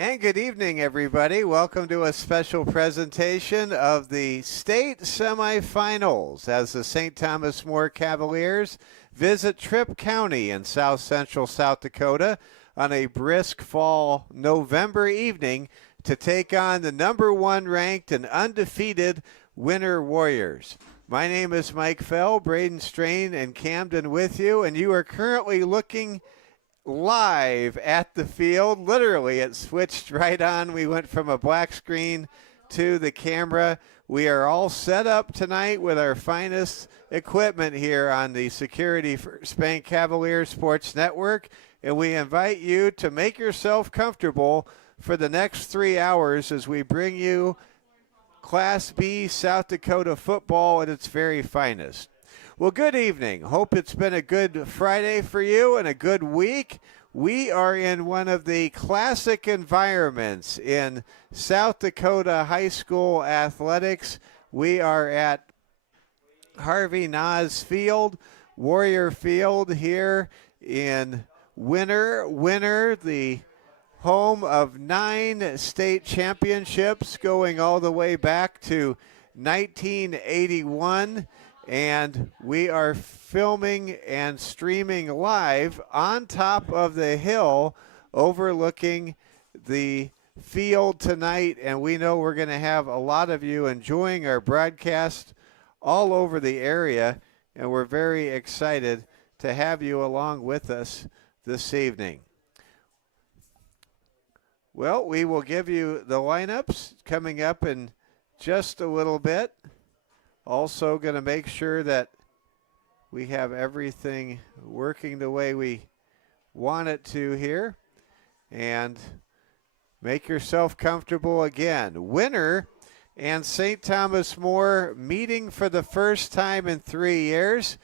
And good evening, everybody. Welcome to a special presentation of the state semifinals as the St. Thomas More Cavaliers visit Tripp County in south central South Dakota on a brisk fall November evening to take on the number one ranked and undefeated Winter Warriors. My name is Mike Fell, Braden Strain and Camden with you, and you are currently looking live at the field. Literally, it switched right on. We went from a black screen to the camera. We are all set up tonight with our finest equipment here on the Security First Bank Cavaliers Sports Network, and we invite you to make yourself comfortable for the next 3 hours as we bring you Class B South Dakota football at its very finest. Well, good evening. Hope it's been a good Friday for you and a good week. We are in one of the classic environments in South Dakota high school athletics. We are at Harvey Nas Field, Warrior Field here in Winter, the home of 9 state championships going all the way back to 1981. And we are filming and streaming live on top of the hill overlooking the field tonight. And we know we're going to have a lot of you enjoying our broadcast all over the area. And we're very excited to have you along with us this evening. Well, we will give you the lineups coming up in just a little bit. Also going to make sure that we have everything working the way we want it to here. And make yourself comfortable again. Winter and St. Thomas More meeting for the first time in 3 years.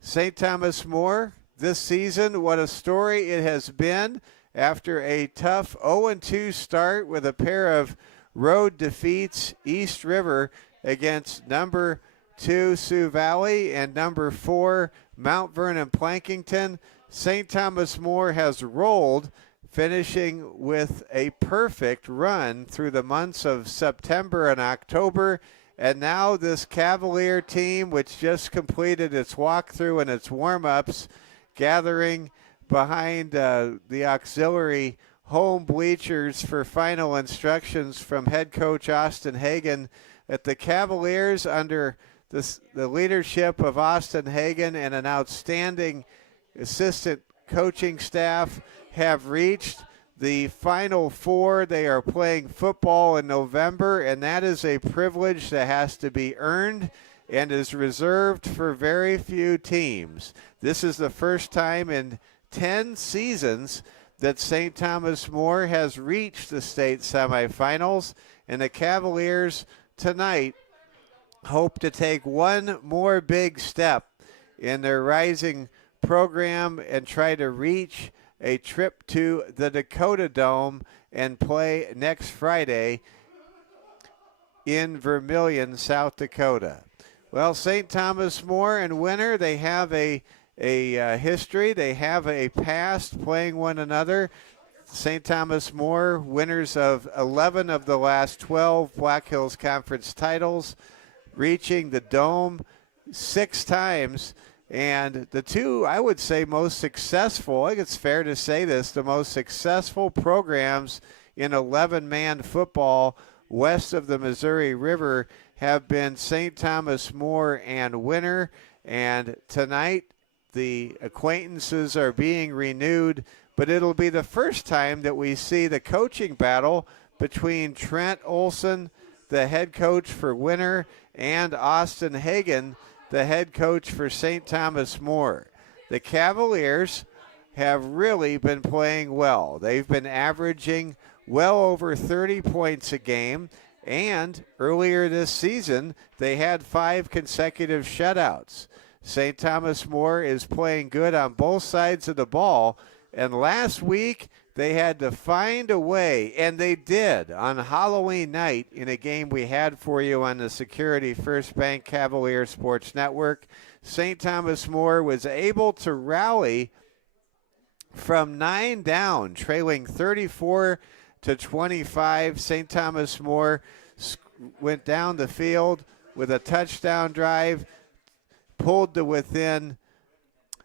St. Thomas More this season, what a story it has been after a tough 0-2 start with a pair of road defeats. East River against number 2 Sioux Valley and number 4 Mount Vernon Plankington. St. Thomas More has rolled, finishing with a perfect run through the months of September and October. And now this Cavalier team, which just completed its walkthrough and its warm-ups, gathering behind the auxiliary home bleachers for final instructions from head coach Austin Hagan. At the Cavaliers, under the leadership of Austin Hagan and an outstanding assistant coaching staff, have reached the Final Four. They are playing football in November, and that is a privilege that has to be earned and is reserved for very few teams. This is the first time in 10 seasons that St. Thomas More has reached the state semifinals, and the Cavaliers tonight hope to take one more big step in their rising program and try to reach a trip to the Dakota Dome and play next Friday in Vermillion, South Dakota. Well, St. Thomas More and Winter, they have a history. They have a past playing one another. St. Thomas More, winners of 11 of the last 12 Black Hills Conference titles, reaching the Dome 6 times. And the two, I would say, most successful, I think it's fair to say this, the most successful programs in 11-man football west of the Missouri River have been St. Thomas More and Winter. And tonight, the acquaintances are being renewed, but it'll be the first time that we see the coaching battle between Trent Olson, the head coach for Winter, and Austin Hagan, the head coach for St. Thomas More. The Cavaliers have really been playing well. They've been averaging well over 30 points a game, and earlier this season, they had 5 consecutive shutouts. St. Thomas More is playing good on both sides of the ball, and last week they had to find a way, and they did on Halloween night in a game we had for you on the Security First Bank Cavalier Sports Network. St. Thomas More was able to rally from 9 down, trailing 34 25. St. Thomas More went down the field with a touchdown drive, pulled to within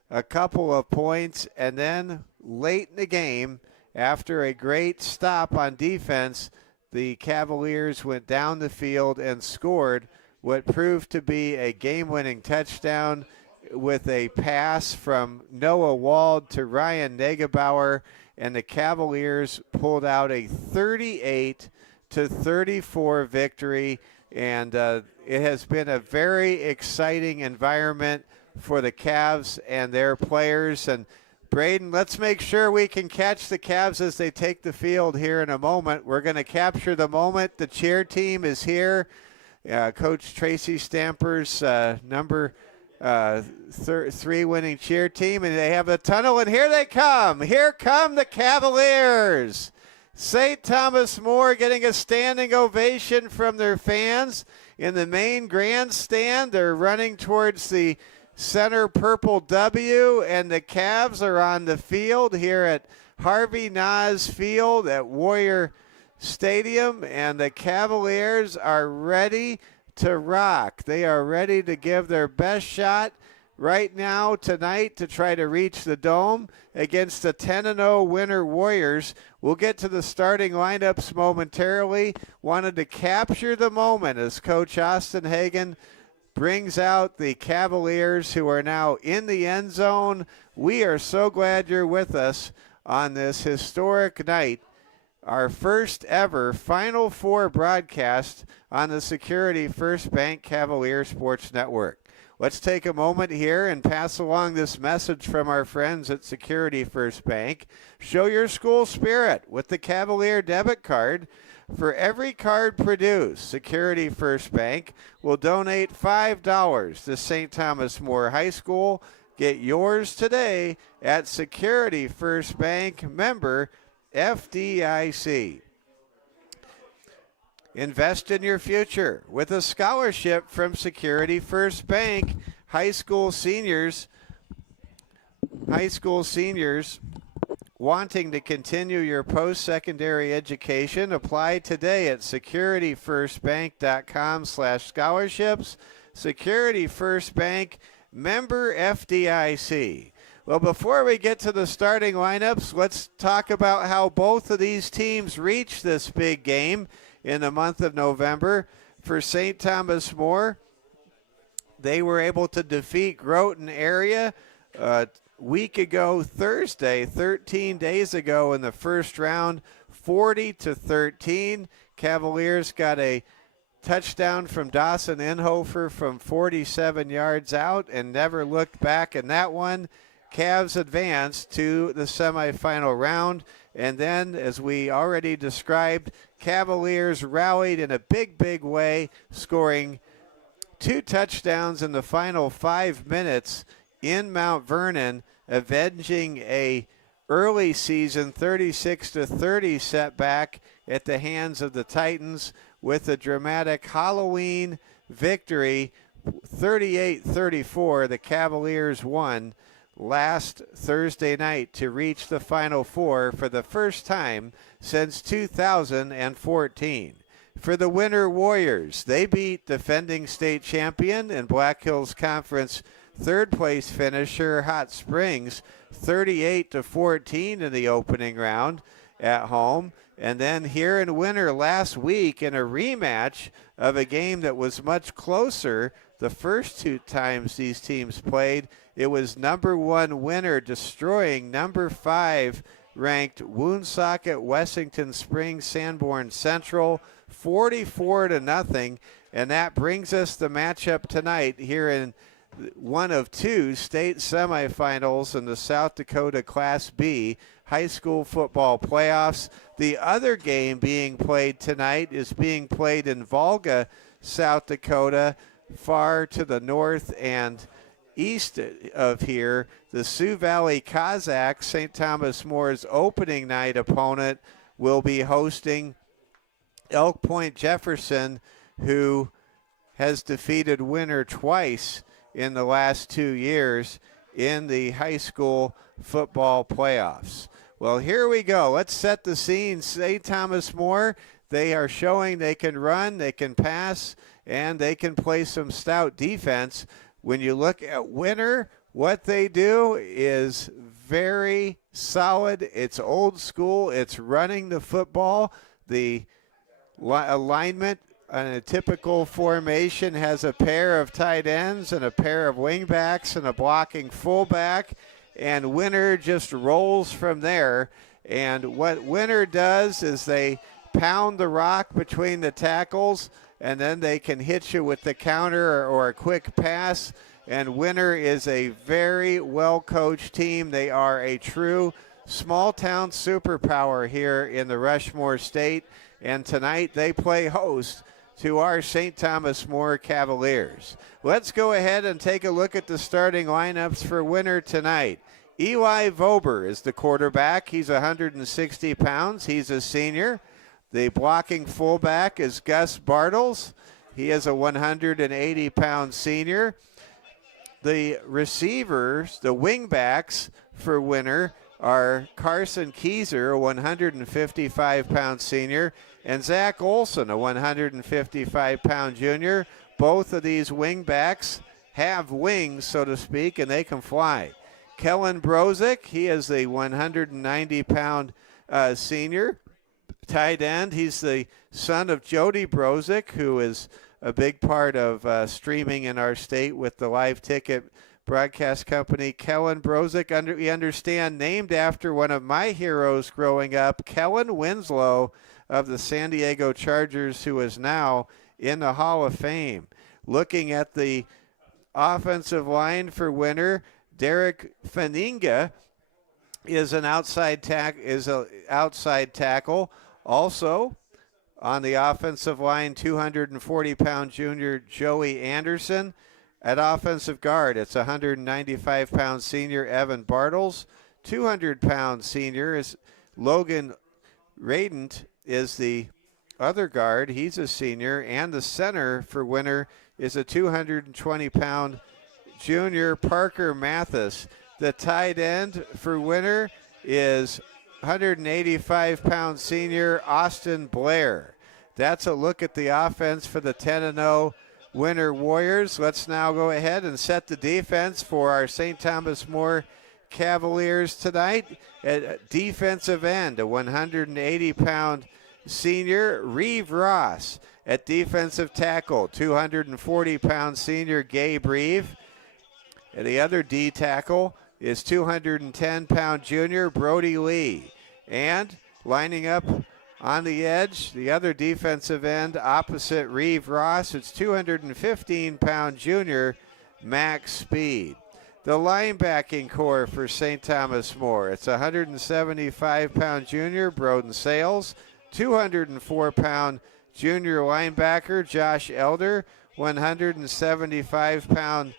a couple of points, and then late in the game, after a great stop on defense, the Cavaliers went down the field and scored what proved to be a game-winning touchdown with a pass from Noah Wald to Ryan Negebauer, and the Cavaliers pulled out a 38-34 victory, and it has been a very exciting environment for the Cavs and their players. And Braden, let's make sure we can catch the Cavs as they take the field here in a moment. We're going to capture the moment. The cheer team is here. Coach Tracy Stamper's number 3 winning cheer team, and they have a tunnel, and here they come. Here come the Cavaliers. St. Thomas More getting a standing ovation from their fans in the main grandstand. They're running towards the center purple W, and the Cavs are on the field here at Harvey Nas Field at Warrior Stadium, and the Cavaliers are ready to rock. They are ready to give their best shot right now tonight to try to reach the Dome against the 10-0 winner Warriors. We'll get to the starting lineups momentarily. Wanted to capture the moment as Coach Austin Hagen brings out the Cavaliers, who are now in the end zone. We are so glad you're with us on this historic night, our first ever Final Four broadcast on the Security First Bank Cavalier Sports Network. Let's take a moment here and pass along this message from our friends at Security First Bank. Show your school spirit with the Cavalier debit card. For every card produced, Security First Bank will donate $5 to St. Thomas More High School. Get yours today at Security First Bank, member FDIC. Invest in your future with a scholarship from Security First Bank. High school seniors wanting to continue your post-secondary education, apply today at securityfirstbank.com/scholarships. Security First Bank, member FDIC. Well, before we get to the starting lineups, let's talk about how both of these teams reached this big game in the month of November. For St. Thomas More, they were able to defeat Groton area week ago Thursday, 13 days ago in the first round, 40-13. Cavaliers got a touchdown from Dawson Inhofer from 47 yards out and never looked back in that one. Cavs advanced to the semifinal round, and then, as we already described, Cavaliers rallied in a big way, scoring 2 touchdowns in the final 5 minutes in Mount Vernon, avenging a early season 36-30 setback at the hands of the Titans with a dramatic Halloween victory. 38-34, the Cavaliers won last Thursday night to reach the Final Four for the first time since 2014. For the winter Warriors, they beat defending state champion and Black Hills Conference third-place finisher Hot Springs 38-14 in the opening round at home. And then here in winter last week in a rematch of a game that was much closer the first 2 times these teams played, it was number 1 winner destroying number 5 ranked Woonsocket Wessington Springs Sanborn Central 44-0. And that brings us the matchup tonight here in one of 2 state semifinals in the South Dakota Class B high school football playoffs. The other game being played tonight is being played in Volga, South Dakota, far to the north and east of here. The Sioux Valley Cossacks, St. Thomas More's opening night opponent, will be hosting Elk Point Jefferson, who has defeated Winter twice in the last 2 years in the high school football playoffs. Well, here we go. Let's set the scene. St. Thomas More, they are showing they can run, they can pass, and they can play some stout defense. When you look at Winter, what they do is very solid. It's old school. It's running the football. The alignment on a typical formation has a pair of tight ends and a pair of wingbacks and a blocking fullback, and Winter just rolls from there. And what Winter does is they pound the rock between the tackles, and then they can hit you with the counter or a quick pass. And Winter is a very well-coached team. They are a true small-town superpower here in the Rushmore State. And tonight they play host to our St. Thomas More Cavaliers. Let's go ahead and take a look at the starting lineups for Winter tonight. Eli Vober is the quarterback. He's 160 pounds. He's a senior. The blocking fullback is Gus Bartles. He is a 180-pound senior. The receivers, the wingbacks for Winter, are Carson Keyser, a 155-pound senior, and Zach Olson, a 155-pound junior. Both of these wingbacks have wings, so to speak, and they can fly. Kellen Brozick, he is the 190-pound senior. Tight end, he's the son of Jody Brozick, who is a big part of streaming in our state with the Live Ticket broadcast company. Kellen Brozick, we understand, named after one of my heroes growing up, Kellen Winslow of the San Diego Chargers, who is now in the Hall of Fame. Looking at the offensive line for Winter, Derek Faninga is an outside tackle. Also on the offensive line, 240-pound junior Joey Anderson. At offensive guard, it's 195-pound senior Evan Bartles. 200-pound senior is Logan Radent is the other guard. He's a senior. And the center for Winter is a 220-pound junior Parker Mathis. The tight end for Winter is 185-pound senior Austin Blair. That's a look at the offense for the 10-0 Winter Warriors. Let's now go ahead and set the defense for our St. Thomas More Cavaliers tonight. At defensive end, a 180-pound senior Reeve Ross. At defensive tackle, 240-pound senior Gabe Reeve. And the other D tackle is 210-pound junior Brody Lee. And lining up on the edge, the other defensive end opposite Reeve Ross, it's 215-pound junior Max Speed. The linebacking core for St. Thomas More, it's 175-pound junior Broden Sales, 204-pound junior linebacker Josh Elder, 175-pound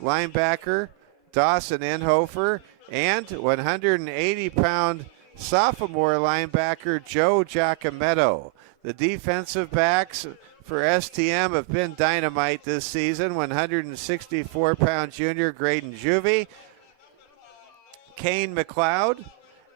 linebacker Dawson Inhofer, and 180-pound sophomore linebacker Joe Giacometto. The defensive backs for STM have been dynamite this season. 164-pound junior Graydon Juvie, Kane McLeod,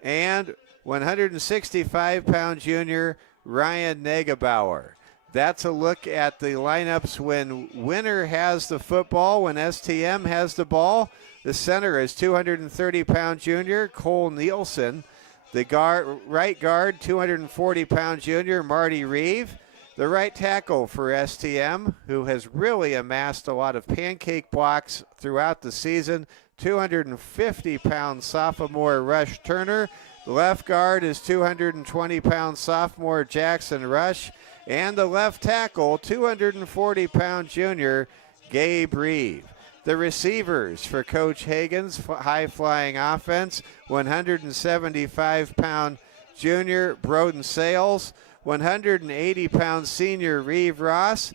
and 165-pound junior Ryan Negebauer. That's a look at the lineups when Winter has the football, when STM has the ball. The center is 230-pound junior Cole Nielsen. The right guard, 240-pound junior Marty Reeve. The right tackle for STM, who has really amassed a lot of pancake blocks throughout the season, 250-pound sophomore Rush Turner. The left guard is 220-pound sophomore Jackson Rush. And the left tackle, 240-pound junior Gabe Reeve. The receivers for Coach Hagan's high-flying offense, 175-pound junior Broden Sales, 180-pound senior Reeve Ross,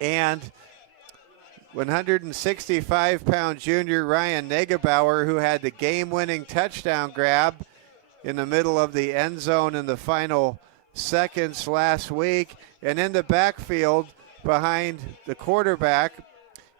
and 165-pound junior Ryan Negebauer, who had the game-winning touchdown grab in the middle of the end zone in the final seconds last week. And in the backfield behind the quarterback,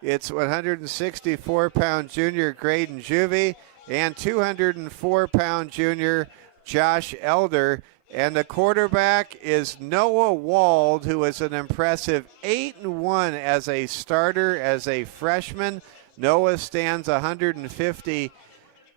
it's 164-pound junior Graydon Juvie and 204-pound junior Josh Elder. And the quarterback is Noah Wald, who is an impressive 8-1 as a starter, as a freshman. Noah stands 150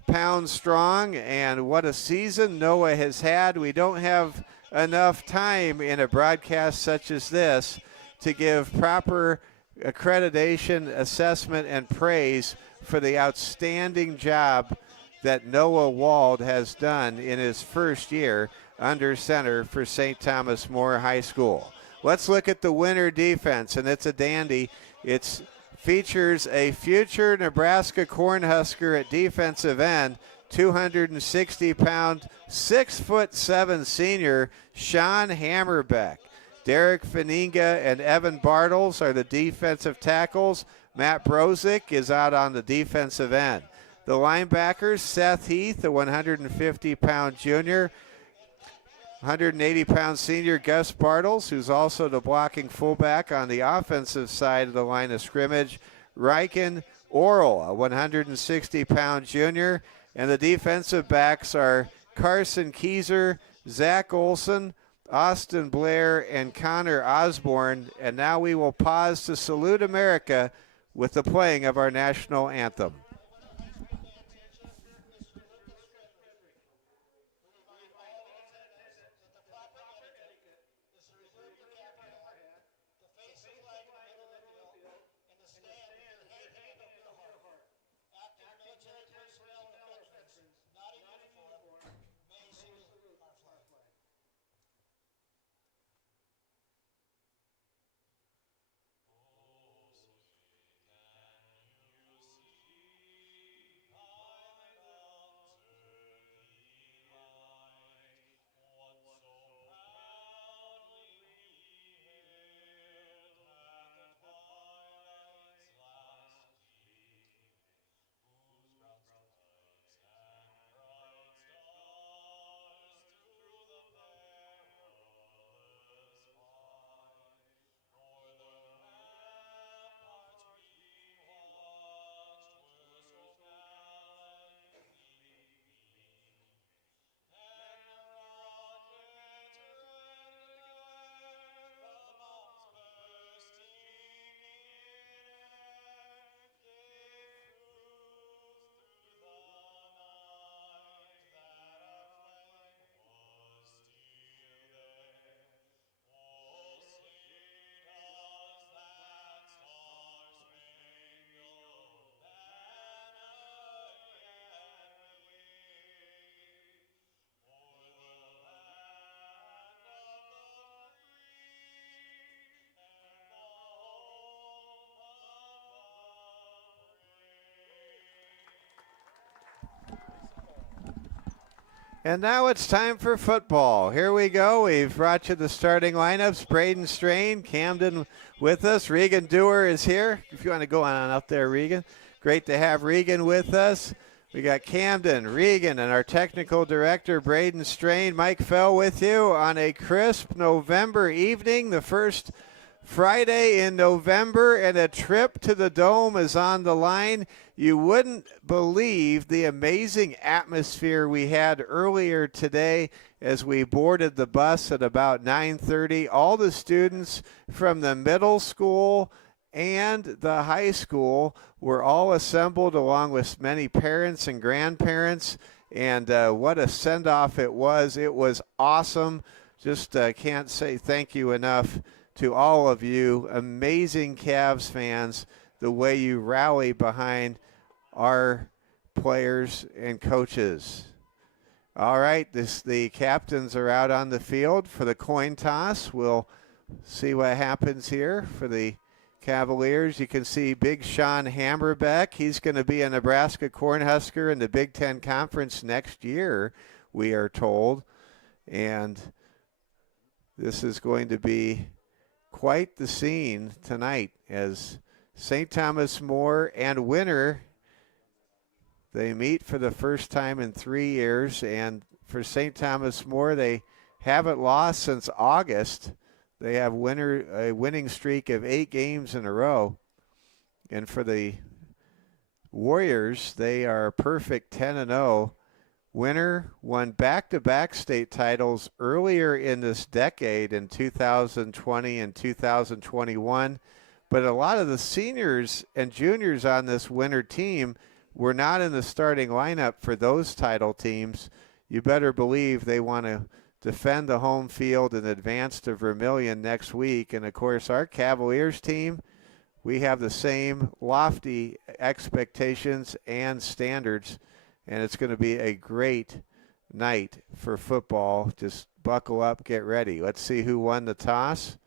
pounds strong, and what a season Noah has had. We don't have enough time in a broadcast such as this to give proper accreditation, assessment, and praise for the outstanding job that Noah Wald has done in his first year under center for St. Thomas More High School. Let's look at the winner defense, and it's a dandy. It features a future Nebraska Cornhusker at defensive end, 260-pound, 6'7" senior Sean Hammerbeck. Derek Faninga and Evan Bartles are the defensive tackles. Matt Brozick is out on the defensive end. The linebackers, Seth Heath, a 150-pound junior, 180-pound senior Gus Bartles, who's also the blocking fullback on the offensive side of the line of scrimmage. Riken Oral, a 160-pound junior. And the defensive backs are Carson Keyser, Zach Olson, Austin Blair, and Connor Osborne. And now we will pause to salute America with the playing of our national anthem. And now it's time for football. Here we go. We've brought you the starting lineups. Braden Strain, Camden with us. Regan Dewar is here. If you want to go on up there, Regan. Great to have Regan with us. We got Camden, Regan, and our technical director, Braden Strain. Mike Fell with you on a crisp November evening, the first Friday in November, and a trip to the Dome is on the line. You wouldn't believe the amazing atmosphere we had earlier today as we boarded the bus at about 9:30. All the students from the middle school and the high school were all assembled, along with many parents and grandparents, and what a send-off it was. It was awesome. Just can't say thank you enough to all of you amazing Cavs fans, the way you rally behind our players and coaches. All right, the captains are out on the field for the coin toss. We'll see what happens here for the Cavaliers. You can see big Sean Hammerbeck. He's going to be a Nebraska Cornhusker in the Big Ten Conference next year, we are told. And this is going to be quite the scene tonight as St. Thomas More and Winter, they meet for the first time in 3 years. And for St. Thomas More, they haven't lost since August. They have a winning streak of 8 games in a row. And for the Warriors, they are perfect 10-0. Winner won back-to-back state titles earlier in this decade in 2020 and 2021. But a lot of the seniors and juniors on this winter team were not in the starting lineup for those title teams. You better believe they want to defend the home field and advance to Vermillion next week. And, of course, our Cavaliers team, we have the same lofty expectations and standards, and it's going to be a great night for football. Just buckle up, get ready. Let's see who won the toss.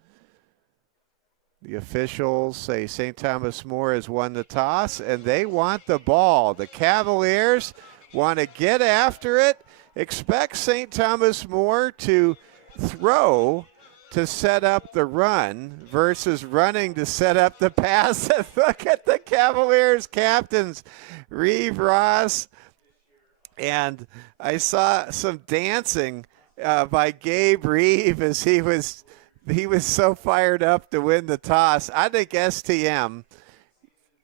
The officials say St. Thomas More has won the toss, and they want the ball. The Cavaliers want to get after it. Expect St. Thomas More to throw to set up the run versus running to set up the pass. Look at the Cavaliers captains, Reeve Ross, and I saw some dancing by Gabe Reeve as he was so fired up to win the toss. I think STM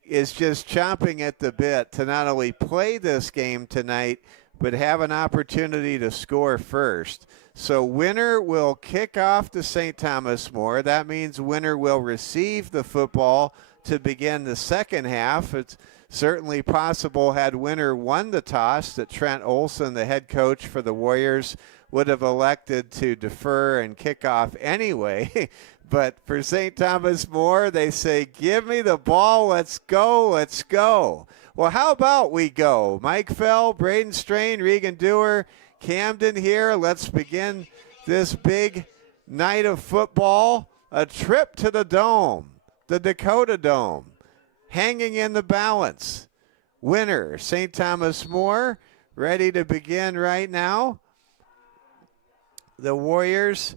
is just chomping at the bit to not only play this game tonight, but have an opportunity to score first. So winner will kick off to St. Thomas More. That means winner will receive the football to begin the second half. It's certainly possible, had winner won the toss, that Trent Olson, the head coach for the Warriors, would have elected to defer and kick off anyway. But for St. Thomas More, they say, give me the ball, let's go, let's go. Well, how about we go? Mike Fell, Braden Strain, Regan Dewar, Camden here. Let's begin this big night of football. A trip to the Dome, the Dakota Dome, hanging in the balance. Winner, St. Thomas More, ready to begin right now. The Warriors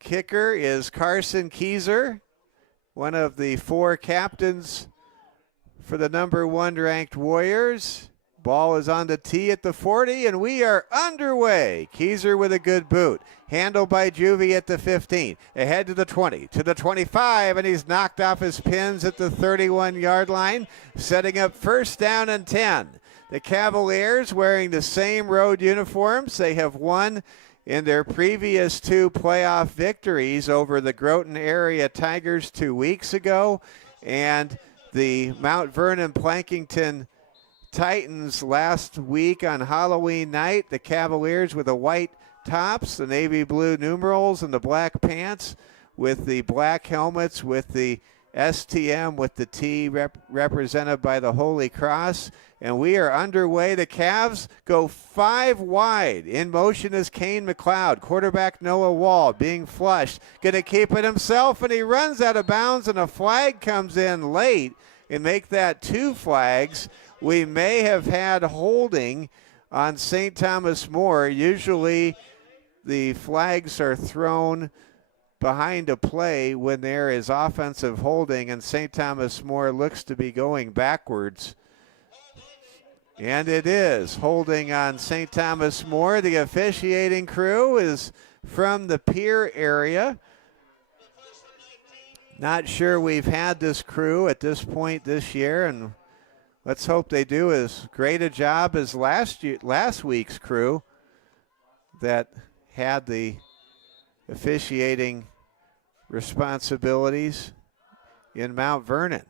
kicker is Carson Keyser, one of the four captains for the number one ranked Warriors. Ball is on the tee at the 40, and we are underway. Keyser with a good boot. Handled by Juvie at the 15. Ahead to the 20, to the 25, and he's knocked off his pins at the 31-yard line, setting up first down and 10. The Cavaliers wearing the same road uniforms. They have won in their previous two playoff victories over the Groton area Tigers 2 weeks ago and the Mount Vernon Plankington Titans last week on Halloween night. The Cavaliers with the white tops, the navy blue numerals, and the black pants with the black helmets with the STM with the T represented by the Holy Cross. And we are underway. The Cavs go 5 wide. In motion is Kane McLeod. Quarterback Noah Wall being flushed. Going to keep it himself, and he runs out of bounds, and a flag comes in late and make that 2 flags. We may have had holding on St. Thomas More. Usually the flags are thrown behind a play when there is offensive holding, and St. Thomas More looks to be going backwards. And it is holding on St. Thomas More. The officiating crew is from the Pier area. Not sure we've had this crew at this point this year, and let's hope they do as great a job as last week's crew that had the officiating responsibilities in Mount Vernon.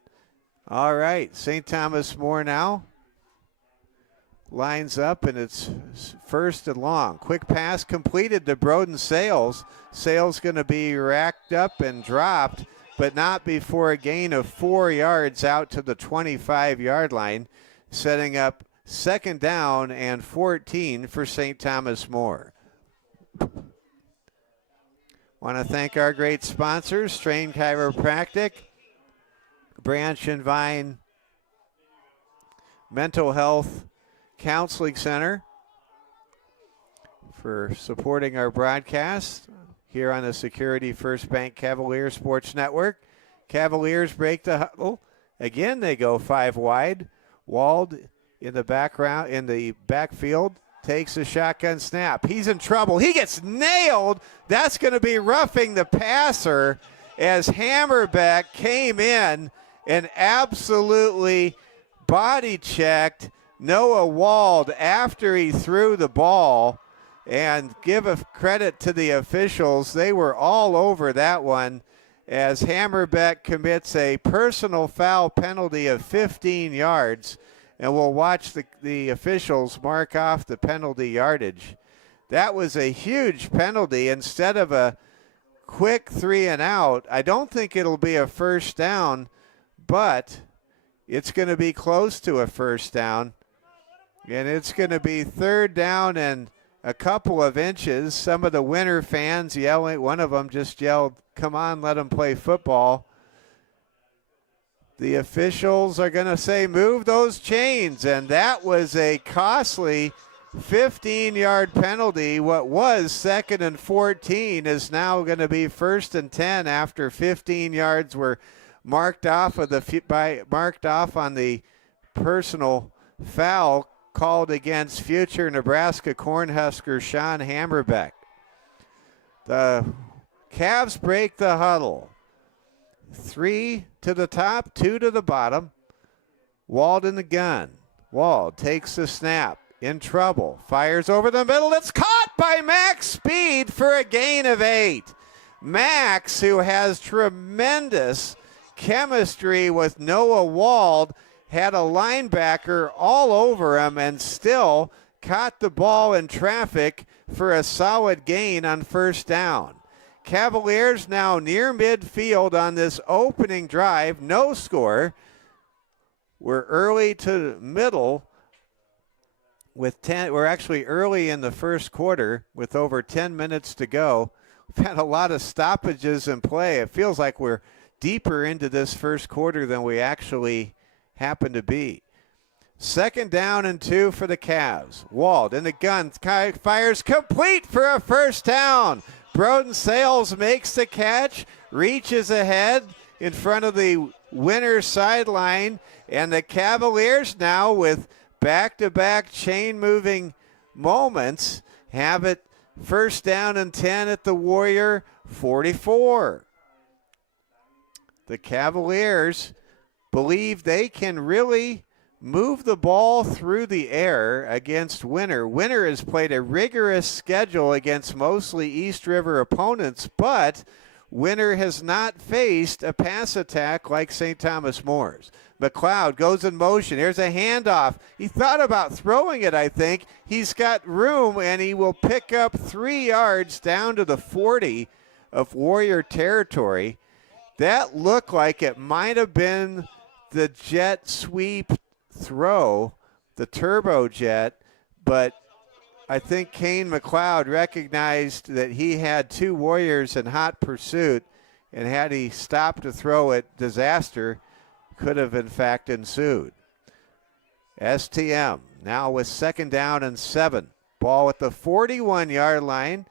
All right, St. Thomas More now lines up, and it's first and long. Quick pass completed to Broden Sales. Sales going to be racked up and dropped, but not before a gain of 4 yards out to the 25-yard line, setting up second down and 14 for St. Thomas More. Want to thank our great sponsors, Strain Chiropractic, Branch and Vine Mental Health Counseling Center, for supporting our broadcast here on the Security First Bank Cavaliers Sports Network. Cavaliers break the huddle. Again, they go 5 wide. Wald in the backfield, takes a shotgun snap. He's in trouble. He gets nailed. That's going to be roughing the passer as Hammerbeck came in and absolutely body checked Noah Wald after he threw the ball, and give a credit to the officials. They were all over that one as Hammerbeck commits a personal foul penalty of 15 yards, and we'll watch the officials mark off the penalty yardage. That was a huge penalty. Instead of a quick 3 and out, I don't think it'll be a first down, but it's going to be close to a first down, and it's going to be 3rd down and a couple of inches. Some of the Winter fans yelling, one of them just yelled, "Come on, let them play football." The officials are going to say, "Move those chains," and that was a costly 15-yard penalty. What was 2nd and 14 is now going to be 1st and 10 after 15 yards were marked off on the personal foul called against future Nebraska Cornhusker Sean Hammerbeck. The Cavs break the huddle. 3 to the top, 2 to the bottom. Wald in the gun. Wald takes the snap. In trouble. Fires over the middle. It's caught by Max Speed for a gain of 8. Max, who has tremendous chemistry with Noah Wald, had a linebacker all over him and still caught the ball in traffic for a solid gain on 1st down. Cavaliers now near midfield on this opening drive. No score. We're early to middle with 10. We're actually early in the first quarter with over 10 minutes to go. We've had a lot of stoppages in play. It feels like we're deeper into this first quarter than we actually happen to be. 2nd down and 2 for the Cavs. Wald in the gun, fires complete for a first down. Broden Sales makes the catch, reaches ahead in front of the Winter sideline, and the Cavaliers now with back-to-back chain-moving moments have it 1st down and 10 at the Warrior 44. The Cavaliers believe they can really move the ball through the air against Winter. Winter has played a rigorous schedule against mostly East River opponents, but Winter has not faced a pass attack like St. Thomas More's. McLeod goes in motion. Here's a handoff. He thought about throwing it, I think. He's got room, and he will pick up 3 yards down to the 40 of Warrior territory. That looked like it might have been the jet sweep throw, the turbo jet, but I think Kane McLeod recognized that he had 2 Warriors in hot pursuit, and had he stopped to throw it, disaster could have in fact ensued. STM now with 2nd down and 7. Ball at the 41-yard line.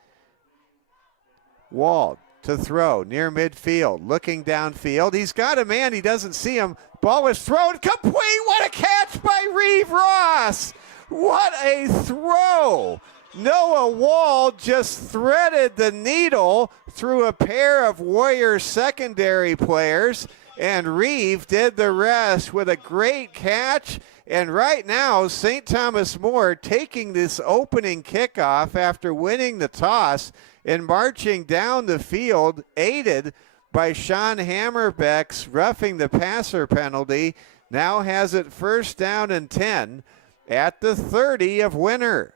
Wald to throw near midfield, looking downfield. He's got a man, he doesn't see him. Ball is thrown complete. What a catch by Reeve Ross. What a throw. Noah Wald just threaded the needle through a pair of Warrior secondary players, and Reeve did the rest with a great catch. And right now, St. Thomas More taking this opening kickoff after winning the toss and marching down the field, aided by Sean Hammerbeck's roughing the passer penalty, now has it 1st down and 10 at the 30 of Winter.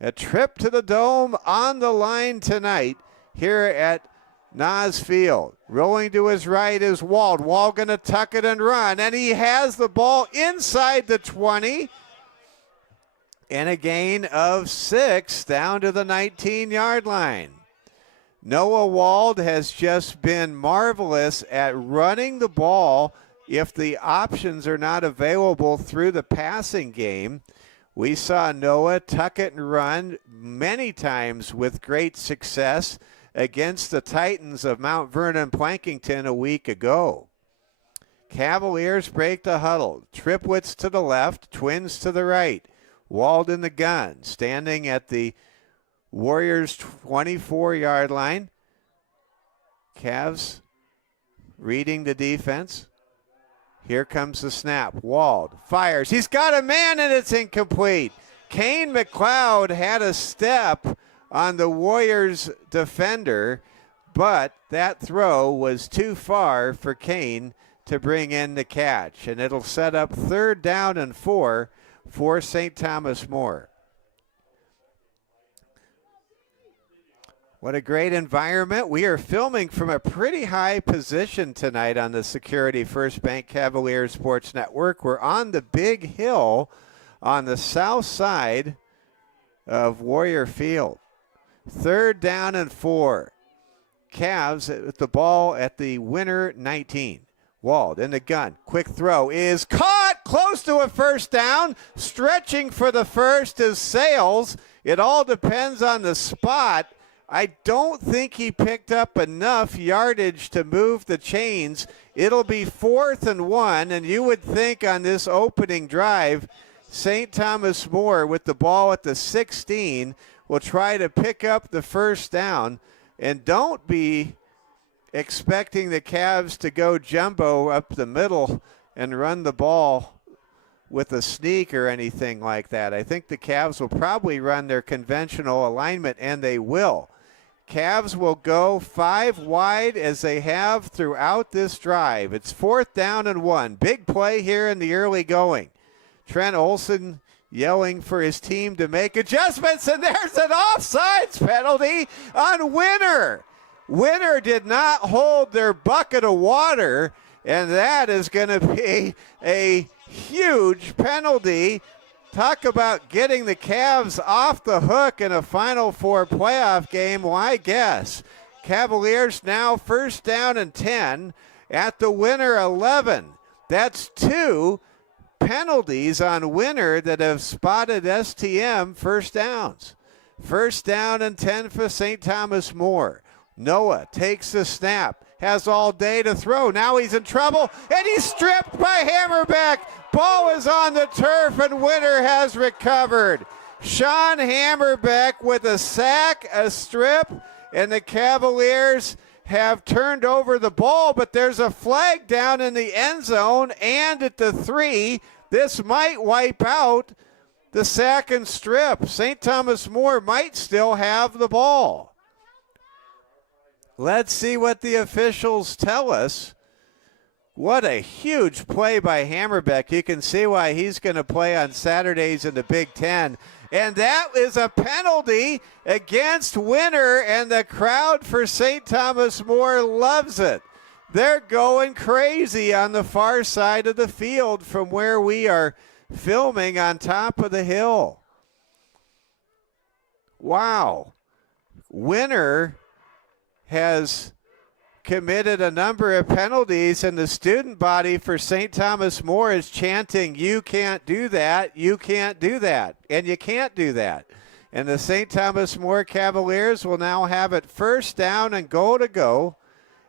A trip to the Dome on the line tonight here at Nas Field. Rolling to his right is Wald. Wald going to tuck it and run, and he has the ball inside the 20. And a gain of 6 down to the 19-yard line. Noah Wald has just been marvelous at running the ball if the options are not available through the passing game. We saw Noah tuck it and run many times with great success against the Titans of Mount Vernon Plankington a week ago. Cavaliers break the huddle. Tripwitz to the left, Twins to the right. Wald in the gun, standing at the Warriors' 24-yard line. Cavs reading the defense. Here comes the snap. Wald fires. He's got a man and it's incomplete. Kane McLeod had a step on the Warriors defender, but that throw was too far for Kane to bring in the catch. And it'll set up 3rd down and 4 for St. Thomas More. What a great environment. We are filming from a pretty high position tonight on the Security First Bank Cavaliers Sports Network. We're on the big hill on the south side of Warrior Field. 3rd down and 4. Cavs with the ball at the winner 19. Wald in the gun. Quick throw is caught. Close to a 1st down. Stretching for the first is Sales. It all depends on the spot. I don't think he picked up enough yardage to move the chains. It'll be 4th and 1, and you would think on this opening drive, St. Thomas More with the ball at the 16 will try to pick up the 1st down. And don't be expecting the Cavs to go jumbo up the middle and run the ball with a sneak or anything like that. I think the Cavs will probably run their conventional alignment, and they will. Cavs will go 5 wide as they have throughout this drive. It's 4th down and 1. Big play here in the early going. Trent Olson yelling for his team to make adjustments, and there's an offsides penalty on Winner. Winner did not hold their bucket of water, and that is going to be a huge penalty. Talk about getting the Cavs off the hook in a Final Four playoff game. Well, I guess. Cavaliers now 1st down and 10 at the Winner 11. That's 2 penalties on Winner that have spotted STM 1st downs. 1st down and 10 for St. Thomas More. Noah takes the snap, has all day to throw. Now he's in trouble, and he's stripped by Hammerbeck. Ball is on the turf, and Winner has recovered. Sean Hammerbeck with a sack, a strip, and the Cavaliers have turned over the ball, but there's a flag down in the end zone and at the 3. This might wipe out the sack and strip. St. Thomas More might still have the ball. Let's see what the officials tell us. What a huge play by Hammerbeck. You can see why he's going to play on Saturdays in the Big Ten. And that is a penalty against Winner, and the crowd for St. Thomas More loves it. They're going crazy on the far side of the field from where we are filming on top of the hill. Wow. Winner has committed a number of penalties, and the student body for St. Thomas More is chanting, "You can't do that, you can't do that," and you can't do that. And the St. Thomas More Cavaliers will now have it 1st down and goal to go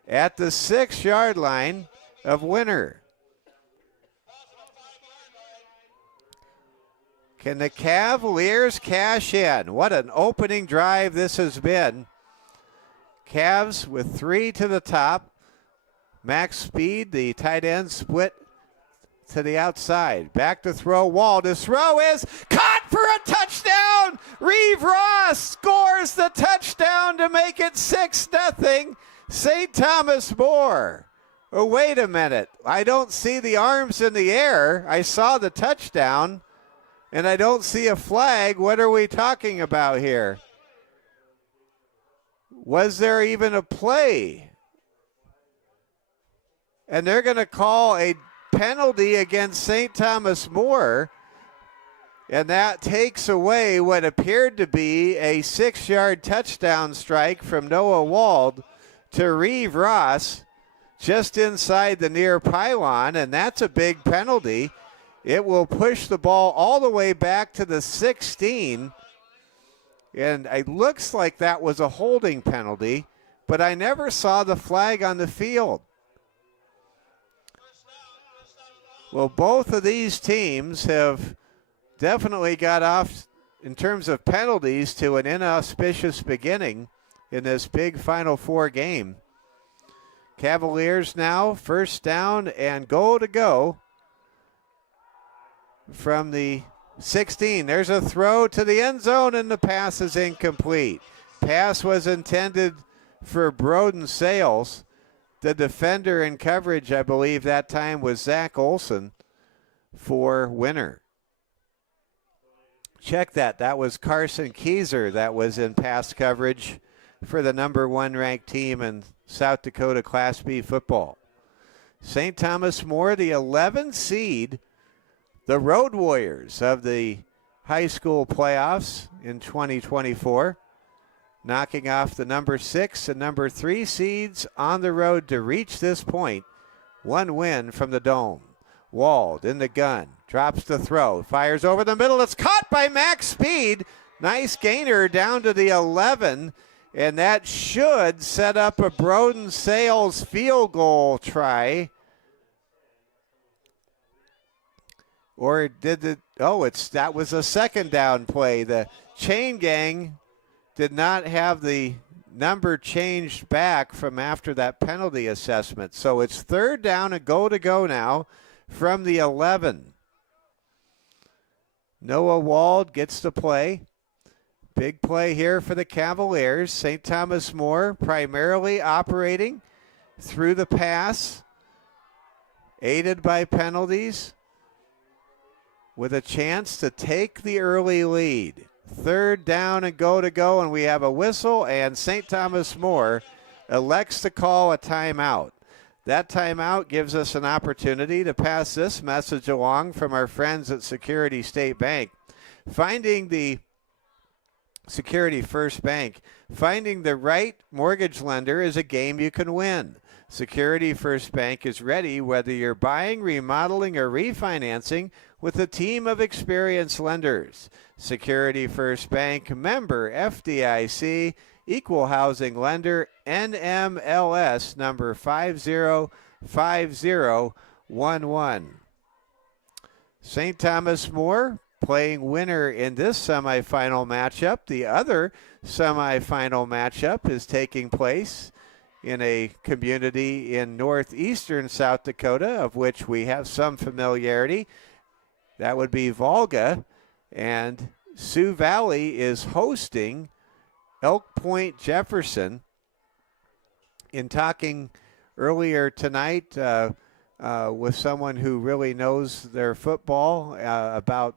at the 6-yard line of Winner. Can the Cavaliers cash in? What an opening drive this has been. Cavs with 3 to the top. Max Speed, the tight end, split to the outside. Back to throw. Wald. His throw is caught for a touchdown. Reeve Ross scores the touchdown to make it 6-0. St. Thomas More. Oh, wait a minute. I don't see the arms in the air. I saw the touchdown, and I don't see a flag. What are we talking about here? Was there even a play? And they're going to call a penalty against St. Thomas More, and that takes away what appeared to be a 6-yard touchdown strike from Noah Wald to Reeve Ross just inside the near pylon, and that's a big penalty. It will push the ball all the way back to the 16. And it looks like that was a holding penalty, but I never saw the flag on the field. Well, both of these teams have definitely got off, in terms of penalties, to an inauspicious beginning in this big Final Four game. Cavaliers now first down and goal to go from the 16. There's a throw to the end zone, and the pass is incomplete. Pass was intended for Broden Sales. The defender in coverage, I believe that time was Zach Olson for Winner. Check that. That was Carson Keyser that was in pass coverage for the number 1 ranked team in South Dakota Class B football. St. Thomas More, the 11 seed, the Road Warriors of the high school playoffs in 2024, knocking off the number 6 and number 3 seeds on the road to reach this point. 1 win from the Dome. Wald in the gun, drops the throw, fires over the middle. It's caught by Max Speed. Nice gainer down to the 11, and that should set up a Broden Sales field goal try. Or did it? Oh, that was a second down play. The chain gang did not have the number changed back from after that penalty assessment. So it's third down and goal to go now from the 11. Noah Wald gets the play. Big play here for the Cavaliers. St. Thomas More primarily operating through the pass, aided by penalties, with a chance to take the early lead. Third down and goal to go, and we have a whistle, and St. Thomas More elects to call a timeout. That timeout gives us an opportunity to pass this message along from our friends at Security State Bank. Finding the Security First Bank, finding the right mortgage lender is a game you can win. Security First Bank is ready whether you're buying, remodeling, or refinancing with a team of experienced lenders. Security First Bank, member FDIC, equal housing lender, NMLS number 505011. St. Thomas More playing Winner in this semifinal matchup. The other semifinal matchup is taking place in a community in northeastern South Dakota, of which we have some familiarity. That would be Volga, and Sioux Valley is hosting Elk Point Jefferson. In talking earlier tonight with someone who really knows their football about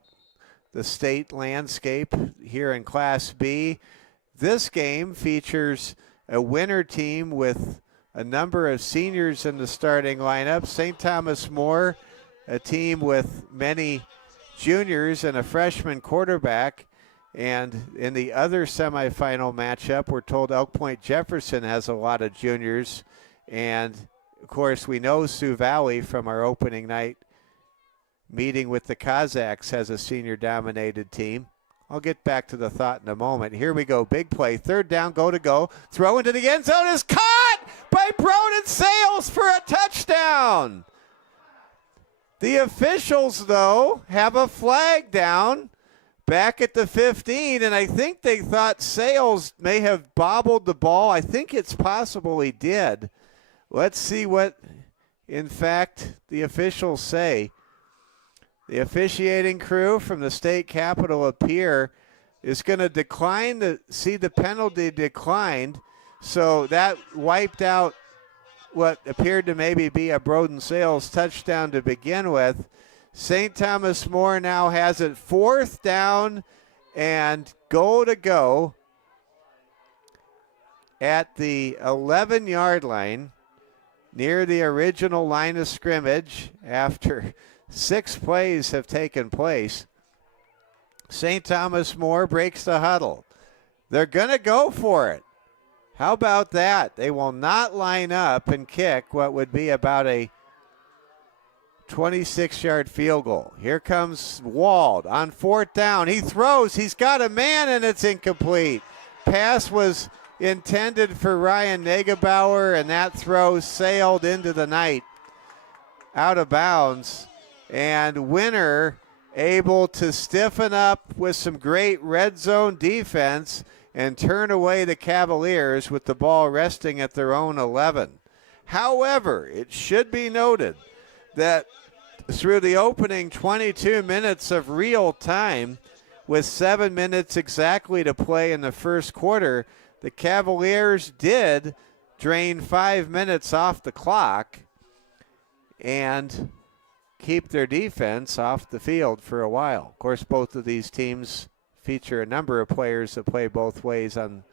the state landscape here in Class B, this game features a Winner team with a number of seniors in the starting lineup. St. Thomas More, a team with many juniors and a freshman quarterback. And in the other semifinal matchup, we're told Elk Point Jefferson has a lot of juniors. And, of course, we know Sioux Valley from our opening night meeting with the Cossacks has a senior-dominated team. I'll get back to the thought in a moment. Here we go. Big play. Third down, go to go. Throw into the end zone is caught by Broden Sales for a touchdown. The officials, though, have a flag down back at the 15, and I think they thought Sales may have bobbled the ball. I think it's possible he did. Let's see what, in fact, the officials say. The officiating crew from the state capitol up here is going to decline to see the penalty declined. So that wiped out what appeared to maybe be a Broden Sales touchdown to begin with. St. Thomas More now has it fourth down and goal to go at the 11-yard line near the original line of scrimmage after 6 plays have taken place. St. Thomas More breaks the huddle. They're going to go for it. How about that? They will not line up and kick what would be about a 26-yard field goal. Here comes Wald on fourth down. He throws. He's got a man, and it's incomplete. Pass was intended for Ryan Negebauer, and that throw sailed into the night out of bounds. And Winner able to stiffen up with some great red zone defense and turn away the Cavaliers with the ball resting at their own 11. However, it should be noted that through the opening 22 minutes of real time, with 7 minutes exactly to play in the first quarter, the Cavaliers did drain 5 minutes off the clock and keep their defense off the field for a while. Of course, both of these teams feature a number of players that play both ways on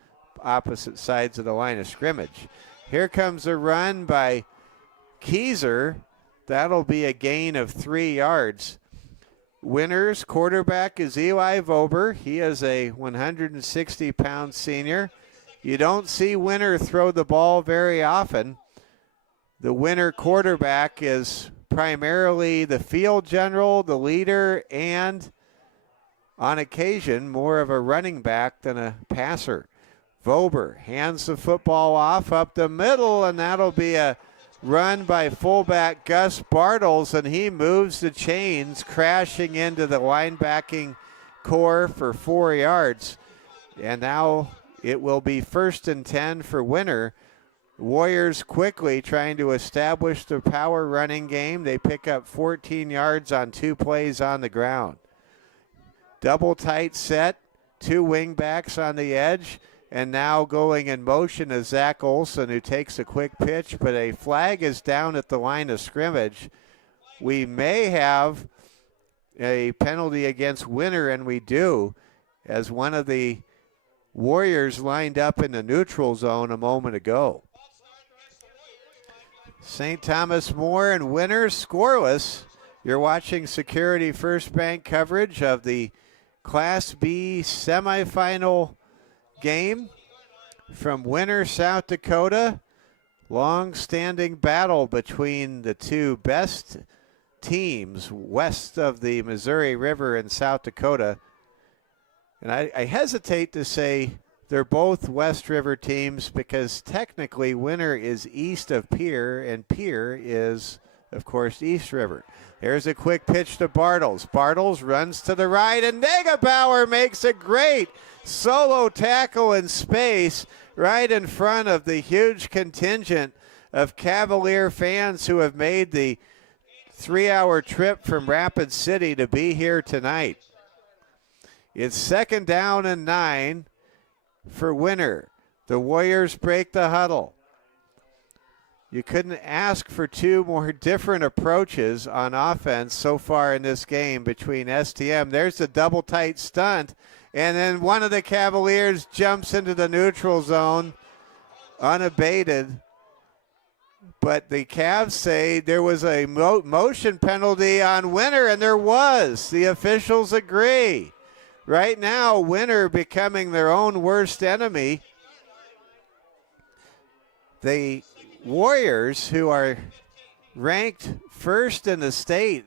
opposite sides of the line of scrimmage. Here comes a run by Keyser. That'll be a gain of 3 yards. Winner's quarterback is Eli Vober. He is a 160-pound senior. You don't see Winner throw the ball very often. The Winner quarterback is primarily the field general, the leader, and on occasion more of a running back than a passer. Vober hands the football off up the middle, and that'll be a run by fullback Gus Bartles, and he moves the chains, crashing into the linebacking core for 4 yards. And now it will be 1st and 10 for Winner. Warriors quickly trying to establish the power running game. They pick up 14 yards on 2 plays on the ground. Double tight set, 2 wing backs on the edge. And now going in motion is Zach Olson, who takes a quick pitch, but a flag is down at the line of scrimmage. We may have a penalty against Winner, and we do, as one of the Warriors lined up in the neutral zone a moment ago. St. Thomas More and Winner scoreless. You're watching Security First Bank coverage of the Class B semifinal game from Winner, South Dakota. Long-standing battle between the two best teams west of the Missouri River in South Dakota. And I hesitate to say they're both West River teams because technically Winner is east of Pierre and Pierre is, of course, East River. There's a quick pitch to Bartles. Bartles runs to the right, and Negebauer makes a great solo tackle in space right in front of the huge contingent of Cavalier fans who have made the 3-hour trip from Rapid City to be here tonight. It's 2nd down and 9 for Winner. The Warriors break the huddle. You couldn't ask for 2 more different approaches on offense so far in this game between STM. There's a double tight stunt, and then one of the Cavaliers jumps into the neutral zone unabated. But the Cavs say there was a motion penalty on Winner, and there was. The officials agree. Right now, Winner becoming their own worst enemy. The Warriors, who are ranked 1st in the state,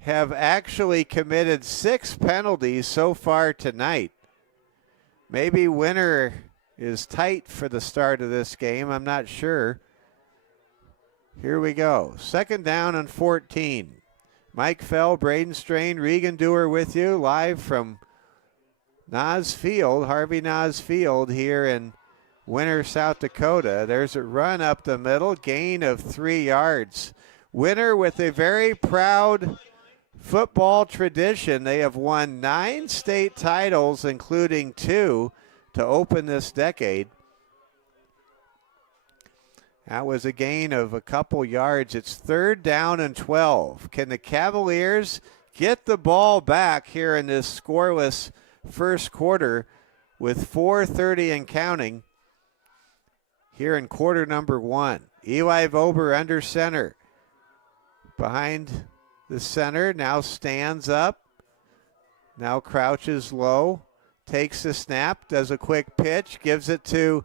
have actually committed 6 penalties so far tonight. Maybe Winner is tight for the start of this game. I'm not sure. Here we go. 2nd down and 14. Mike Fell, Braden Strain, Regan Dewar with you live from Nas Field, Harvey Nas Field here in Winner, South Dakota. There's a run up the middle, gain of 3 yards. Winner with a very proud football tradition. They have won 9 state titles, including 2 to open this decade. That was a gain of a couple yards. It's 3rd down and 12. Can the Cavaliers get the ball back here in this scoreless first quarter with 4:30 and counting here in quarter number 1? Eli Vober under center. Behind the center, now stands up. Now crouches low. Takes the snap, does a quick pitch, gives it to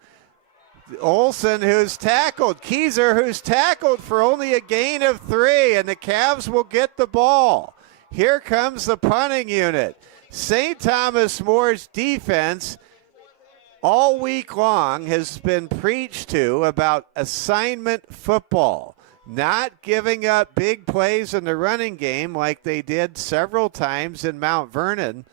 Olson, who's tackled. Keyser, who's tackled for only a gain of 3, and the Cavs will get the ball. Here comes the punting unit. St. Thomas More's defense all week long has been preached to about assignment football, not giving up big plays in the running game like they did several times in Mount Vernon.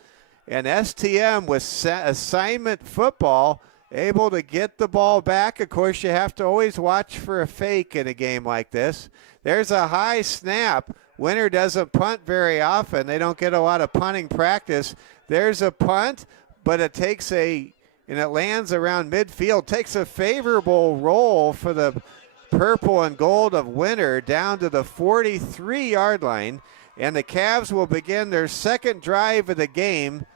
And STM with assignment football able to get the ball back. Of course, you have to always watch for a fake in a game like this. There's a high snap. Winner doesn't punt very often. They don't get a lot of punting practice. There's a punt, but it takes and it lands around midfield. Takes a favorable roll for the purple and gold of Winner down to the 43-yard line. And the Cavs will begin their second drive of the game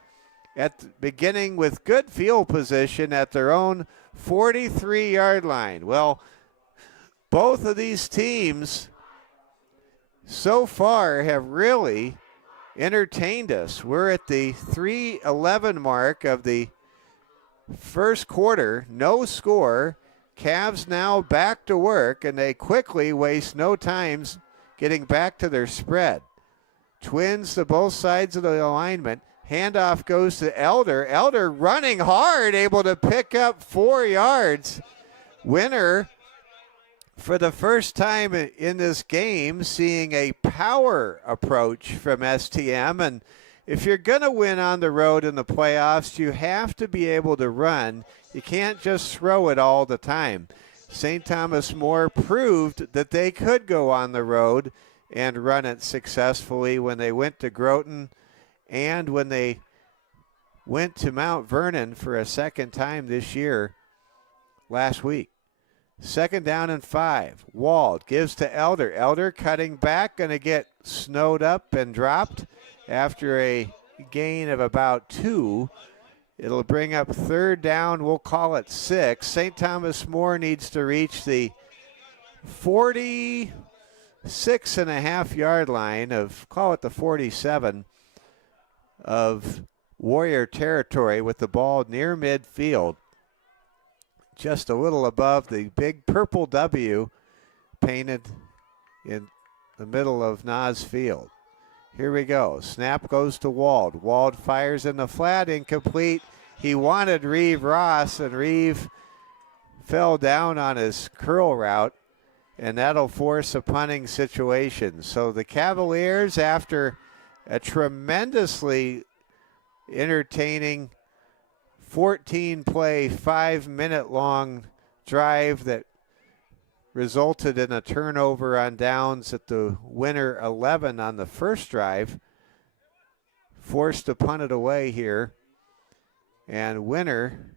beginning with good field position at their own 43-yard line. Well, both of these teams so far have really entertained us. We're at the 3:11 mark of the first quarter, no score. Cavs now back to work, and they quickly waste no time getting back to their spread. Twins to both sides of the alignment. Handoff goes to Elder. Elder running hard, able to pick up 4 yards. Winner, for the first time in this game, seeing a power approach from STM. And if you're going to win on the road in the playoffs, you have to be able to run. You can't just throw it all the time. St. Thomas More proved that they could go on the road and run it successfully when they went to Groton and when they went to Mount Vernon for a second time this year last week. 2nd down and 5. Wald gives to Elder. Elder cutting back, going to get snowed up and dropped after a gain of about 2. It'll bring up 3rd down. We'll call it 6. St. Thomas More needs to reach the 46.5-yard line of, call it the 47, of Warrior territory with the ball near midfield, just a little above the big purple W painted in the middle of Nas Field. Here we go. Snap goes to Wald. Wald fires in the flat, incomplete. He wanted Reeve Ross, and Reeve fell down on his curl route, and that'll force a punting situation. So the Cavaliers, after a tremendously entertaining 14-play, 5-minute-long drive that resulted in a turnover on downs at the Winner 11 on the first drive, forced to punt it away here. And Winner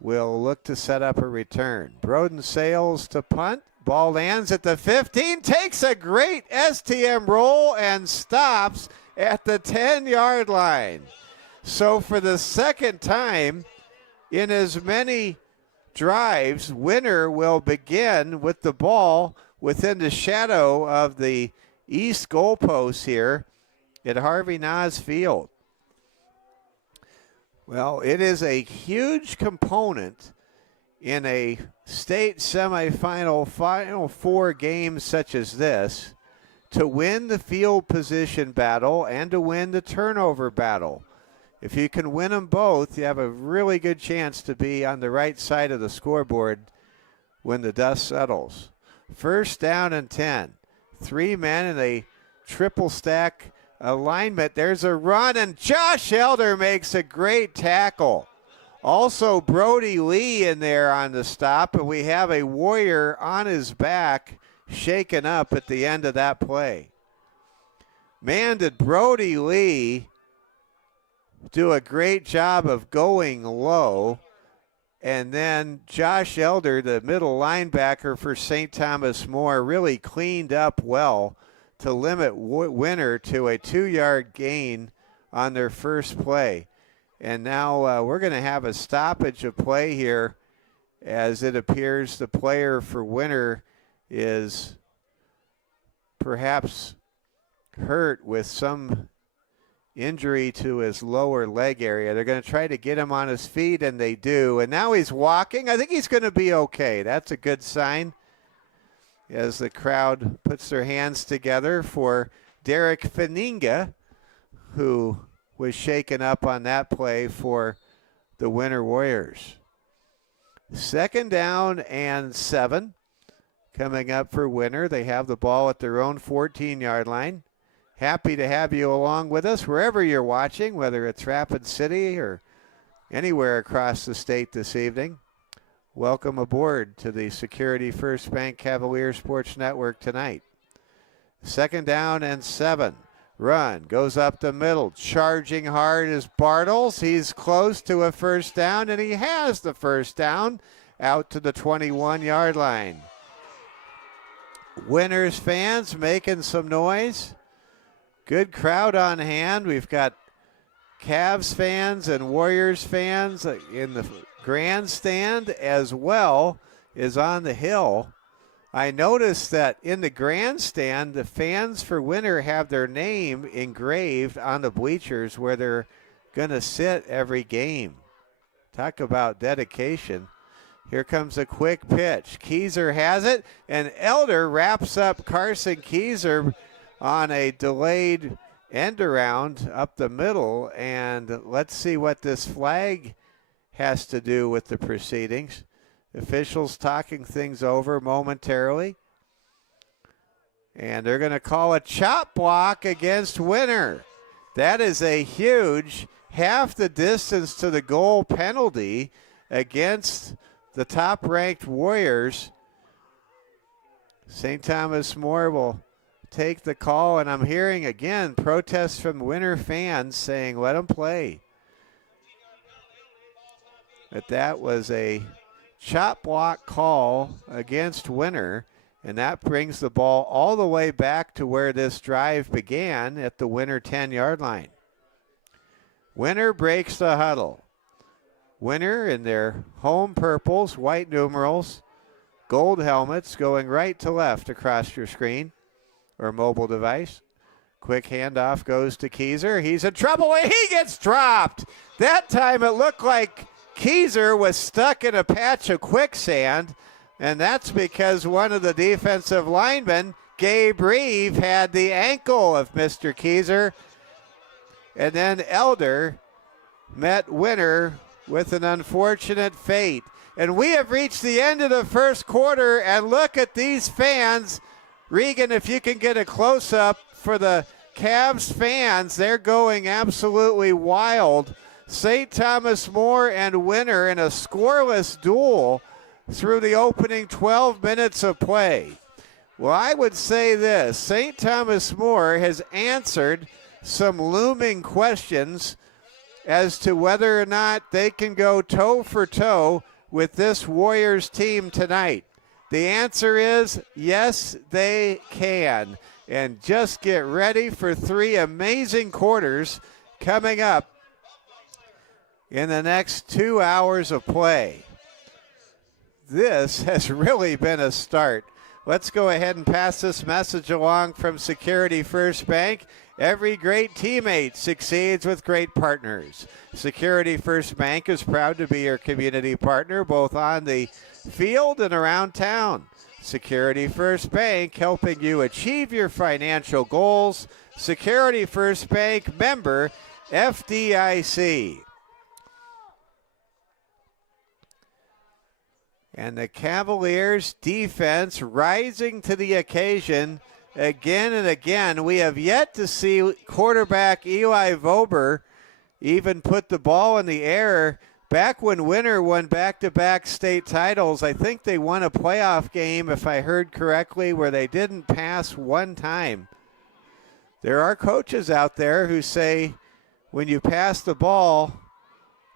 will look to set up a return. Broden sails to punt. Ball lands at the 15, takes a great STM roll and stops at the 10-yard line. So for the second time in as many drives, Winner will begin with the ball within the shadow of the east goalpost here at Harvey Nas Field. Well, it is a huge component in a state semifinal, final 4 games such as this to win the field position battle and to win the turnover battle. If you can win them both, you have a really good chance to be on the right side of the scoreboard when the dust settles. 1st down and 10. 3 men in a triple stack alignment. There's a run, and Josh Elder makes a great tackle. Also, Brody Lee in there on the stop, and we have a Warrior on his back shaken up at the end of that play. Man, did Brody Lee do a great job of going low. And then Josh Elder, the middle linebacker for St. Thomas More, really cleaned up well to limit Winner to a 2-yard gain on their first play. And now we're going to have a stoppage of play here, as it appears the player for Winner is perhaps hurt with some injury to his lower leg area. They're going to try to get him on his feet, and they do. And now he's walking. I think he's going to be okay. That's a good sign as the crowd puts their hands together for Derek Faninga, who was shaken up on that play for the Winter Warriors. 2nd down and 7 coming up for Winter. They have the ball at their own 14-yard line. Happy to have you along with us wherever you're watching, whether it's Rapid City or anywhere across the state this evening, welcome aboard to the Security First Bank Cavalier Sports Network tonight. 2nd down and 7. Run goes up the middle. Charging hard is Bartles. He's close to a first down, and he has the first down out to the 21-yard line. Winners fans making some noise. Good crowd on hand. We've got Cavs fans and Warriors fans in the grandstand as well as on the hill. I noticed that in the grandstand, the fans for Winter have their name engraved on the bleachers where they're going to sit every game. Talk about dedication. Here comes a quick pitch. Keyser has it, and Elder wraps up Carson Keyser on a delayed end around up the middle, and let's see what this flag has to do with the proceedings. Officials talking things over momentarily. And they're going to call a chop block against Winter. That is a huge half the distance to the goal penalty against the top-ranked Warriors. St. Thomas More will take the call, and I'm hearing again protests from Winter fans saying, let them play. But that was a chop block call against Winter, and that brings the ball all the way back to where this drive began at the Winter 10-yard line. Winter breaks the huddle. Winter in their home purples, white numerals, gold helmets going right to left across your screen or mobile device. Quick handoff goes to Keyser. He's in trouble, and he gets dropped. That time it looked like Keyser was stuck in a patch of quicksand, and that's because one of the defensive linemen, Gabe Reeve, had the ankle of Mr. Keyser, and then Elder met Winter with an unfortunate fate. And we have reached the end of the first quarter, and look at these fans. Regan, if you can get a close-up for the Cavs fans, they're going absolutely wild. St. Thomas More and Winter in a scoreless duel through the opening 12 minutes of play. Well, I would say this. St. Thomas More has answered some looming questions as to whether or not they can go toe for toe with this Warriors team tonight. The answer is yes, they can. And just get ready for 3 amazing quarters coming up in the next 2 hours of play. This has really been a start. Let's go ahead and pass this message along from Security First Bank. Every great teammate succeeds with great partners. Security First Bank is proud to be your community partner, both on the field and around town. Security First Bank, helping you achieve your financial goals. Security First Bank, member FDIC. And the Cavaliers' defense rising to the occasion again and again. We have yet to see quarterback Eli Vober even put the ball in the air. Back when Winter won back-to-back state titles, I think they won a playoff game, if I heard correctly, where they didn't pass one time. There are coaches out there who say when you pass the ball,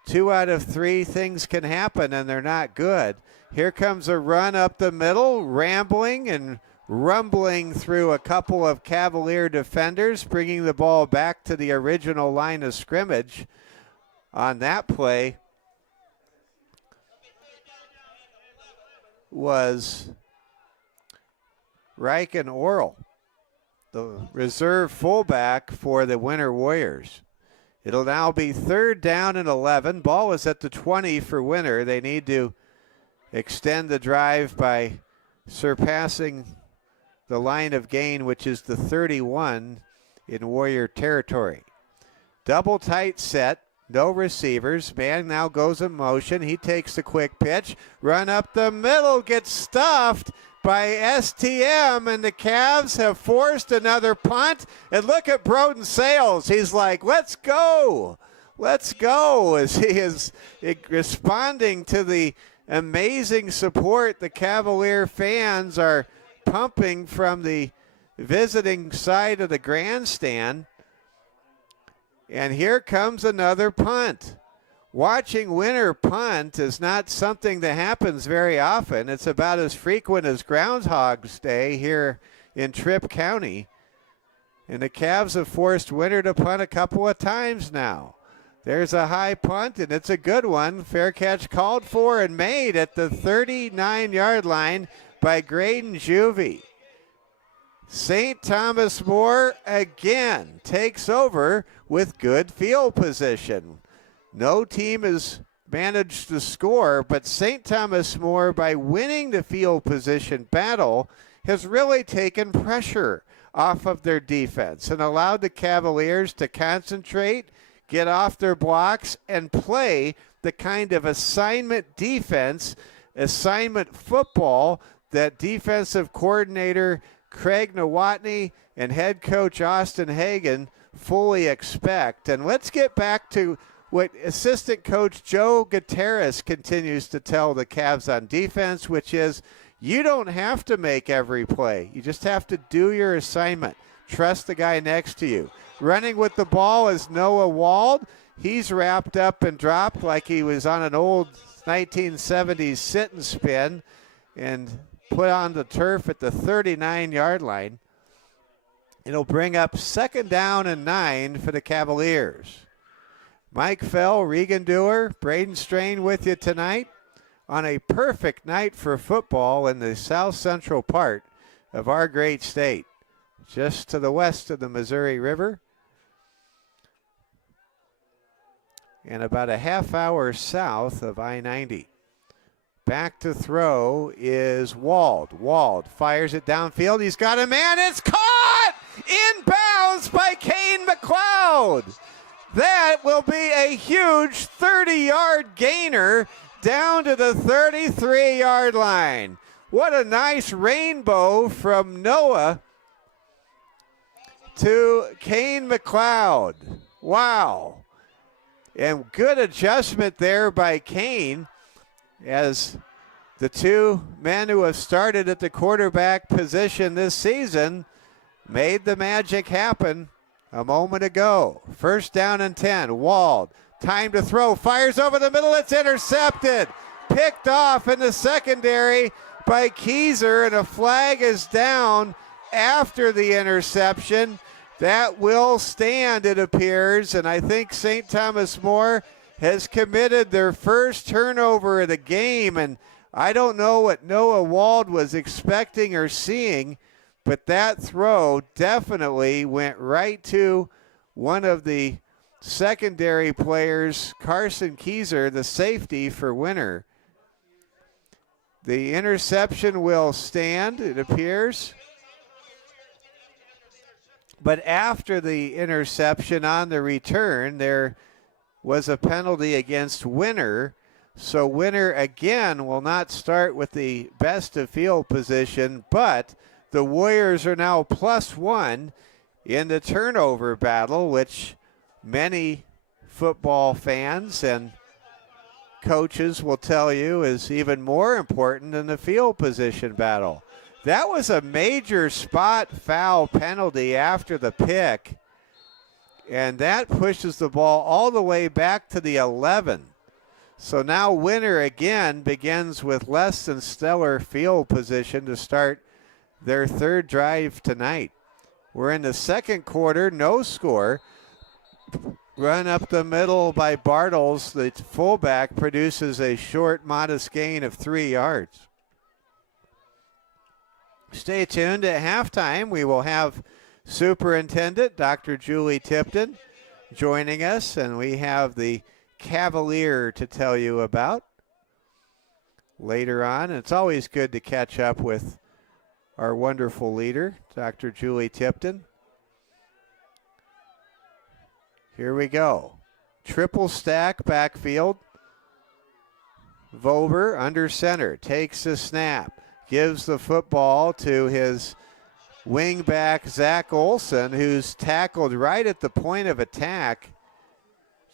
2 out of 3 things can happen, and they're not good. Here comes a run up the middle, rambling and rumbling through a couple of Cavalier defenders, bringing the ball back to the original line of scrimmage on that play was Riken Orrell, the reserve fullback for the Winter Warriors. It'll now be 3rd down and 11. Ball is at the 20 for Winter. They need to extend the drive by surpassing the line of gain, which is the 31 in Warrior territory. Double tight set, no receivers. Man now goes in motion. He takes the quick pitch. Run up the middle, gets stuffed by STM, and the Cavs have forced another punt. And look at Broden Sales. He's like, let's go. let's go, as he is responding to the amazing support the Cavalier fans are pumping from the visiting side of the grandstand. And here comes another punt. Watching Winter punt is not something that happens very often. It's about as frequent as Groundhog's Day here in Tripp County. And the Cavs have forced Winter to punt a couple of times now. There's a high punt, and it's a good one. Fair catch called for and made at the 39-yard line by Graydon Juvie. St. Thomas More again takes over with good field position. No team has managed to score, but St. Thomas More, by winning the field position battle, has really taken pressure off of their defense and allowed the Cavaliers to concentrate, get off their blocks, and play the kind of assignment defense, assignment football that defensive coordinator Craig Nowotny and head coach Austin Hagan fully expect. And let's get back to what assistant coach Joe Gutierrez continues to tell the Cavs on defense, which is you don't have to make every play. You just have to do your assignment. Trust the guy next to you. Running with the ball is Noah Wald. He's wrapped up and dropped like he was on an old 1970s sit and spin and put on the turf at the 39-yard line. It'll bring up 2nd down and 9 for the Cavaliers. Mike Fell, Regan Dewar, Braden Strain with you tonight on a perfect night for football in the south central part of our great state, just to the west of the Missouri River and about a half hour south of I-90. Back to throw is Wald. Wald fires it downfield. He's got a man. It's caught in bounds by Kane McLeod. That will be a huge 30-yard gainer down to the 33-yard line. What a nice rainbow from Noah to Kane McLeod. Wow. And good adjustment there by Kane, as the two men who have started at the quarterback position this season made the magic happen a moment ago. 1st down and 10. Wald, time to throw, fires over the middle. It's intercepted. Picked off in the secondary by Keyser, and a flag is down after the interception. That will stand, it appears, and I think St. Thomas More has committed their first turnover of the game, and I don't know what Noah Wald was expecting or seeing, but that throw definitely went right to one of the secondary players, Carson Keyser, the safety for Winter. The interception will stand, it appears. But after the interception on the return, there was a penalty against Winter. So Winter again will not start with the best of field position, but the Warriors are now +1 in the turnover battle, which many football fans and coaches will tell you is even more important than the field position battle. That was a major spot foul penalty after the pick, and that pushes the ball all the way back to the 11. So now Winter again begins with less than stellar field position to start their third drive tonight. We're in the second quarter, no score. Run up the middle by Bartles, the fullback, produces a short, modest gain of 3 yards. Stay tuned. At halftime, we will have Superintendent Dr. Julie Tipton joining us, and we have the Cavalier to tell you about later on. It's always good to catch up with our wonderful leader, Dr. Julie Tipton. Here we go. Triple stack backfield. Vober under center, takes the snap, gives the football to his wingback, Zach Olson, who's tackled right at the point of attack.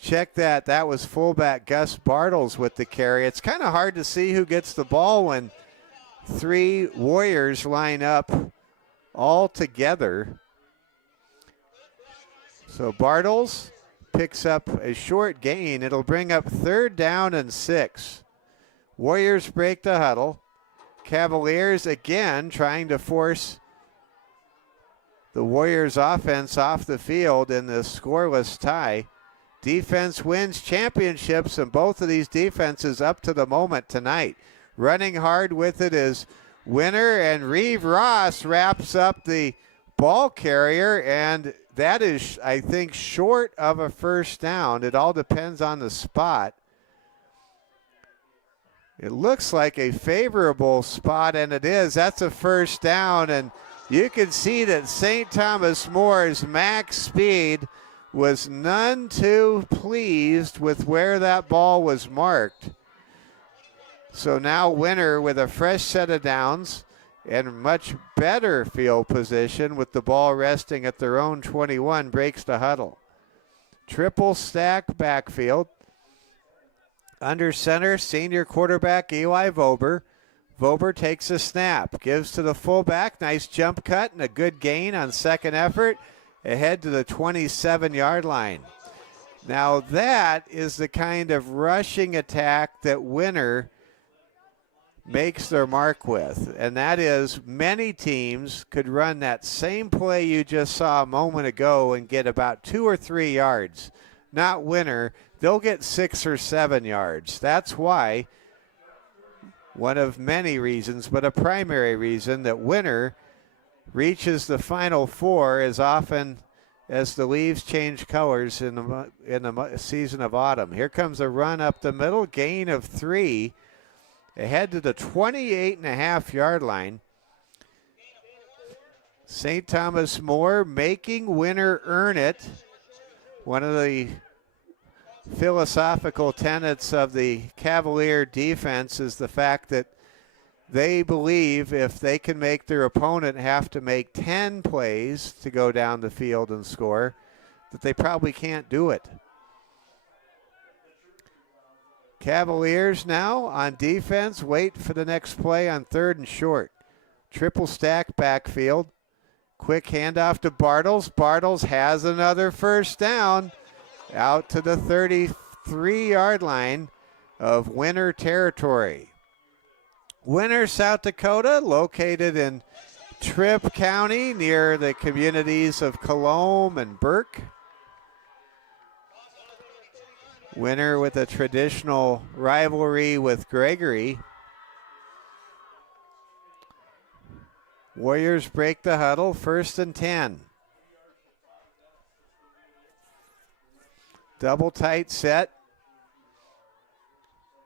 Check that. That was fullback Gus Bartles with the carry. It's kind of hard to see who gets the ball when 3 Warriors line up all together. So Bartles picks up a short gain. It'll bring up 3rd down and 6. Warriors break the huddle. Cavaliers again trying to force the Warriors offense off the field in this scoreless tie. Defense wins championships, and both of these defenses up to the moment tonight. Running hard with it is Winner, and Reeve Ross wraps up the ball carrier, and that is, I think, short of a first down. It all depends on the spot. It looks like a favorable spot, and it is. That's a first down, and you can see that St. Thomas More's max speed was none too pleased with where that ball was marked. So now Winner with a fresh set of downs and much better field position with the ball resting at their own 21 breaks the huddle. Triple stack backfield. Under center, senior quarterback Eli Vober. Vober takes a snap, gives to the fullback, nice jump cut and a good gain on second effort, ahead to the 27-yard line. Now that is the kind of rushing attack that Winner makes their mark with, and that is many teams could run that same play you just saw a moment ago and get about 2 or 3 yards. Not Winner. They'll get 6 or 7 yards. That's why, one of many reasons, but a primary reason, that Winner reaches the Final Four as often as the leaves change colors in the season of autumn. Here comes a run up the middle, gain of 3, ahead to the 28.5-yard line. St. Thomas More making Winner earn it. One of the philosophical tenets of the Cavalier defense is the fact that they believe if they can make their opponent have to make 10 plays to go down the field and score, that they probably can't do it. Cavaliers now on defense, wait for the next play on 3rd and short. Triple stack backfield. Quick handoff to Bartles. Bartles has another first down out to the 33-yard line of Winner territory. Winner, South Dakota, located in Tripp County near the communities of Colome and Burke. Winner with a traditional rivalry with Gregory. Warriors break the huddle, 1st and 10. Double tight set.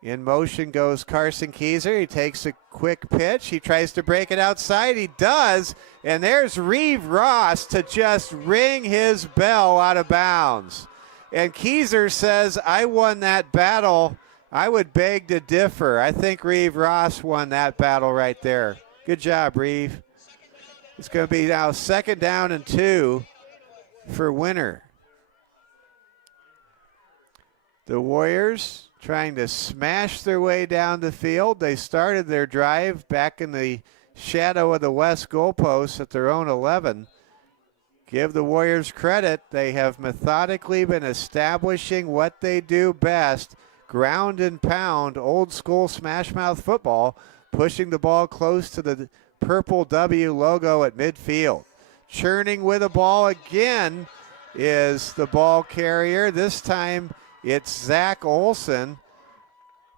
In motion goes Carson Keyser. He takes a quick pitch. He tries to break it outside. He does. And there's Reeve Ross to just ring his bell out of bounds. And Keyser says, I won that battle. I would beg to differ. I think Reeve Ross won that battle right there. Good job, Reeve. It's going to be now 2nd down and 2 for Winner. The Warriors trying to smash their way down the field. They started their drive back in the shadow of the west goalpost at their own 11. Give the Warriors credit. They have methodically been establishing what they do best, ground and pound, old school smash mouth football, pushing the ball close to the purple W logo at midfield. Churning with the ball again is the ball carrier. This time it's Zach Olson.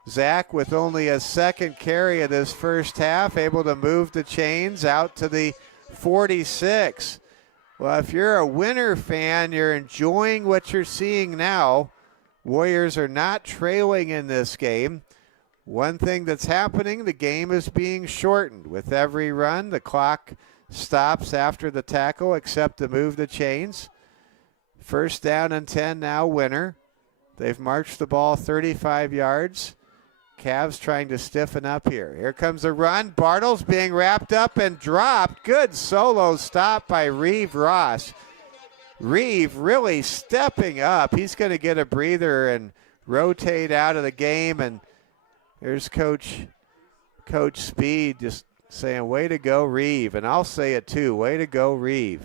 Zach with only a 2nd carry of this first half, able to move the chains out to the 46. Well, if you're a Winner fan, you're enjoying what you're seeing now. Warriors are not trailing in this game. One thing that's happening, the game is being shortened. With every run, the clock stops after the tackle except to move the chains. 1st down and 10 now, Winner. They've marched the ball 35 yards. Cavs trying to stiffen up here. Here comes a run. Bartles being wrapped up and dropped. Good solo stop by Reeve Ross. Reeve really stepping up. He's going to get a breather and rotate out of the game. And there's Coach Speed just saying, way to go, Reeve. And I'll say it too, way to go, Reeve.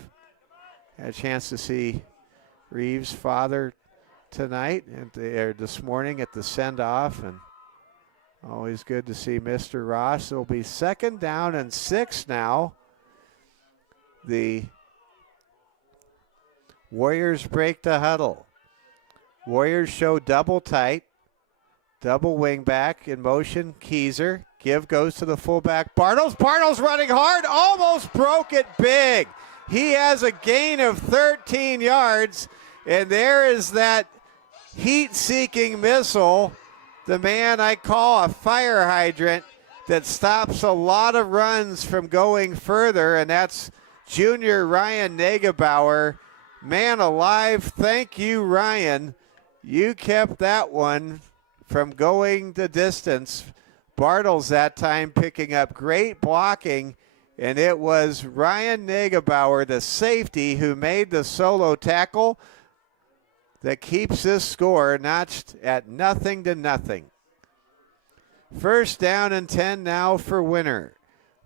Had a chance to see Reeve's father tonight or this morning at the send-off, and always good to see Mr. Ross. It'll be 2nd down and 6 now. The Warriors break the huddle. Warriors show double tight. Double wing back in motion. Keyser. Give goes to the fullback. Bartles. Bartles running hard. Almost broke it big. He has a gain of 13 yards. And there is that heat-seeking missile. The man I call a fire hydrant that stops a lot of runs from going further. And that's junior Ryan Negebauer. Man alive, thank you, Ryan. You kept that one from going the distance. Bartles that time picking up great blocking, and it was Ryan Negebauer, the safety, who made the solo tackle that keeps this score notched at 0-0. 1st down and 10 now for Winter.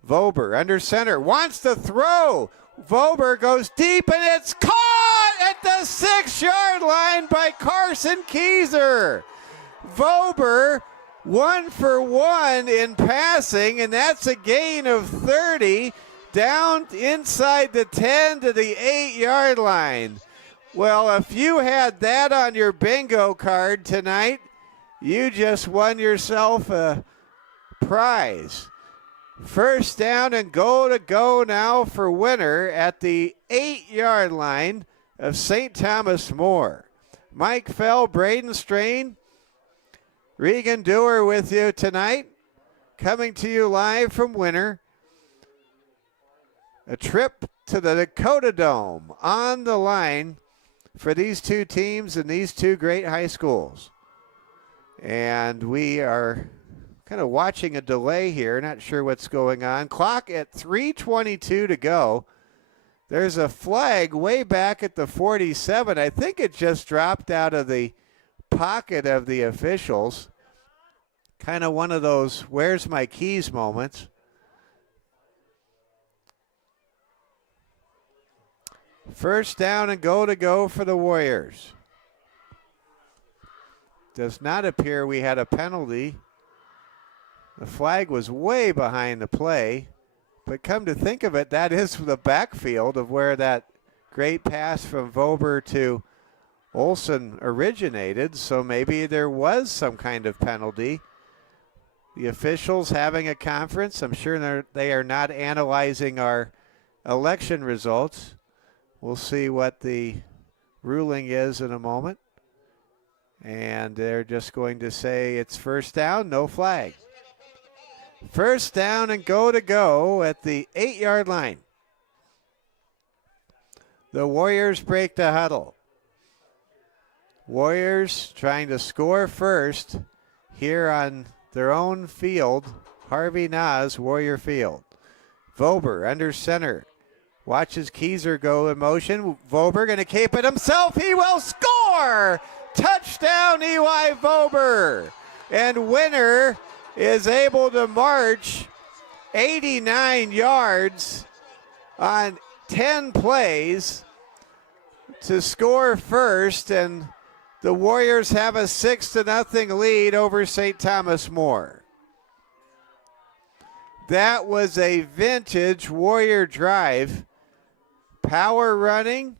Vober under center, wants to throw. Vober goes deep, and it's caught at the 6-yard line by Carson Keyser. Vober 1 for 1 in passing, and that's a gain of 30 down inside the 10 to the 8-yard line. Well, if you had that on your bingo card tonight, you just won yourself a prize. 1st down and goal to go now for Winter at the 8-yard line of St. Thomas More. Mike Fell, Braden Strain, Regan Dewar with you tonight. Coming to you live from Winter. A trip to the Dakota Dome on the line for these two teams and these two great high schools. And we are kind of watching a delay here, not sure what's going on. Clock at 3:22 to go. There's a flag way back at the 47. I think it just dropped out of the pocket of the officials. Kind of one of those where's my keys moments. First down and goal to go for the Warriors. Does not appear we had a penalty. The flag was way behind the play, but come to think of it, that is the backfield of where that great pass from Vober to Olsen originated, so maybe there was some kind of penalty. The officials having a conference. I'm sure they are not analyzing our election results. We'll see what the ruling is in a moment. And they're just going to say it's first down, no flag. First down and goal to go at the 8-yard line. The Warriors break the huddle. Warriors trying to score first here on their own field, Harvey Nas Warrior Field. Vober under center. Watches Keyser go in motion. Vober going to keep it himself. He will score! Touchdown, Eli Vober. And Winter is able to march 89 yards on 10 plays to score first, and the Warriors have a 6-0 lead over St. Thomas More. That was a vintage Warrior drive. Power running,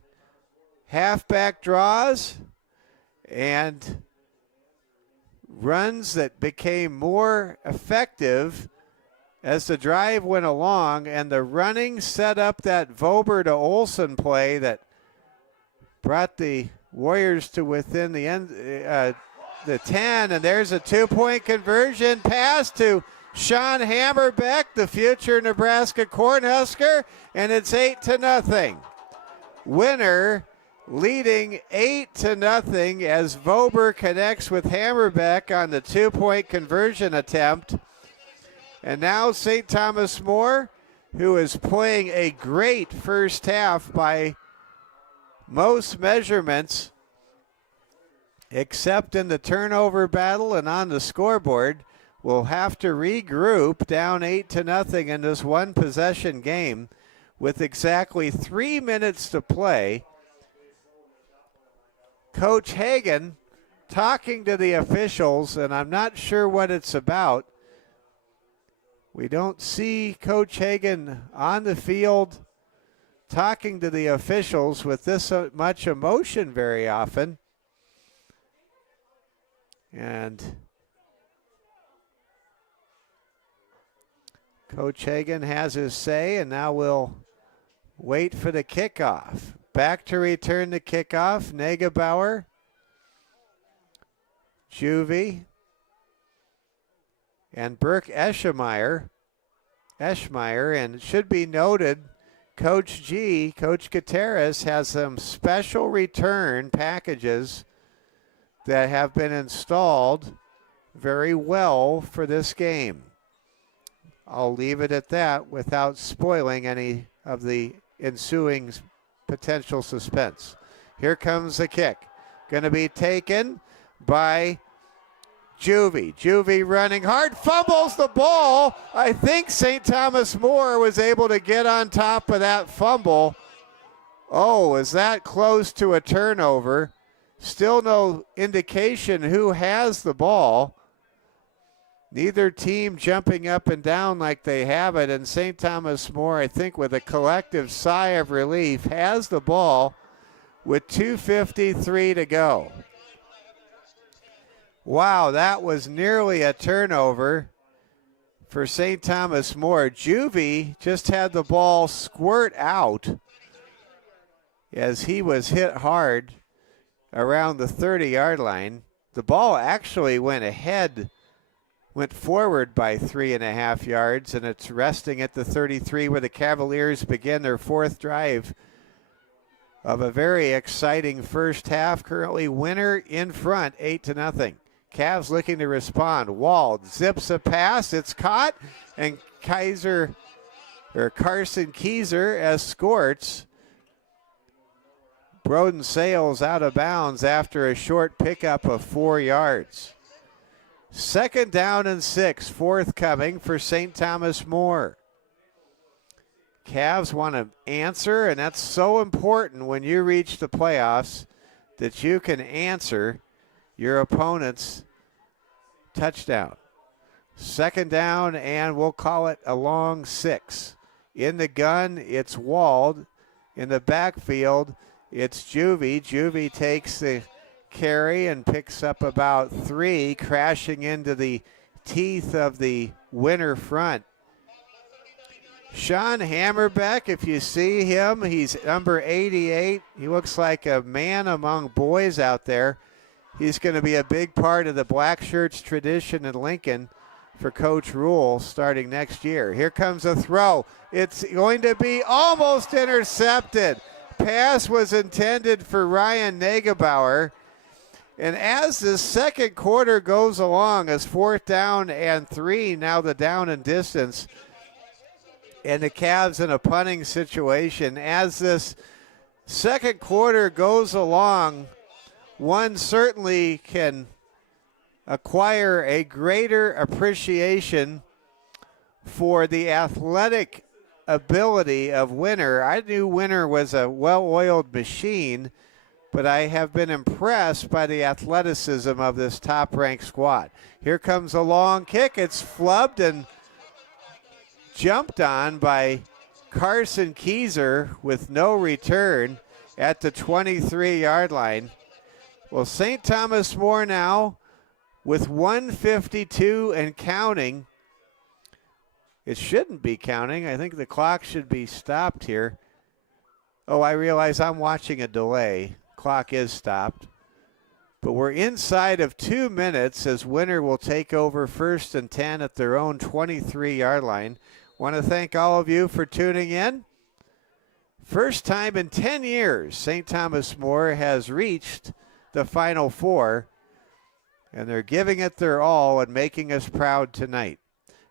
halfback draws, and runs that became more effective as the drive went along, and the running set up that Vober to Olsen play that brought the Warriors to within the end, the 10, and there's a 2-point conversion pass to Sean Hammerbeck, the future Nebraska Cornhusker, and it's 8-0. Winner leading 8-0 as Vober connects with Hammerbeck on the 2-point conversion attempt. And now St. Thomas More, who is playing a great first half by most measurements, except in the turnover battle and on the scoreboard, will have to regroup down 8-0 in this one possession game with exactly 3 minutes to play. Coach Hagan talking to the officials, and I'm not sure what it's about. We don't see Coach Hagan on the field talking to the officials with this much emotion very often. And Coach Hagan has his say, and now we'll wait for the kickoff. Back to return the kickoff, Negebauer, Juvie, and Burke Eschmeyer. And it should be noted, Coach Gutierrez, has some special return packages that have been installed very well for this game. I'll leave it at that without spoiling any of the ensuing potential suspense. Here comes the kick. Going to be taken by Juvie. Juvie running hard, fumbles the ball. I think St. Thomas More was able to get on top of that fumble. Oh, is that close to a turnover? Still no indication who has the ball. Neither team jumping up and down like they have it, and St. Thomas More, I think with a collective sigh of relief, has the ball with 2:53 to go. Wow, that was nearly a turnover for St. Thomas More. Juvie just had the ball squirt out as he was hit hard around the 30-yard line. The ball actually went forward by 3.5 yards, and it's resting at the 33 where the Cavaliers begin their fourth drive of a very exciting first half. Currently Winter in front, 8-0. Cavs looking to respond. Wald zips a pass. It's caught, and Carson Keyser escorts Broden Sales out of bounds after a short pickup of 4 yards. 2nd down and 6, forthcoming for St. Thomas More. Cavs want to answer, and that's so important when you reach the playoffs that you can answer your opponent's touchdown. 2nd down, and we'll call it a long 6. In the gun, it's Wald. In the backfield, it's Juvie. Juvie takes the carry and picks up about 3, crashing into the teeth of the Winter front. Sean Hammerbeck, if you see him, he's number 88. He looks like a man among boys out there. He's going to be a big part of the Black Shirts tradition in Lincoln for Coach Rule starting next year. Here comes a throw. It's going to be almost intercepted. Pass was intended for Ryan Negebauer. And as the second quarter goes along, as 4th down and 3, now the down and distance, and the Cavs in a punting situation. As this second quarter goes along, one certainly can acquire a greater appreciation for the athletic ability of Winter. I knew Winter was a well-oiled machine, but I have been impressed by the athleticism of this top-ranked squad. Here comes a long kick. It's flubbed and jumped on by Carson Keyser with no return at the 23-yard line. Well, St. Thomas More now with 1:52 and counting. It shouldn't be counting. I think the clock should be stopped here. Oh, I realize I'm watching a delay. Clock is stopped. But we're inside of 2 minutes as Winter will take over 1st and 10 at their own 23-yard line. Want to thank all of you for tuning in. First time in 10 years St. Thomas More has reached the Final Four, and they're giving it their all and making us proud tonight.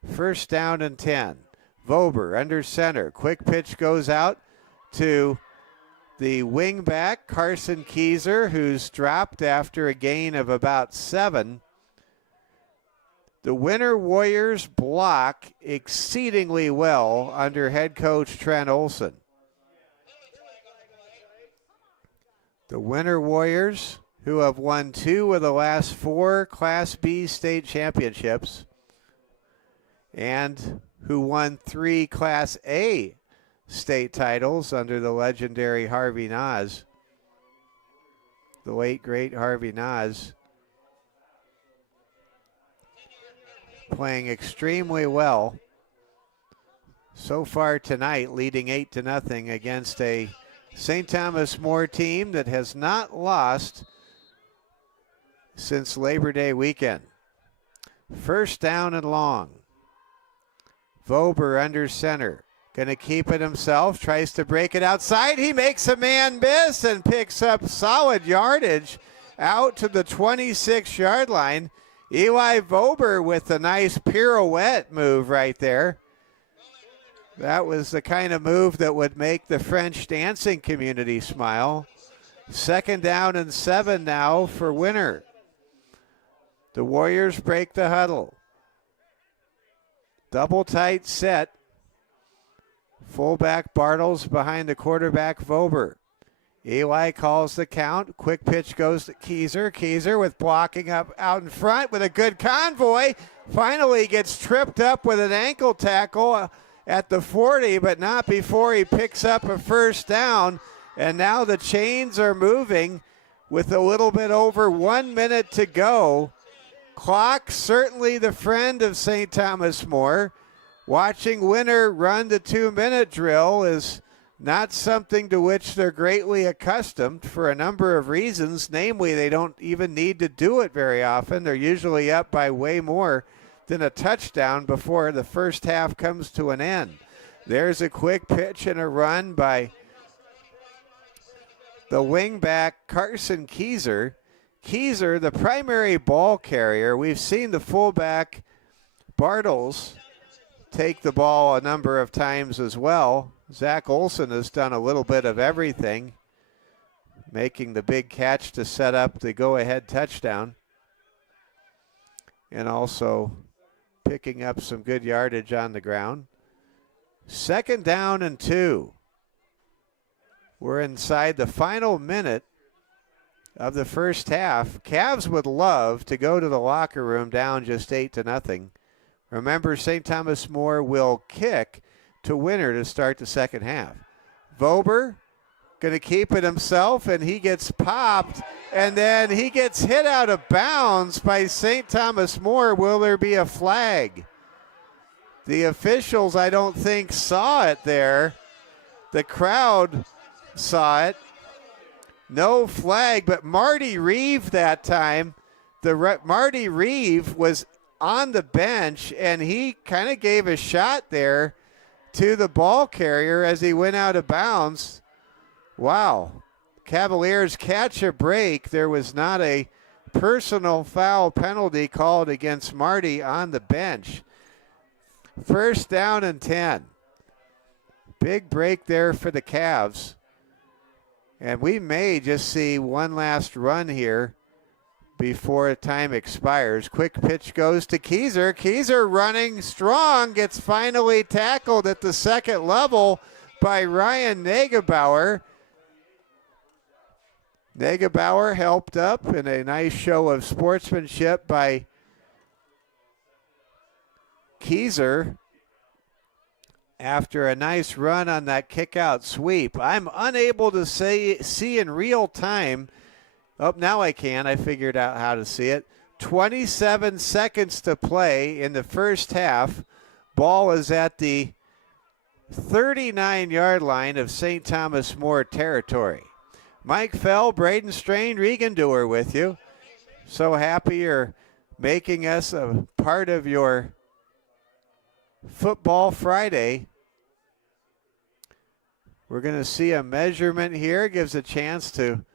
1st down and 10. Vober under center. Quick pitch goes out to the wingback, Carson Keyser, who's dropped after a gain of about 7. The Winter Warriors block exceedingly well under head coach Trent Olson. The Winter Warriors, who have won 2 of the last 4 Class B state championships and who won 3 Class A state titles under the legendary Harvey Nas, the late, great Harvey Nas, playing extremely well so far tonight, leading 8-0 against a St. Thomas More team that has not lost since Labor Day weekend. First down and long. Vober under center. Going to keep it himself. Tries to break it outside. He makes a man miss and picks up solid yardage out to the 26-yard line. Eli Vober with a nice pirouette move right there. That was the kind of move that would make the French dancing community smile. Second down and 7 now for Winter. The Warriors break the huddle. Double tight set. Fullback Bartles behind the quarterback Vober. Eli calls the count. Quick pitch goes to Keyser. Keyser with blocking up out in front with a good convoy. Finally gets tripped up with an ankle tackle at the 40, but not before he picks up a first down. And now the chains are moving with a little bit over 1 minute to go. Clock certainly the friend of St. Thomas More. Watching Winter run the 2-minute drill is not something to which they're greatly accustomed for a number of reasons. Namely, they don't even need to do it very often. They're usually up by way more than a touchdown before the first half comes to an end. There's a quick pitch and a run by the wingback Carson Keyser. Keyser, the primary ball carrier. We've seen the fullback Bartles take the ball a number of times as well. Zach Olson has done a little bit of everything, making the big catch to set up the go-ahead touchdown, and also picking up some good yardage on the ground. Second down and 2. We're inside the final minute of the first half. Cavs would love to go to the locker room down just 8-0. Remember, St. Thomas More will kick to Winter to start the second half. Vober going to keep it himself, and he gets popped, and then he gets hit out of bounds by St. Thomas More. Will there be a flag? The officials, I don't think, saw it there. The crowd saw it. No flag, but Marty Reeve that time. Marty Reeve was on the bench, and he kind of gave a shot there to the ball carrier as he went out of bounds. Wow. Cavaliers catch a break. There was not a personal foul penalty called against Marty on the bench. First down and 10. Big break there for the Cavs. And we may just see one last run here before time expires. Quick pitch goes to Keyser. Keyser running strong, gets finally tackled at the second level by Ryan Negebauer. Negebauer helped up in a nice show of sportsmanship by Keyser after a nice run on that kick-out sweep. I'm unable to see in real time. Oh, now I can. I figured out how to see it. 27 seconds to play in the first half. Ball is at the 39-yard line of St. Thomas More territory. Mike Fell, Braden Strain, Regan Dewar with you. So happy you're making us a part of your Football Friday. We're going to see a measurement here. Gives a chance to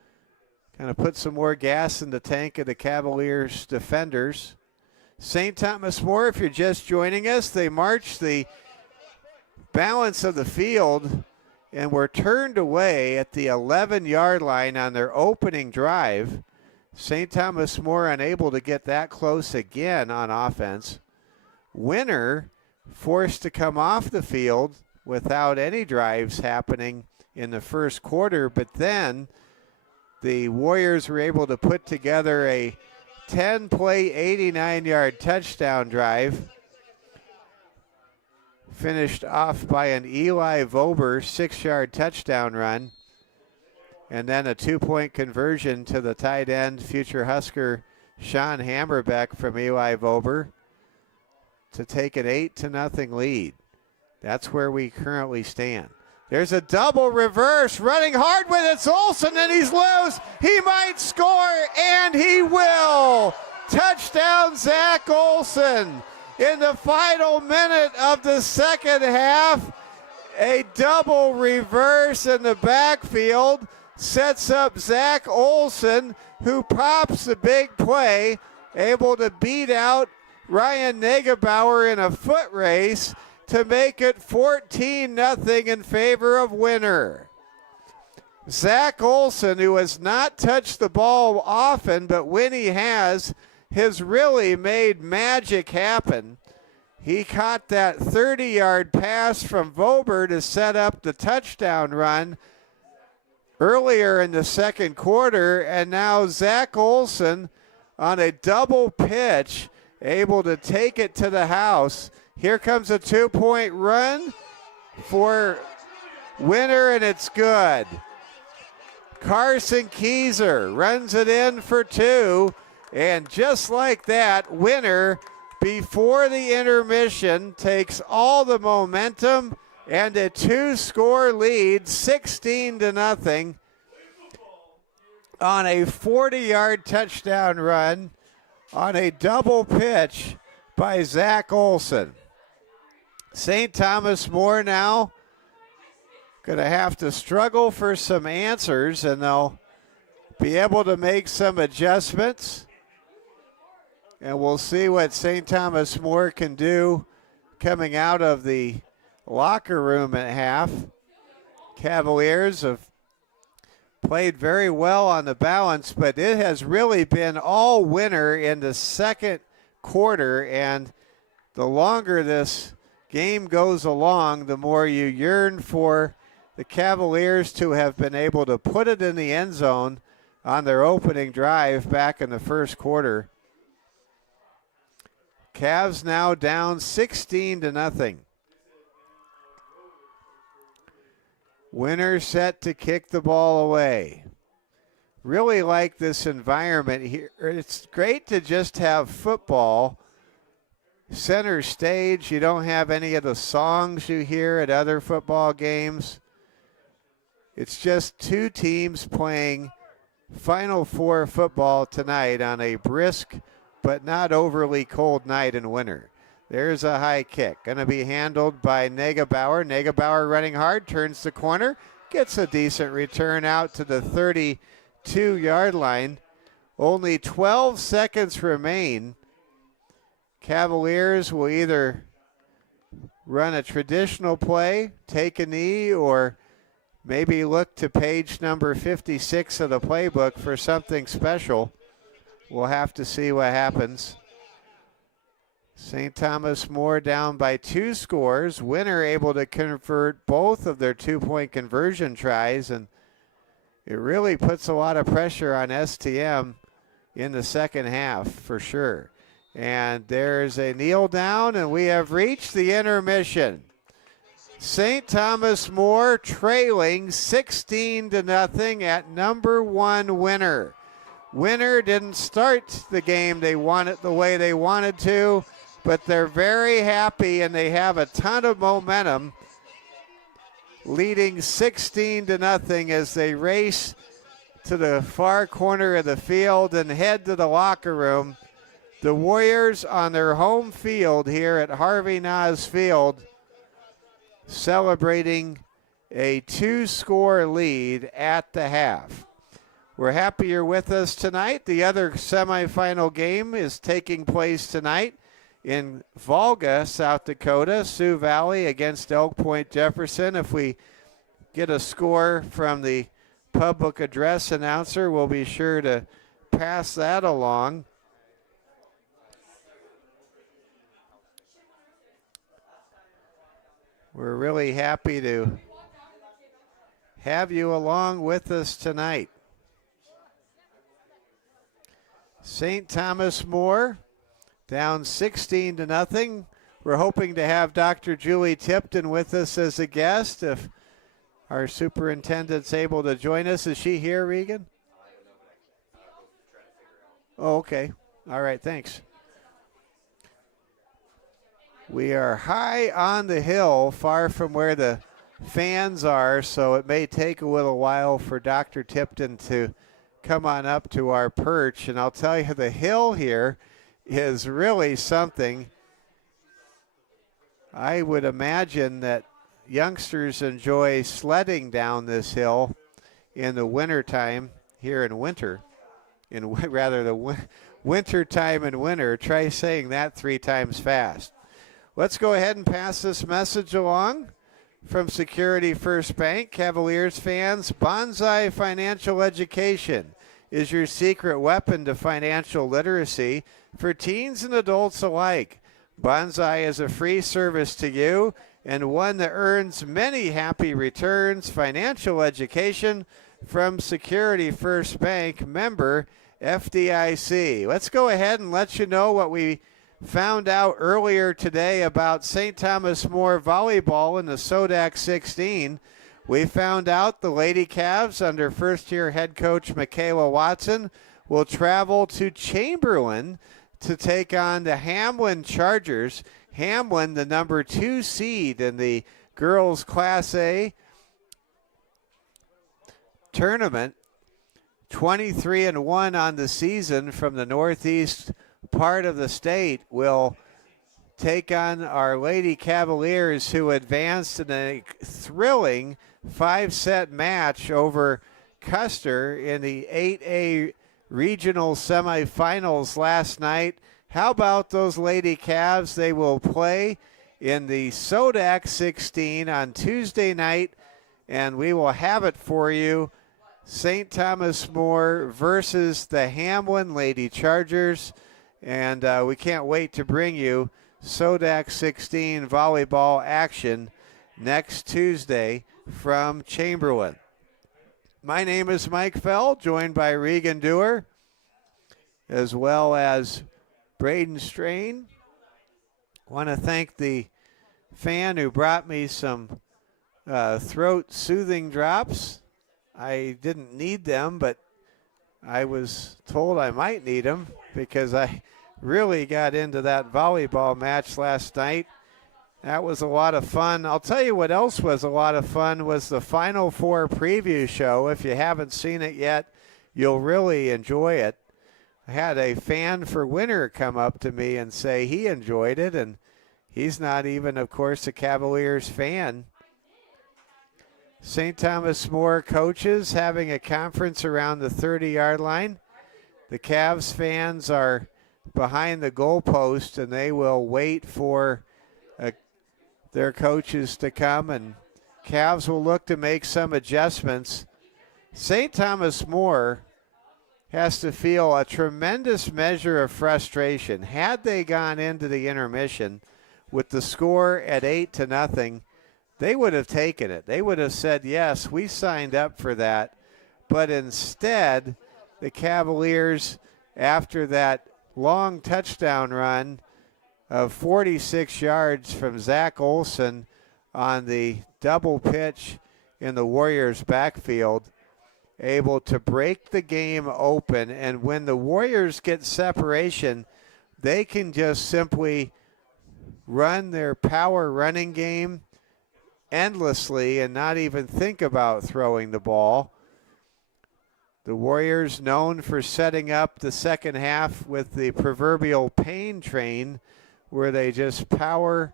kind of put some more gas in the tank of the Cavaliers defenders. St. Thomas More, if you're just joining us, they march the balance of the field and were turned away at the 11-yard line on their opening drive. St. Thomas More unable to get that close again on offense. Winner forced to come off the field without any drives happening in the first quarter, but then the Warriors were able to put together a 10-play, 89-yard touchdown drive, finished off by an Eli Vober 6-yard touchdown run, and then a 2-point conversion to the tight end, future Husker Sean Hammerbeck from Eli Vober to take an 8-0 lead. That's where we currently stand. There's a double reverse, running hard with it. It's Olsen, and he's loose. He might score, and he will. Touchdown, Zach Olsen. In the final minute of the second half, a double reverse in the backfield sets up Zach Olsen, who pops the big play, able to beat out Ryan Negebauer in a foot race to make it 14-0 in favor of Winner. Zach Olsen, who has not touched the ball often, but when he has really made magic happen. He caught that 30-yard pass from Vober to set up the touchdown run earlier in the second quarter, and now Zach Olsen on a double pitch, able to take it to the house. Here comes a 2-point run for Winner, and it's good. Carson Keyser runs it in for 2, and just like that, Winner, before the intermission, takes all the momentum and a 2-score lead, 16-0, on a 40-yard touchdown run on a double pitch by Zach Olsen. St. Thomas More now going to have to struggle for some answers, and they'll be able to make some adjustments. And we'll see what St. Thomas More can do coming out of the locker room at half. Cavaliers have played very well on the balance, but it has really been all Winner in the second quarter, and the longer this game goes along, the more you yearn for the Cavaliers to have been able to put it in the end zone on their opening drive back in the first quarter. Cavs now down 16-0. Winner set to kick the ball away. Really like this environment here. It's great to just have football center stage. You don't have any of the songs you hear at other football games. It's just two teams playing Final Four football tonight on a brisk but not overly cold night in Winter. There's a high kick. Going to be handled by Negebauer. Negebauer running hard, turns the corner, gets a decent return out to the 32-yard line. Only 12 seconds remain. Cavaliers will either run a traditional play, take a knee, or maybe look to page number 56 of the playbook for something special. We'll have to see what happens. St. Thomas More down by 2 scores. Winner able to convert both of their 2-point conversion tries, and it really puts a lot of pressure on STM in the second half for sure. And there's a kneel down, and we have reached the intermission. St. Thomas More trailing 16-0 at number 1 Winner. Winner didn't start the game the way they wanted to, but they're very happy, and they have a ton of momentum, leading 16-0 as they race to the far corner of the field and head to the locker room. The Warriors on their home field here at Harvey Nas Field, celebrating a 2-score lead at the half. We're happy you're with us tonight. The other semifinal game is taking place tonight in Volga, South Dakota. Sioux Valley against Elk Point Jefferson. If we get a score from the public address announcer, we'll be sure to pass that along. We're really happy to have you along with us tonight. St. Thomas More down 16-0. We're hoping to have Dr. Julie Tipton with us as a guest if our superintendent's able to join us. Is she here, Regan? Oh, okay. All right, thanks. We are high on the hill, far from where the fans are, so it may take a little while for Dr. Tipton to come on up to our perch. And I'll tell you, the hill here is really something. I would imagine that youngsters enjoy sledding down this hill in the wintertime here in winter. Winter time in winter. Try saying that 3 times fast. Let's go ahead and pass this message along from Security First Bank. Cavaliers fans, Bonsai Financial Education is your secret weapon to financial literacy for teens and adults alike. Bonsai is a free service to you and one that earns many happy returns. Financial education from Security First Bank, member FDIC. Let's go ahead and let you know what we found out earlier today about St. Thomas More volleyball in the SODAC 16. We found out the Lady Cavs under first-year head coach Michaela Watson will travel to Chamberlain to take on the Hamlin Chargers. Hamlin, the number 2 seed in the girls Class A tournament, 23-1 on the season from the northeast part of the state, will take on our Lady Cavaliers, who advanced in a thrilling 5-set match over Custer in the 8A regional semifinals last night. How about those Lady Cavs? They will play in the SODAC 16 on Tuesday night, and we will have it for you. St. Thomas More versus the Hamlin Lady Chargers, and we can't wait to bring you SODAC 16 volleyball action next Tuesday from Chamberlain. My name is Mike Fell, joined by Regan Dewar, as well as Braden Strain. Want to thank the fan who brought me some throat soothing drops. I didn't need them, but I was told I might need them because I really got into that volleyball match last night. That was a lot of fun. I'll tell you what else was a lot of fun was the Final Four preview show. If you haven't seen it yet, you'll really enjoy it. I had a fan for winter come up to me and say he enjoyed it, and he's not even, of course, a Cavaliers fan. St. Thomas More coaches having a conference around the 30-yard line. The Cavs fans are behind the goalpost, and they will wait for their coaches to come, and Cavs will look to make some adjustments. St. Thomas More has to feel a tremendous measure of frustration. Had they gone into the intermission with the score at 8-0, they would have taken it. They would have said, yes, we signed up for that. But instead, the Cavaliers, after that long touchdown run of 46 yards from Zach Olson on the double pitch in the Warriors' backfield, able to break the game open. And when the Warriors get separation, they can just simply run their power running game endlessly and not even think about throwing the ball. The Warriors, known for setting up the second half with the proverbial pain train, where they just power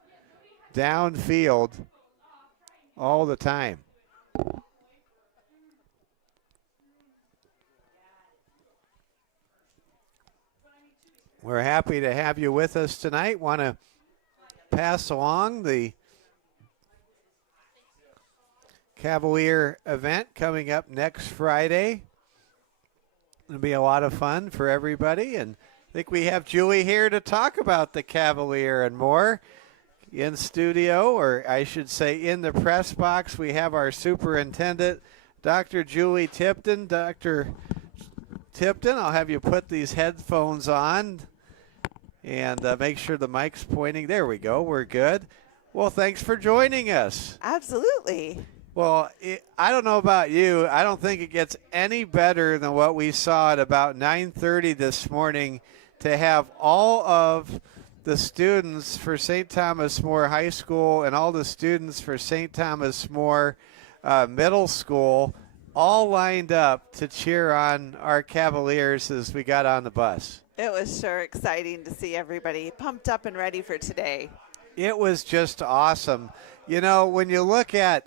downfield all the time. We're happy to have you with us tonight. Want to pass along the Cavalier event coming up next Friday. It'll be a lot of fun for everybody, and I think we have Julie here to talk about the Cavalier and more. In studio, or I should say in the press box, we have our superintendent, Dr. Julie Tipton. Dr. Tipton, I'll have you put these headphones on and make sure the mic's pointing. There we go. We're good. Well, thanks for joining us. Absolutely. Well, I don't know about you. I don't think it gets any better than what we saw at about 9:30 this morning to have all of the students for St. Thomas More High School and all the students for St. Thomas More Middle School all lined up to cheer on our Cavaliers as we got on the bus. It was sure exciting to see everybody pumped up and ready for today. It was just awesome. You know, when you look at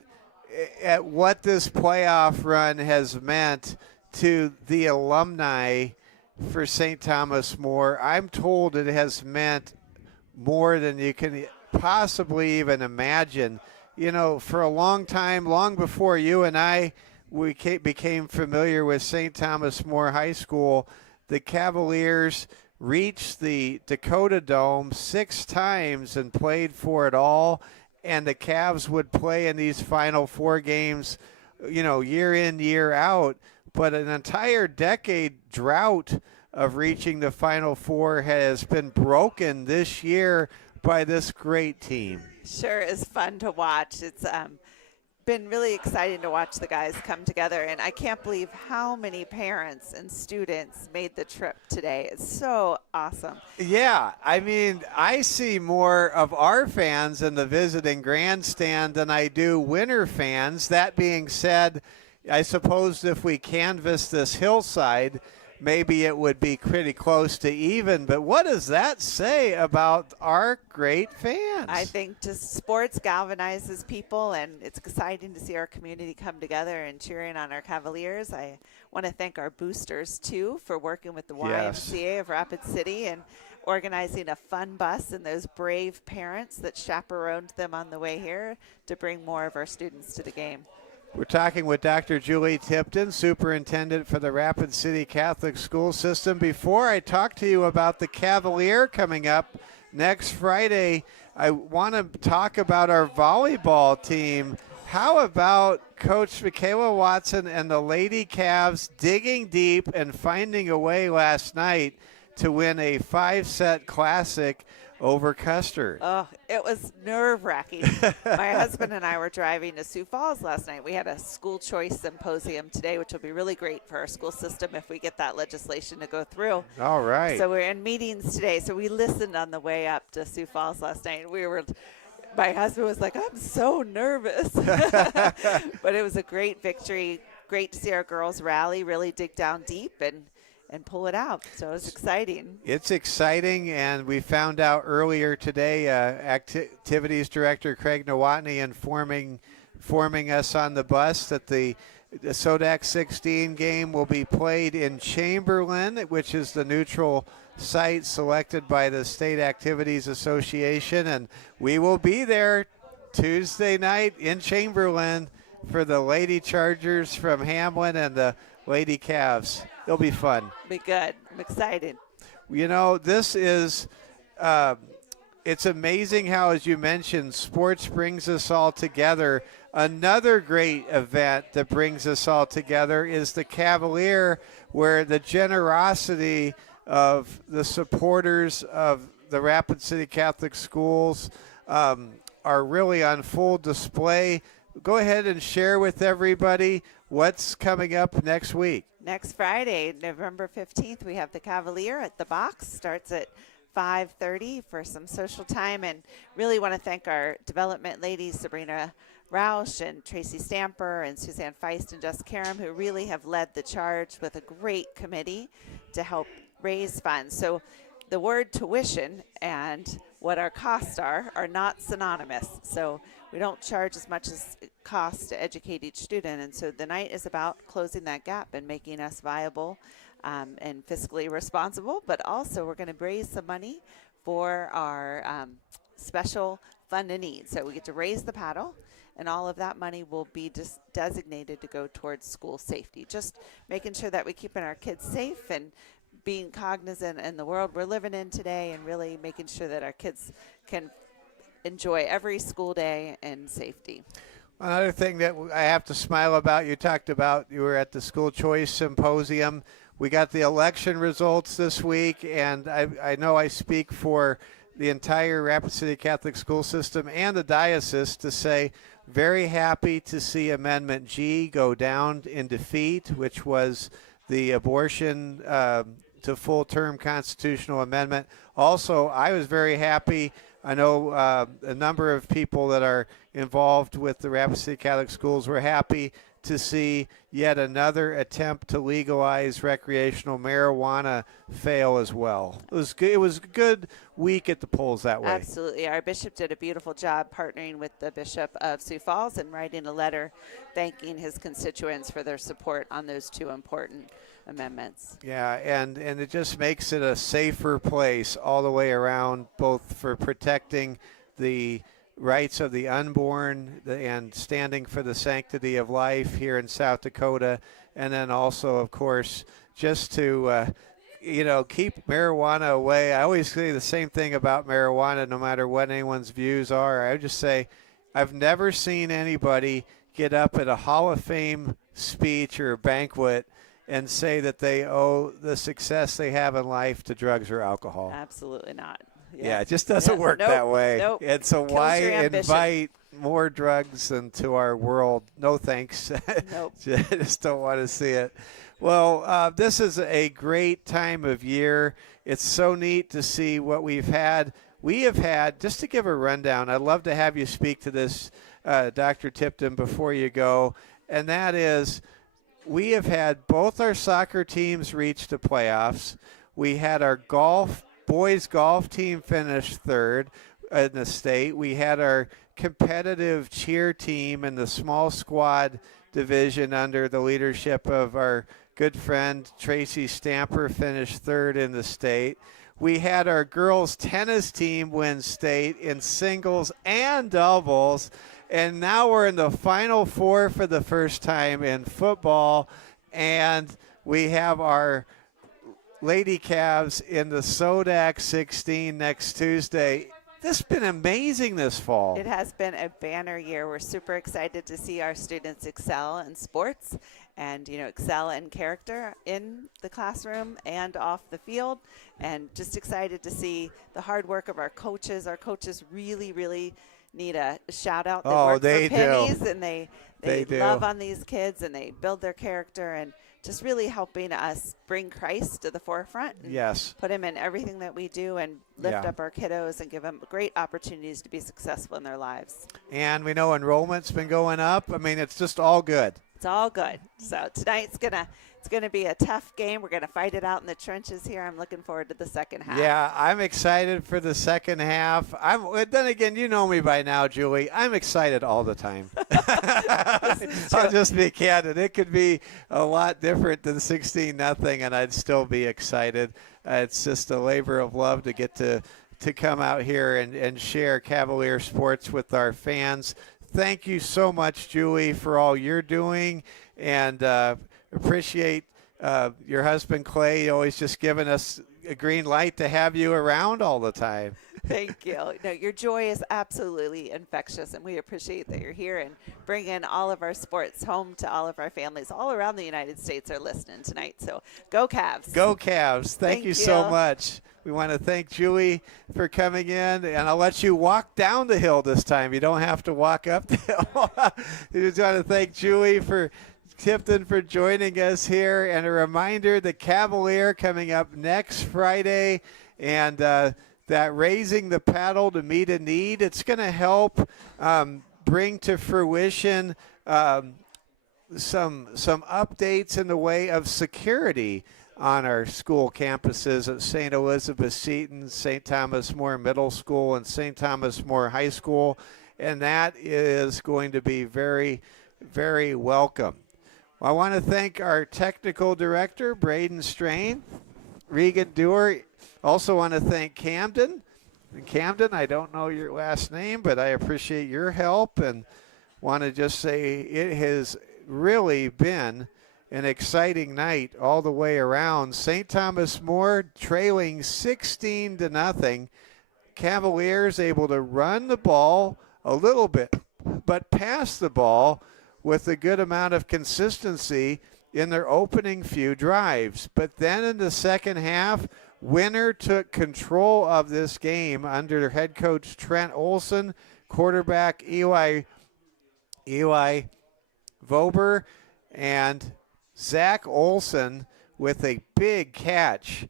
what this playoff run has meant to the alumni for St. Thomas More, I'm told it has meant more than you can possibly even imagine. You know, for a long time, long before you and I became familiar with St. Thomas More High School, the Cavaliers reached the Dakota Dome 6 times and played for it all, and the Cavs would play in these Final Four games, you know, year in, year out. But an entire decade drought of reaching the Final Four has been broken this year by this great team. Sure is fun to watch. It's been really exciting to watch the guys come together, and I can't believe how many parents and students made the trip today. It's so awesome. Yeah, I mean, I see more of our fans in the visiting grandstand than I do Winter fans. That being said, I suppose if we canvass this hillside, maybe it would be pretty close to even. But what does that say about our great fans? I think just sports galvanizes people, and it's exciting to see our community come together and cheering on our Cavaliers. I want to thank our boosters, too, for working with the YMCA of Rapid City and organizing a fun bus and those brave parents that chaperoned them on the way here to bring more of our students to the game. We're talking with Dr. Julie Tipton, superintendent for the Rapid City Catholic School System. Before I talk to you about the Cavalier coming up next Friday, I want to talk about our volleyball team. How about Coach Michaela Watson and the Lady Cavs digging deep and finding a way last night to win a 5-set classic over Custer? Oh, it was nerve-wracking. My husband and I were driving to Sioux Falls last night. We had a school choice symposium today, which will be really great for our school system if we get that legislation to go through. All right. So we're in meetings today. So we listened on the way up to Sioux Falls last night. My husband was like, I'm so nervous. But it was a great victory. Great to see our girls rally, really dig down deep and pull it out. So it was exciting. It's exciting, and we found out earlier today, Activities Director Craig Nowotny informing us on the bus that the SODAC 16 game will be played in Chamberlain, which is the neutral site selected by the State Activities Association, and we will be there Tuesday night in Chamberlain for the Lady Chargers from Hamlin and the Lady Cavs. It'll be fun. Be good. I'm excited. You know, this is it's amazing how, as you mentioned, sports brings us all together. Another great event that brings us all together is the Cavalier, where the generosity of the supporters of the Rapid City Catholic Schools are really on full display. Go ahead and share with everybody what's coming up next week. Next Friday, November 15th, we have the Cavalier at the Box. Starts at 5:30 for some social time, and really want to thank our development ladies, Sabrina Roush and Tracy Stamper and Suzanne Feist and Jess Karam, who really have led the charge with a great committee to help raise funds. So the word tuition and what our costs are not synonymous. So we don't charge as much as it costs to educate each student. And so the night is about closing that gap and making us viable and fiscally responsible. But also we're going to raise some money for our special fund a need. So we get to raise the paddle, and all of that money will be just designated to go towards school safety. Just making sure that we're keeping our kids safe and being cognizant in the world we're living in today, and really making sure that our kids can enjoy every school day in safety. Another thing that I have to smile about, you talked about you were at the School Choice Symposium. We got the election results this week, and I know I speak for the entire Rapid City Catholic school system and the diocese to say very happy to see Amendment G go down in defeat, which was the abortion to full-term constitutional amendment. Also, I was very happy. I know a number of people that are involved with the Rapid City Catholic Schools were happy to see yet another attempt to legalize recreational marijuana fail as well. It was a good week at the polls that way. Absolutely. Our bishop did a beautiful job partnering with the Bishop of Sioux Falls and writing a letter thanking his constituents for their support on those two important amendments. Yeah, and it just makes it a safer place all the way around, both for protecting the rights of the unborn and standing for the sanctity of life here in South Dakota, and then also, of course, just to keep marijuana away. I always say the same thing about marijuana, no matter what anyone's views are. I would just say I've never seen anybody get up at a Hall of Fame speech or a banquet and say that they owe the success they have in life to drugs or alcohol. Absolutely not. Yeah, it just doesn't work that way. Nope. And so Kills why your ambition. invite more drugs into our world? No thanks. Nope. Just don't want to see it. Well, this is a great time of year. It's so neat to see what we've had. We have had, just to give a rundown, I'd love to have you speak to this, Dr. Tipton, before you go, and that is, we have had both our soccer teams reach the playoffs. We had our boys golf team finish third in the state. We had our competitive cheer team in the small squad division under the leadership of our good friend Tracy Stamper finish third in the state. We had our girls tennis team win state in singles and doubles. And now we're in the Final Four for the first time in football, and we have our Lady Cavs in the Sodak 16 next Tuesday. This has been amazing this fall. It has been a banner year. We're super excited to see our students excel in sports and, excel in character in the classroom and off the field, and just excited to see the hard work of our coaches. Our coaches really, really need a shout out. They work they for pennies, do. And they do. love on these kids, and they build their character, and just really helping us bring Christ to the forefront. And Yes. put him in everything that we do, and lift Yeah. up our kiddos and give them great opportunities to be successful in their lives. And we know enrollment's been going up. I mean, it's just all good. It's all good. So tonight's it's gonna be a tough game. We're gonna fight it out in the trenches here. I'm looking forward to the second half. Yeah, I'm excited for the second half. Then again, you know me by now, Julie. I'm excited all the time. I'll just be candid. It could be a lot different than 16-0, and I'd still be excited. It's just a labor of love to get to come out here and share Cavalier sports with our fans. Thank you so much, Julie, for all you're doing, and appreciate your husband, Clay, always just giving us a green light to have you around all the time. Thank you. No, your joy is absolutely infectious, and we appreciate that you're here and bringing all of our sports home to all of our families all around the United States are listening tonight. So go Cavs. Go Cavs. Thank you so you. much. We want to thank Julie for coming in, and I'll let you walk down the hill this time. You don't have to walk up the hill. We just want to thank Julie for Tipton for joining us here, and a reminder, the Cavalier coming up next Friday, and that Raising the Paddle to Meet a Need. It's going to help bring to fruition some updates in the way of security on our school campuses at St. Elizabeth Seton, St. Thomas More Middle School, and St. Thomas More High School, and that is going to be very, very welcome. I want to thank our technical director, Braden Strain, Regan Dewar. Also want to thank Camden Camden, I don't know your last name, but I appreciate your help and want to just say it has really been an exciting night all the way around. St. Thomas More trailing 16-0. Cavaliers able to run the ball a little bit, but pass the ball with a good amount of consistency in their opening few drives. But then in the second half, Winner took control of this game under head coach Trent Olson, quarterback Eli Vober, and Zach Olson with a big catch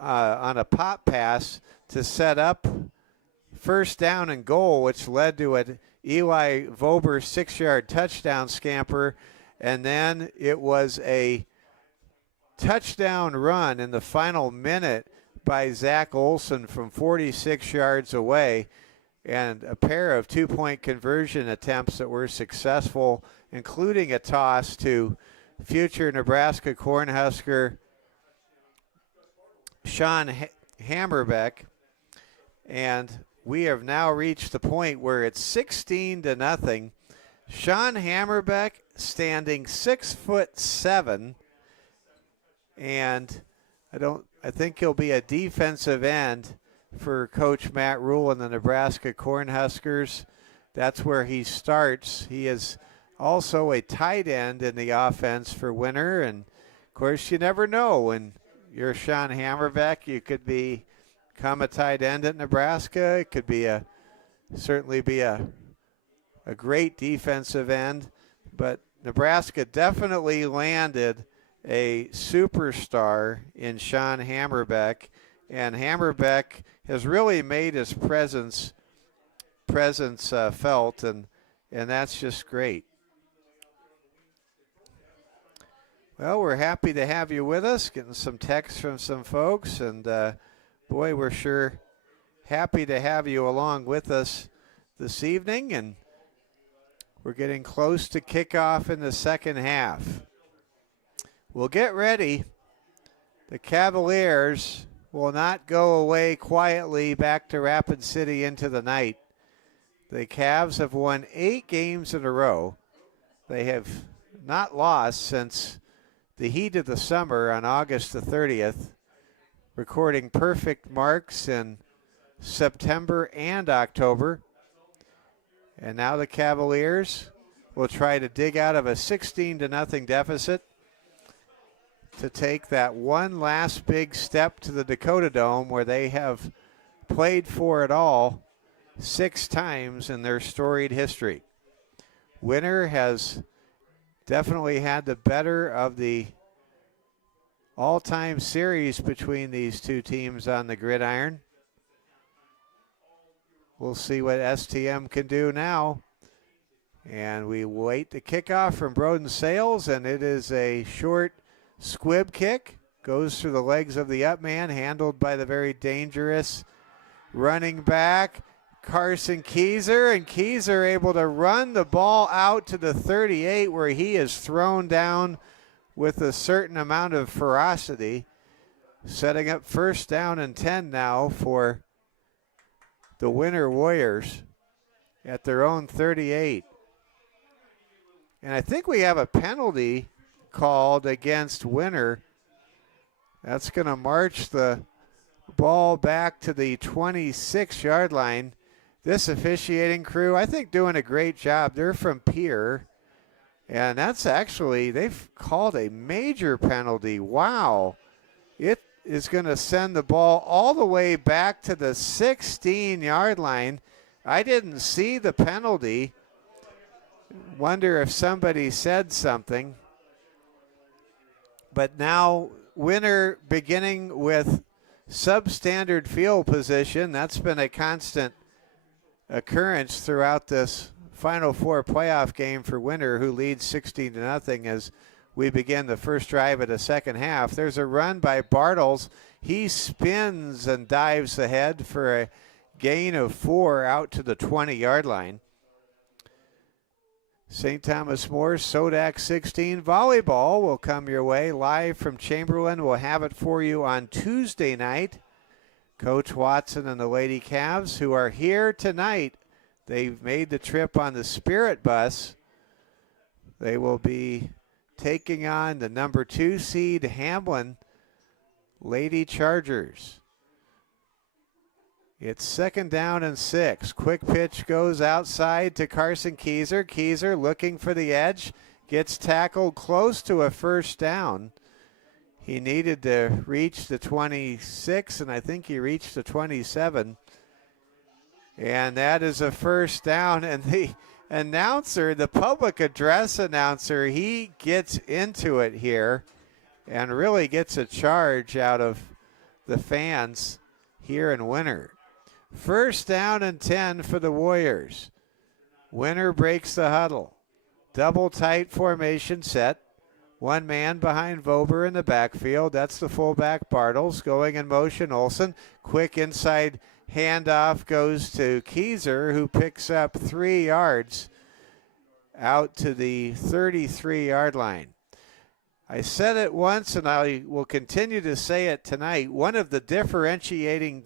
on a pop pass to set up first down and goal, which led to an Eli Vober 6-yard touchdown scamper. And then it was a touchdown run in the final minute by Zach Olson from 46 yards away, and a pair of two-point conversion attempts that were successful, including a toss to future Nebraska Cornhusker Sean Hammerbeck. And we have now reached the point where it's 16-0. Sean Hammerbeck standing 6'7", and I think he'll be a defensive end for Coach Matt Rule and the Nebraska Cornhuskers. That's where he starts. He is also a tight end in the offense for Winter, and of course you never know when you're Sean Hammerbeck. You could become a tight end at Nebraska. It could be certainly be a great defensive end, but Nebraska definitely landed a superstar in Sean Hammerbeck, and Hammerbeck has really made his presence felt, and that's just great. Well, we're happy to have you with us, getting some texts from some folks, and boy, we're sure happy to have you along with us this evening, and we're getting close to kickoff in the second half. We'll get ready. The Cavaliers will not go away quietly back to Rapid City into the night. The Cavs have won 8 games in a row. They have not lost since the heat of the summer on August the 30th, recording perfect marks in September and October. And now the Cavaliers will try to dig out of a 16-0 deficit to take that one last big step to the Dakota Dome, where they have played for it all 6 times in their storied history. Winner has definitely had the better of the all-time series between these two teams on the gridiron. We'll see what STM can do now. And we wait the kickoff from Broden Sales, and it is a short squib kick. Goes through the legs of the up man, handled by the very dangerous running back, Carson Keyser. And Keyser able to run the ball out to the 38, where he is thrown down with a certain amount of ferocity. Setting up first down and 10 now for the Winter Warriors at their own 38. And I think we have a penalty called against Winter. That's going to march the ball back to the 26-yard line. This officiating crew, I think, doing a great job. They're from Pierre. And that's actually, they've called a major penalty. Wow. It is going to send the ball all the way back to the 16-yard line. I didn't see the penalty. Wonder if somebody said something. But now Winter beginning with substandard field position. That's been a constant occurrence throughout this Final Four playoff game for Winter, who leads 16-0 as we begin the first drive of the second half. There's a run by Bartles. He spins and dives ahead for a gain of 4 out to the 20-yard line. St. Thomas More, Sodak 16 volleyball will come your way live from Chamberlain. We'll have it for you on Tuesday night. Coach Watson and the Lady Cavs, who are here tonight. They've made the trip on the Spirit bus. They will be taking on the number 2 seed Hamlin Lady Chargers. It's 2nd down and 6. Quick pitch goes outside to Carson Keyser. Keyser looking for the edge. Gets tackled close to a first down. He needed to reach the 26, and I think he reached the 27. And that is a first down. And the announcer, the public address announcer, he gets into it here and really gets a charge out of the fans here in Winter. First down and 10 for the Warriors. Winter breaks the huddle. Double tight formation set. One man behind Vober in the backfield. That's the fullback Bartles. Going in motion, Olsen. Quick inside handoff goes to Keyser, who picks up 3 yards out to the 33-yard line. I said it once, and I will continue to say it tonight. One of the differentiating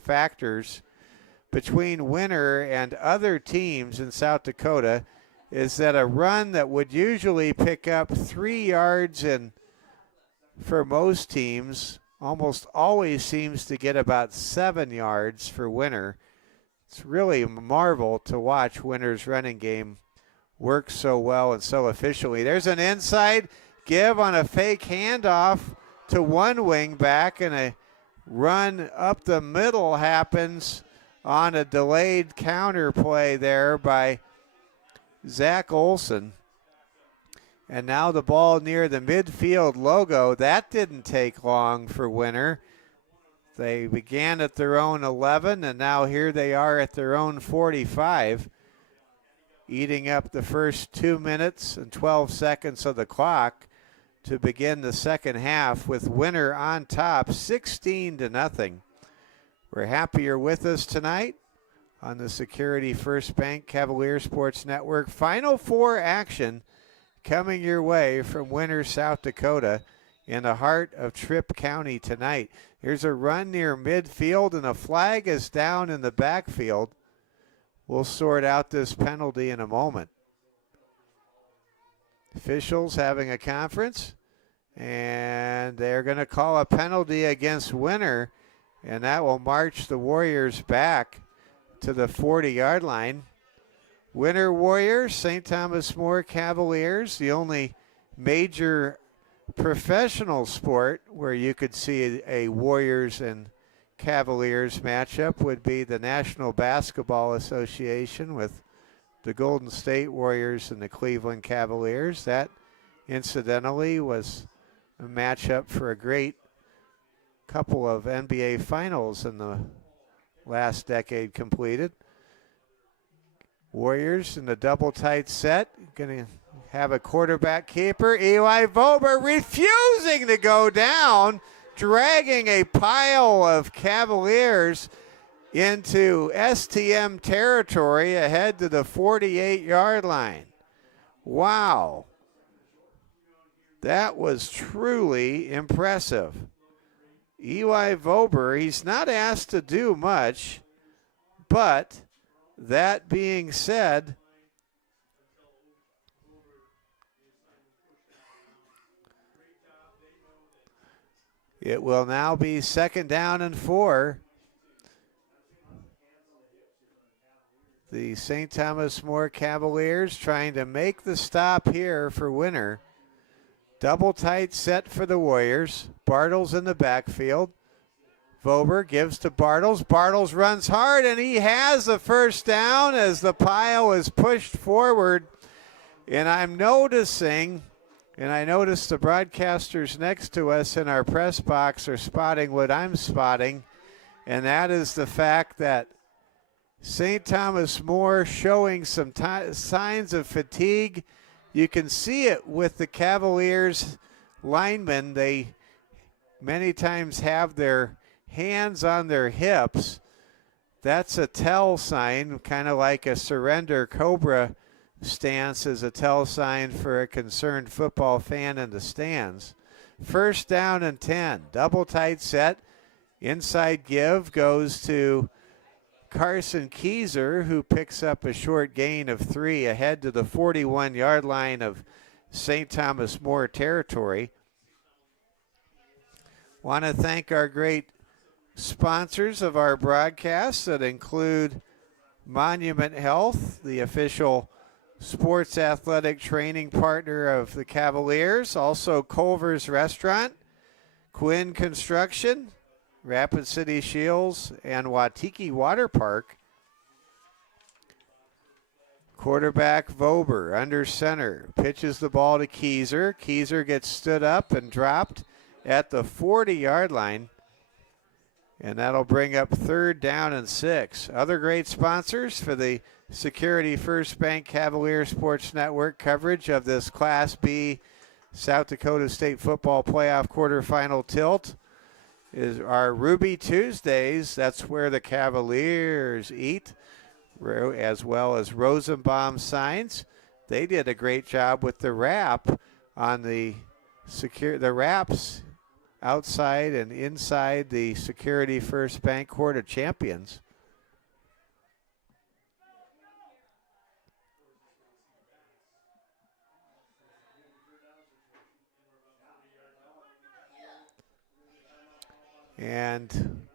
factors between Winter and other teams in South Dakota is that a run that would usually pick up 3 yards and for most teams almost always seems to get about 7 yards for Winter. It's really a marvel to watch Winter's running game work so well and so efficiently. There's an inside give on a fake handoff to one wing back, and a run up the middle happens on a delayed counter play there by Zach Olson. And now the ball near the midfield logo. That didn't take long for Winter. They began at their own 11, and now here they are at their own 45, eating up the first 2 minutes and 12 seconds of the clock to begin the second half with Winter on top, 16-0. We're happy you're with us tonight on the Security First Bank Cavalier Sports Network. Final Four action coming your way from Winter, South Dakota, in the heart of Tripp County tonight. Here's a run near midfield, and a flag is down in the backfield. We'll sort out this penalty in a moment. Officials having a conference, and they're going to call a penalty against Winter, and that will march the Warriors back to the 40-yard line. Winter Warriors, St. Thomas More Cavaliers, the only major professional sport where you could see a Warriors and Cavaliers matchup would be the National Basketball Association with the Golden State Warriors and the Cleveland Cavaliers. That, incidentally, was a matchup for a great couple of NBA finals in the last decade completed. Warriors in the double tight set. Going to have a quarterback keeper. Eli Vober refusing to go down, dragging a pile of Cavaliers into STM territory ahead to the 48-yard line. Wow. That was truly impressive. Eli Vober, he's not asked to do much, but that being said, it will now be 2nd down and 4. The St. Thomas More Cavaliers trying to make the stop here for Winter. Double tight set for the Warriors. Bartles in the backfield. Vober gives to Bartles. Bartles runs hard, and he has the first down as the pile is pushed forward. And I'm noticing, and I noticed the broadcasters next to us in our press box are spotting what I'm spotting, and that is the fact that St. Thomas More showing some signs of fatigue. You can see it with the Cavaliers linemen. They many times have their hands on their hips. That's a tell sign, kind of like a surrender cobra stance is a tell sign for a concerned football fan in the stands. First down and 10. Double tight set. Inside give goes to Carson Keyser, who picks up a short gain of 3 ahead to the 41-yard line of St. Thomas More territory. Want to thank our great sponsors of our broadcast that include Monument Health, the official sports athletic training partner of the Cavaliers, also Culver's Restaurant, Quinn Construction, Rapid City Shields, and Watiki Water Park. Quarterback Vober under center pitches the ball to Keyser. Keyser gets stood up and dropped at the 40-yard line, and that'll bring up 3rd down and 6. Other great sponsors for the Security First Bank Cavalier Sports Network coverage of this Class B South Dakota State Football Playoff quarterfinal tilt is our Ruby Tuesdays. That's where the Cavaliers eat, as well as Rosenbaum Signs. They did a great job with the wrap on the wraps outside and inside the Security First Bank Court of Champions. And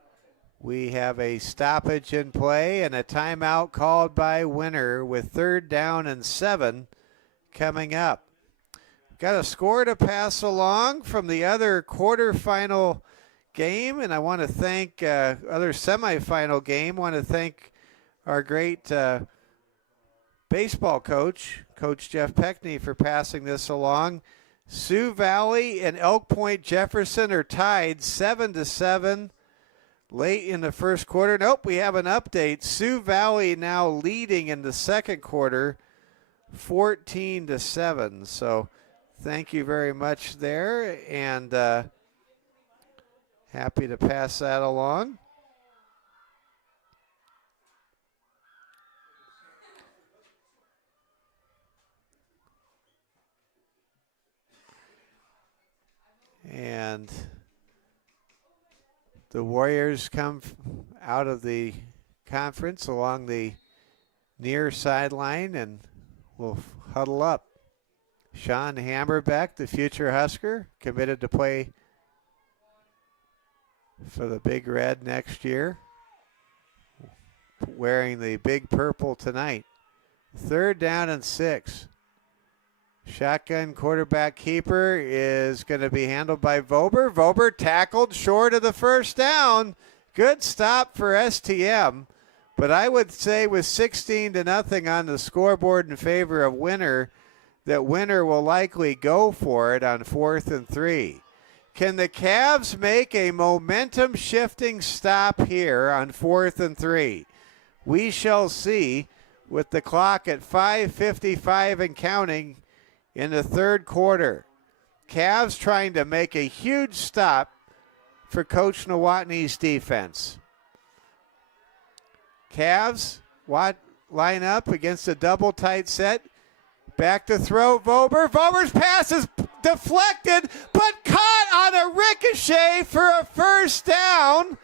we have a stoppage in play and a timeout called by Winter with 3rd down and 7 coming up. Got a score to pass along from the other quarterfinal game, and I want to thank other semifinal game. Want to thank our great baseball coach, Coach Jeff Peckney, for passing this along. Sioux Valley and Elk Point Jefferson are tied 7-7 late in the first quarter. Nope, we have an update. Sioux Valley now leading in the second quarter 14-7. So thank you very much there, and happy to pass that along. And the Warriors come out of the conference along the near sideline and will huddle up. Sean Hammerbeck, the future Husker, committed to play for the Big Red next year, wearing the big purple tonight. 3rd down and 6. Shotgun quarterback keeper is going to be handled by Vober. Vober tackled short of the 1st down. Good stop for STM. But I would say with 16-0 on the scoreboard in favor of Winter, that Winter will likely go for it on 4th and 3. Can the Cavs make a momentum-shifting stop here on 4th and 3? We shall see with the clock at 5:55 and counting in the 3rd quarter. Cavs trying to make a huge stop for Coach Nowotny's defense. Cavs line up against a double tight set. Back to throw, Vober. Vober's pass is deflected, but caught on a ricochet for a 1st down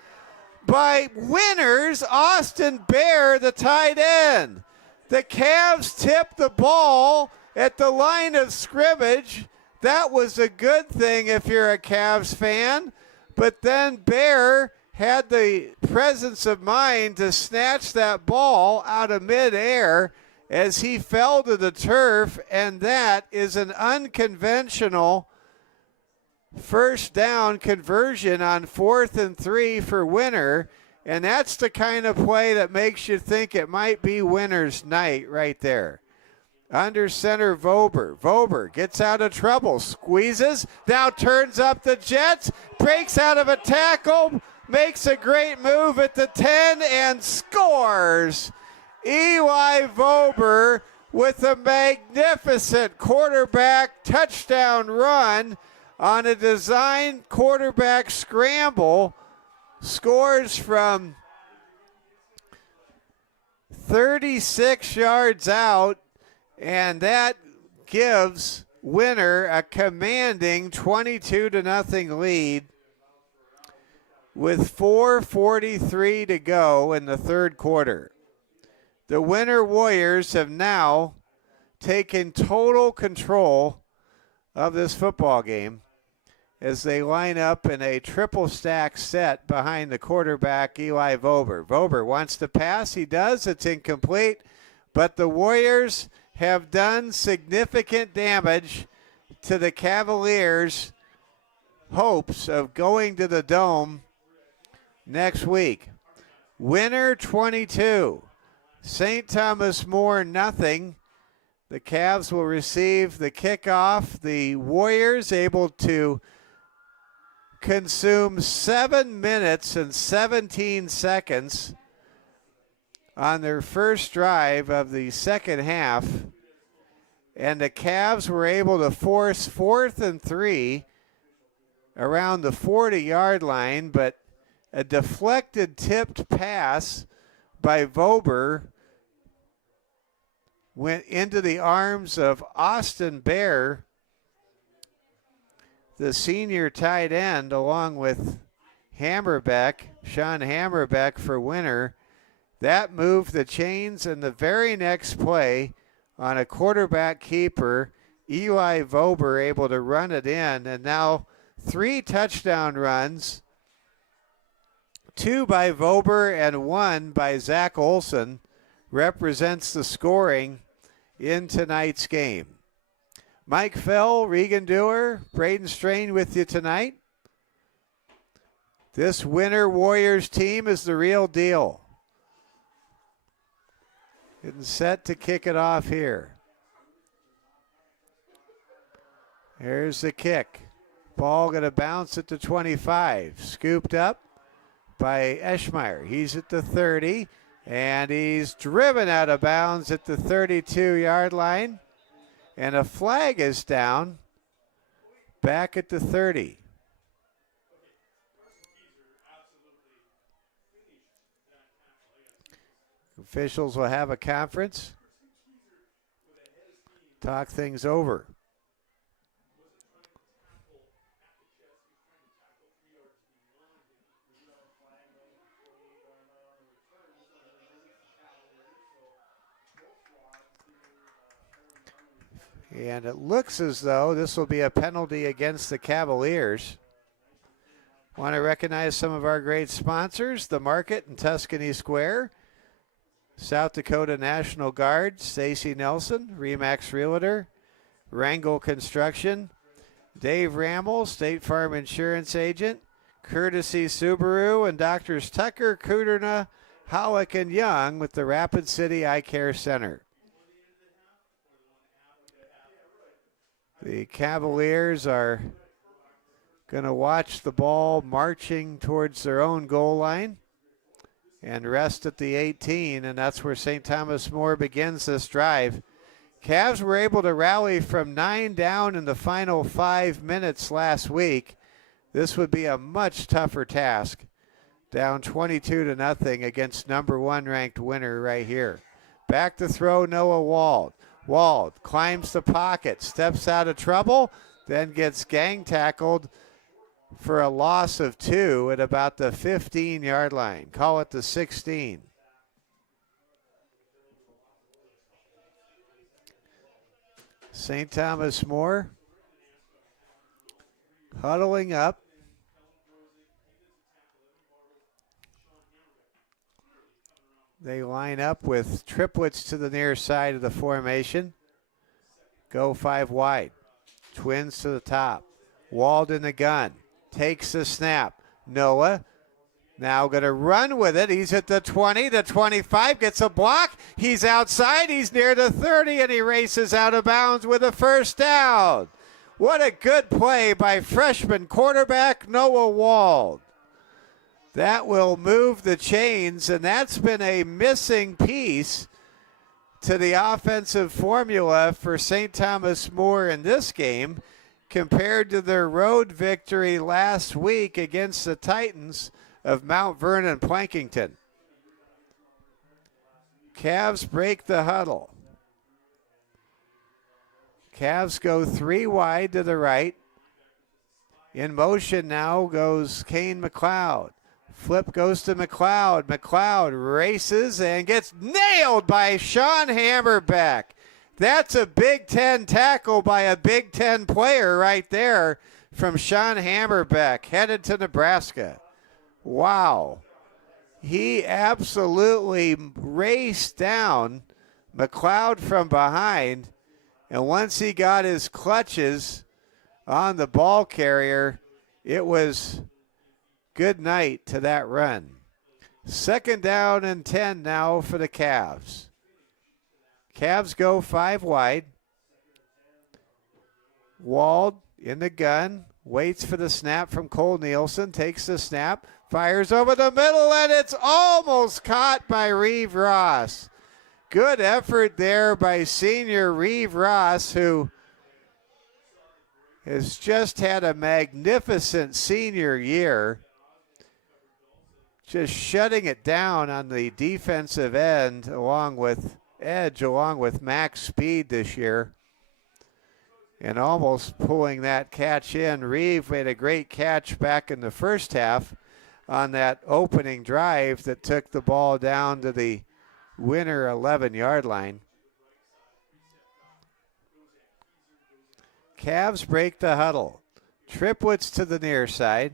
by Winter's Austin Bear, the tight end. The Cavs tipped the ball at the line of scrimmage. That was a good thing if you're a Cavs fan. But then Bear had the presence of mind to snatch that ball out of midair as he fell to the turf, and that is an unconventional 1st down conversion on 4th and 3 for Winter. And that's the kind of play that makes you think it might be Winter's night right there. Under center, Vober. Vober gets out of trouble, squeezes, now turns up the Jets, breaks out of a tackle, makes a great move at the 10, and scores. Eli Vober with a magnificent quarterback touchdown run on a designed quarterback scramble, scores from 36 yards out. And that gives Winter a commanding 22-0 lead. with 4:43 to go in the third quarter. The Winter Warriors have now taken total control of this football game as they line up in a triple stack set behind the quarterback, Eli Vober. Vober wants to pass. He does. It's incomplete. But the Warriors have done significant damage to the Cavaliers' hopes of going to the Dome next week. Winner 22. St. Thomas More nothing. The Cavs will receive the kickoff. The Warriors able to consume 7 minutes and 17 seconds on their first drive of the second half. And the Cavs were able to force 4th and 3 around the 40-yard line, but a deflected tipped pass by Vober went into the arms of Austin Bear, the senior tight end, along with Hammerbeck, Sean Hammerbeck for Winter. That moved the chains, and the very next play on a quarterback keeper, Eli Vober able to run it in, and now 3 touchdown runs, 2 by Vober and 1 by Zach Olson, represents the scoring in tonight's game. Mike Fell, Regan Dewar, Braden Strain with you tonight. This Winter Warriors team is the real deal. Getting set to kick it off here. Here's the kick. Ball going to bounce at the 25. Scooped up by Eschmeyer. He's at the 30, and he's driven out of bounds at the 32-yard line. And a flag is down back at the 30. Officials will have a conference, talk things over. And it looks as though this will be a penalty against the Cavaliers. Want to recognize some of our great sponsors: The Market in Tuscany Square, South Dakota National Guard, Stacy Nelson, Remax Realtor, Wrangle Construction, Dave Ramble, State Farm Insurance Agent, Courtesy Subaru, and Doctors Tucker, Kuderna, Howick, and Young with the Rapid City Eye Care Center. The Cavaliers are going to watch the ball marching towards their own goal line and rest at the 18, and that's where St. Thomas More begins this drive. Cavs were able to rally from 9 down in the final 5 minutes last week. This would be a much tougher task. Down 22-0 against number 1 ranked Winter right here. Back to throw, Noah Wald. Wald climbs the pocket, steps out of trouble, then gets gang tackled for a loss of 2 at about the 15-yard line. Call it the 16. St. Thomas More huddling up. They line up with triplets to the near side of the formation. Go 5 wide. Twins to the top. Wald in the gun. Takes the snap. Noah now going to run with it. He's at the 20, the 25, gets a block. He's outside. He's near the 30, and he races out of bounds with a first down. What a good play by freshman quarterback Noah Wald. That will move the chains, and that's been a missing piece to the offensive formula for St. Thomas More in this game compared to their road victory last week against the Titans of Mount Vernon Plankington. Cavs break the huddle. Cavs go 3 wide to the right. In motion now goes Kane McLeod. Flip goes to McLeod. McLeod races and gets nailed by Sean Hammerbeck. That's a Big Ten tackle by a Big Ten player right there from Sean Hammerbeck, headed to Nebraska. Wow. He absolutely raced down McLeod from behind, and once he got his clutches on the ball carrier, it was good night to that run. 2nd down and 10 now for the Cavs. Cavs go 5 wide. Wald in the gun, waits for the snap from Cole Nielsen, takes the snap, fires over the middle, and it's almost caught by Reeve Ross. Good effort there by senior Reeve Ross, who has just had a magnificent senior year, just shutting it down on the defensive end along with max speed this year, and almost pulling that catch in. Reeve made a great catch back in the first half on that opening drive that took the ball down to the winner 11-yard line. Cavs break the huddle. Tripwitz to the near side.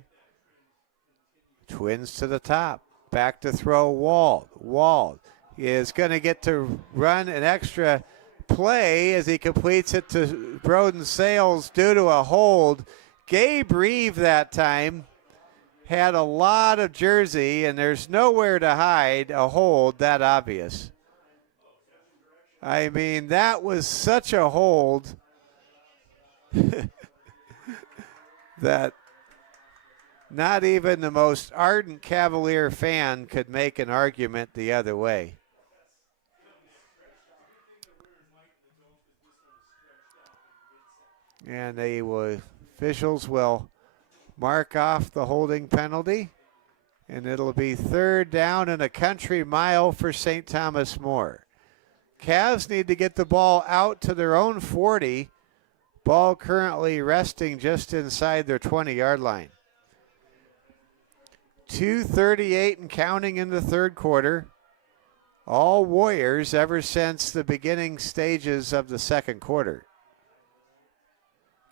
Twins to the top. Back to throw Wald. Wald is going to get to run an extra play as he completes it to Broden Sales due to a hold. Gabe Reeve that time had a lot of jersey, and there's nowhere to hide a hold that obvious. I mean, that was such a hold that not even the most ardent Cavalier fan could make an argument the other way. And officials will mark off the holding penalty, and it'll be 3rd down and a country mile for St. Thomas More. Cavs need to get the ball out to their own 40. Ball currently resting just inside their 20-yard line. 2:38 and counting in the 3rd quarter. All Warriors ever since the beginning stages of the 2nd quarter.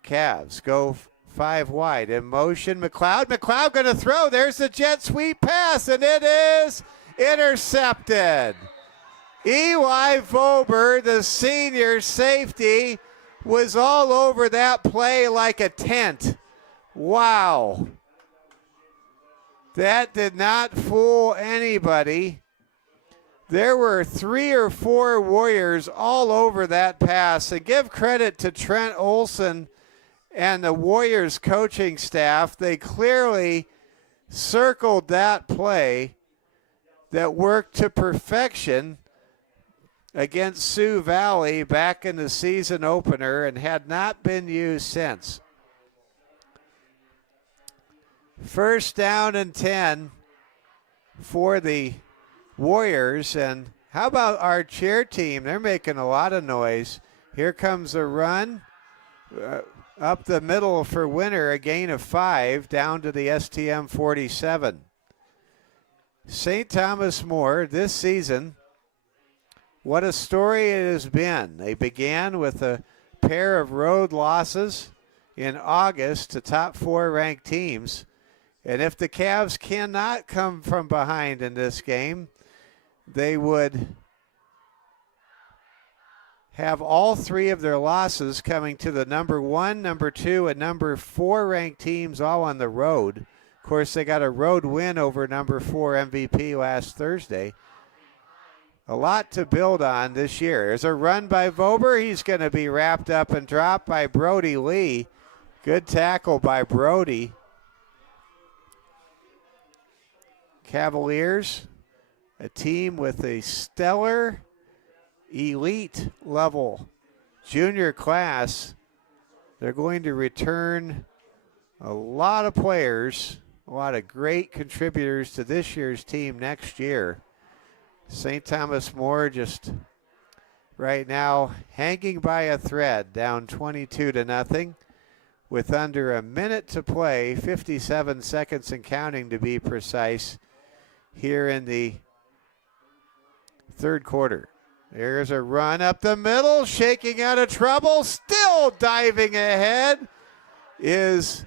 Cavs go 5 wide. In motion, McLeod. McLeod going to throw. There's the jet sweep pass, and it is intercepted. Eli Vober, the senior safety, was all over that play like a tent. Wow. That did not fool anybody. There were 3 or 4 Warriors all over that pass. And give credit to Trent Olson and the Warriors coaching staff. They clearly circled that play that worked to perfection against Sioux Valley back in the season opener and had not been used since. 1st down and 10 for the Warriors. And how about our cheer team? They're making a lot of noise. Here comes a run. Up the middle for Winter, a gain of 5 down to the STM 47. St. Thomas More this season, what a story it has been. They began with a pair of road losses in August to top 4 ranked teams. And if the Cavs cannot come from behind in this game, they would have all 3 of their losses coming to the number 1, number 2, and number 4 ranked teams all on the road. Of course, they got a road win over number 4 MVP last Thursday. A lot to build on this year. There's a run by Vober. He's going to be wrapped up and dropped by Brody Lee. Good tackle by Brody. Cavaliers, a team with a stellar elite level junior class. They're going to return a lot of players, a lot of great contributors to this year's team next year. St. Thomas More just right now hanging by a thread, down 22-0. with under a minute to play, 57 seconds and counting to be precise, here in the third quarter. There's a run up the middle, shaking out of trouble, still diving ahead is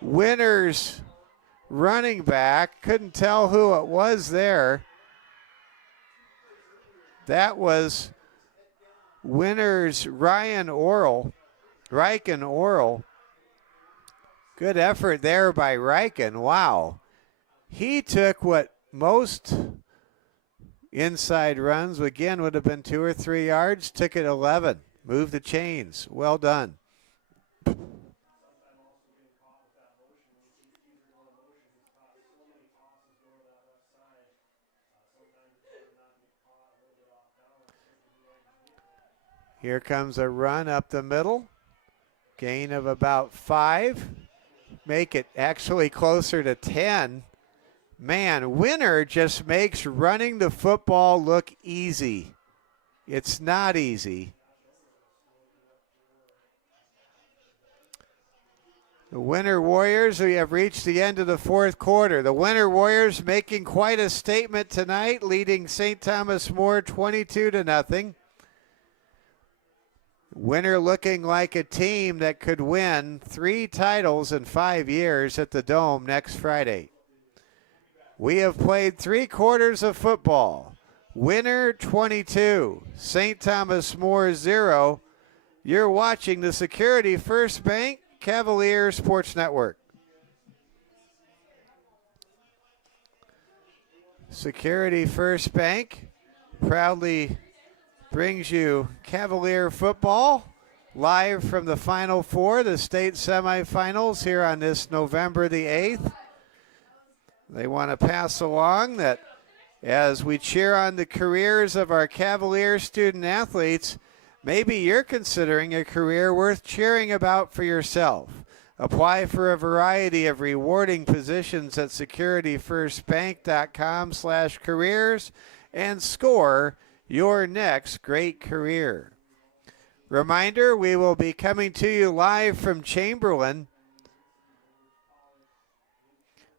Winner's running back. Couldn't tell who it was there. That was Winner's Ryken Oral. Good effort there by Ryken. Wow. He took what most inside runs, again, would have been 2 or 3 yards, took it 11. Moved the chains. Well done. Here comes a run up the middle. Gain of about 5. Make it actually closer to 10. Man, Winner just makes running the football look easy. It's not easy. The Winner Warriors, we have reached the end of the fourth quarter. The Winner Warriors making quite a statement tonight, leading St. Thomas More 22-0. Winner looking like a team that could win 3 titles in 5 years at the Dome next Friday. We have played 3 quarters of football. Winner 22, St. Thomas More 0. You're watching the Security First Bank Cavalier Sports Network. Security First Bank proudly brings you Cavalier football live from the Final Four, the state semifinals, here on this November the 8th. They want to pass along that as we cheer on the careers of our Cavalier student athletes, maybe you're considering a career worth cheering about for yourself. Apply for a variety of rewarding positions at securityfirstbank.com/careers and score your next great career. Reminder, we will be coming to you live from Chamberlain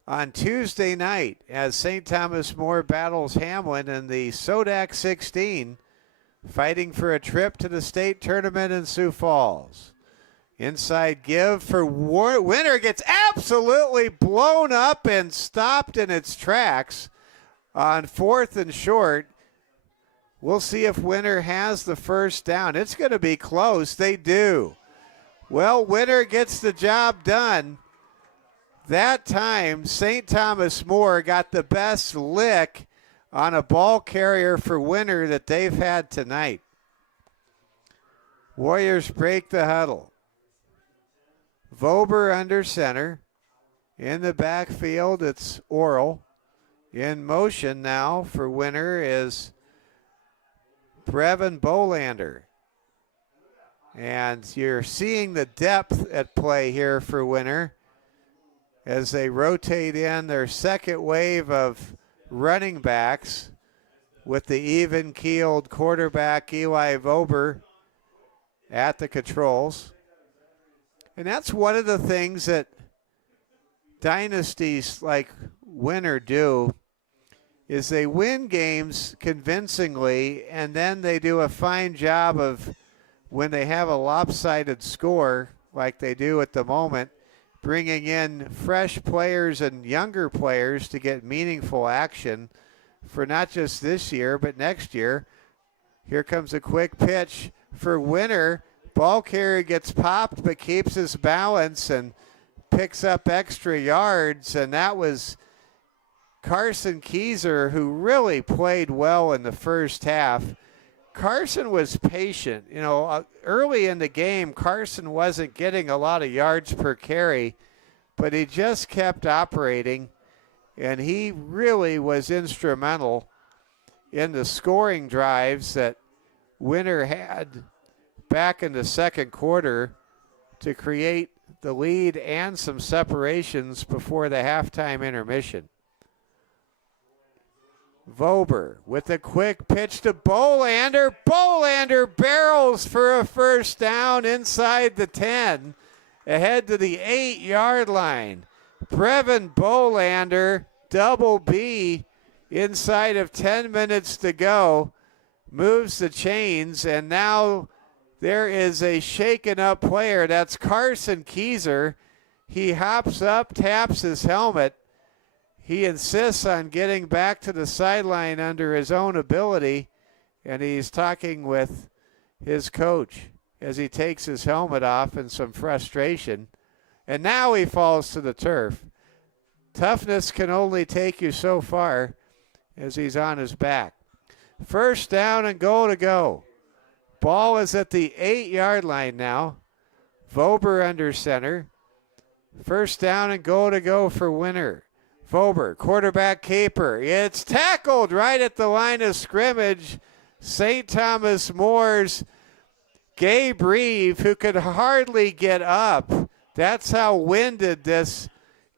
on Tuesday night as St. Thomas More battles Hamlin in the Sodak 16, fighting for a trip to the state tournament in Sioux Falls. Inside give for Winner, gets absolutely blown up and stopped in its tracks on 4th and short. We'll see if Winner has the first down. It's going to be close. They do. Well, Winner gets the job done. That time, St. Thomas More got the best lick on a ball carrier for Winner that they've had tonight. Warriors break the huddle. Vober under center. In the backfield, it's Oral. In motion now for Winner is Brevin Bolander. And you're seeing the depth at play here for Winner as they rotate in their second wave of running backs with the even-keeled quarterback Eli Vober at the controls. And that's one of the things that dynasties like Winner do, is they win games convincingly, and then they do a fine job of, when they have a lopsided score like they do at the moment, bringing in fresh players and younger players to get meaningful action for not just this year, but next year. Here comes a quick pitch for Winner. Ball carrier gets popped but keeps his balance and picks up extra yards, and that was Carson Keyser, who really played well in the first half. Carson was patient. You know, early in the game, Carson wasn't getting a lot of yards per carry, but he just kept operating, and he really was instrumental in the scoring drives that Winner had back in the second quarter to create the lead and some separations before the halftime intermission. Vober with a quick pitch to Bolander. Bolander barrels for a first down inside the 10 ahead to the 8-yard line. Brevin Bolander, double B, inside of 10 minutes to go, moves the chains, and now there is a shaken up player. That's Carson Keyser. He hops up, taps his helmet. He insists on getting back to the sideline under his own ability, and he's talking with his coach as he takes his helmet off in some frustration. And now he falls to the turf. Toughness can only take you so far as he's on his back. First down and goal to go. Ball is at the 8-yard line now. Vober under center. First down and goal to go for Winner. Vober, quarterback caper. It's tackled right at the line of scrimmage. St. Thomas More's Gabe Reeve, who could hardly get up. That's how winded this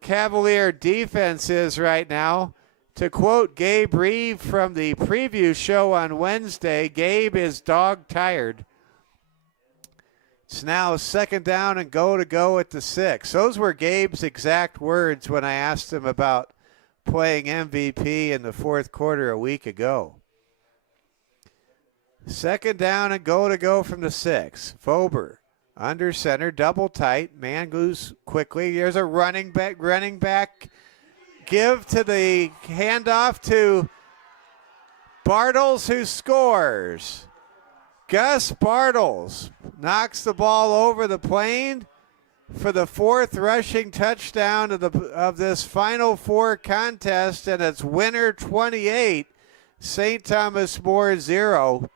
Cavalier defense is right now. To quote Gabe Reeve from the preview show on Wednesday, Gabe is dog tired. It's now second down and goal to go at the 6. Those were Gabe's exact words when I asked him about playing MVP in the fourth quarter a week ago. Second down and goal to go from the 6. Vober under center, double tight. Man goes quickly. Here's a running back. Give to the handoff to Bartles, who scores. Gus Bartles knocks the ball over the plane for the 4th rushing touchdown of this Final Four contest, and it's Winner 28, St. Thomas More 0.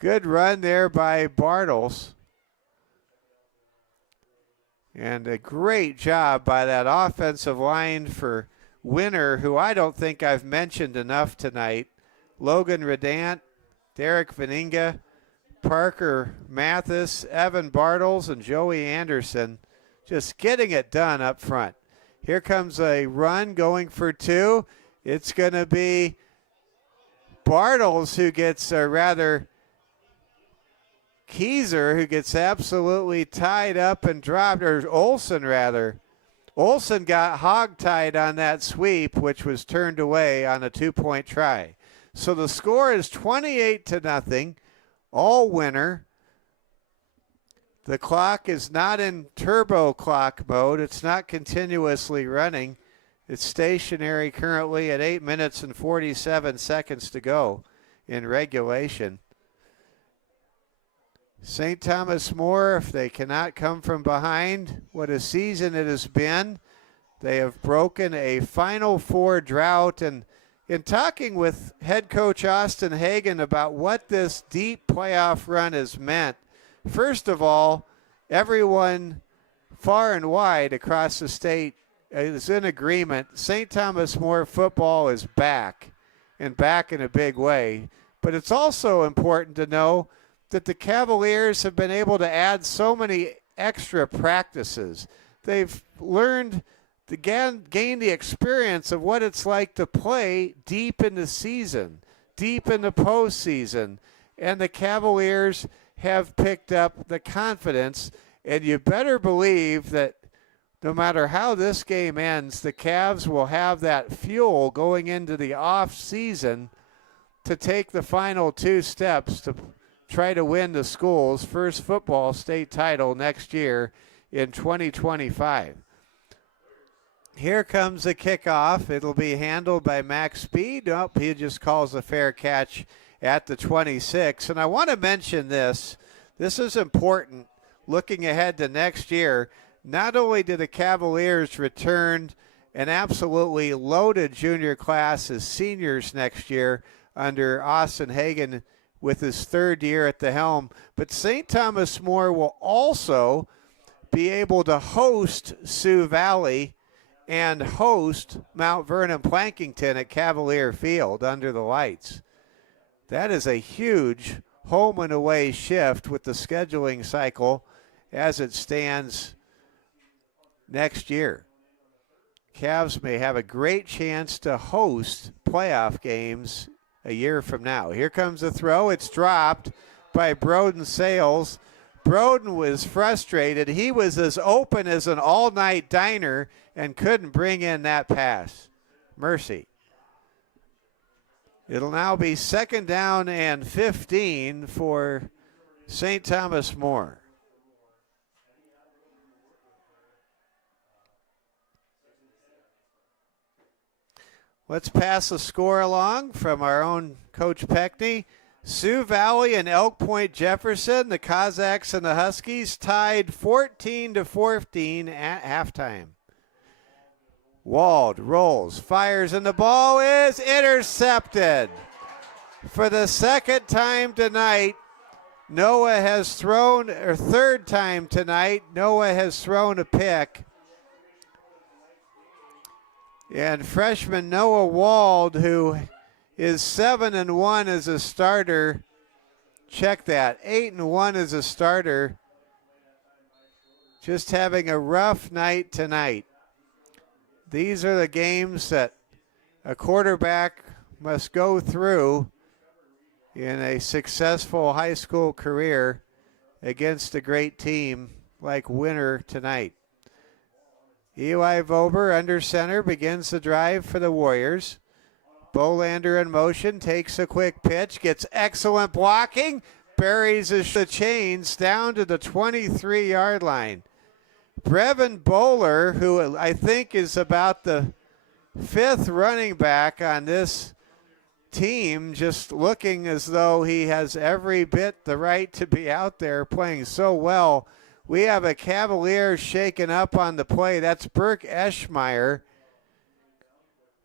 Good run there by Bartles. And a great job by that offensive line for Winner, who I don't think I've mentioned enough tonight. Logan Redant, Derek Veninga, Parker Mathis, Evan Bartles, and Joey Anderson just getting it done up front. Here comes a run going for 2. It's going to be Bartles who gets Keyser, who gets absolutely tied up and dropped, or Olsen rather. Olsen got hog-tied on that sweep, which was turned away on a 2-point try. So the score is 28-0, all Winner. The clock is not in turbo clock mode. It's not continuously running. It's stationary currently at 8 minutes and 47 seconds to go in regulation. St. Thomas More, if they cannot come from behind, what a season it has been. They have broken a Final Four drought. And in talking with head coach Austin Hagen about what this deep playoff run has meant, first of all, everyone far and wide across the state is in agreement. St. Thomas More football is back, and back in a big way. But it's also important to know that the Cavaliers have been able to add so many extra practices. They've learned to gain the experience of what it's like to play deep in the season, deep in the postseason. And the Cavaliers have picked up the confidence, and you better believe that no matter how this game ends, the Cavs will have that fuel going into the off season to take the final 2 steps to try to win the school's first football state title next year in 2025. Here comes the kickoff. It'll be handled by Max Speed. Nope, he just calls a fair catch at the 26. And I want to mention this. This is important looking ahead to next year. Not only do the Cavaliers return an absolutely loaded junior class as seniors next year under Austin Hagen with his 3rd year at the helm, but St. Thomas More will also be able to host Sioux Valley and host Mount Vernon Plankington at Cavalier Field under the lights. That is a huge home and away shift with the scheduling cycle as it stands next year. Cavs may have a great chance to host playoff games a year from now. Here comes the throw. It's dropped by Broden Sales. Broden was frustrated. He was as open as an all-night diner and couldn't bring in that pass. Mercy. It'll now be 2nd down and 15 for St. Thomas More. Let's pass the score along from our own Coach Peckney. Sioux Valley and Elk Point Jefferson, the Cossacks and the Huskies tied 14-14 at halftime. Wald rolls, fires, and the ball is intercepted. For the 2nd time tonight, Noah has thrown, or 3rd time tonight, Noah has thrown a pick. And freshman Noah Wald, who is 7-1 as a starter, check that, 8-1 as a starter, just having a rough night tonight. These are the games that a quarterback must go through in a successful high school career against a great team like Winter tonight. Eli Vober under center begins the drive for the Warriors. Bolander in motion, takes a quick pitch, gets excellent blocking, buries the chains down to the 23-yard line. Brevin Bowler, who I think is about the 5th running back on this team, just looking as though he has every bit the right to be out there playing so well. We have a Cavalier shaken up on the play. That's Burke Eschmeyer,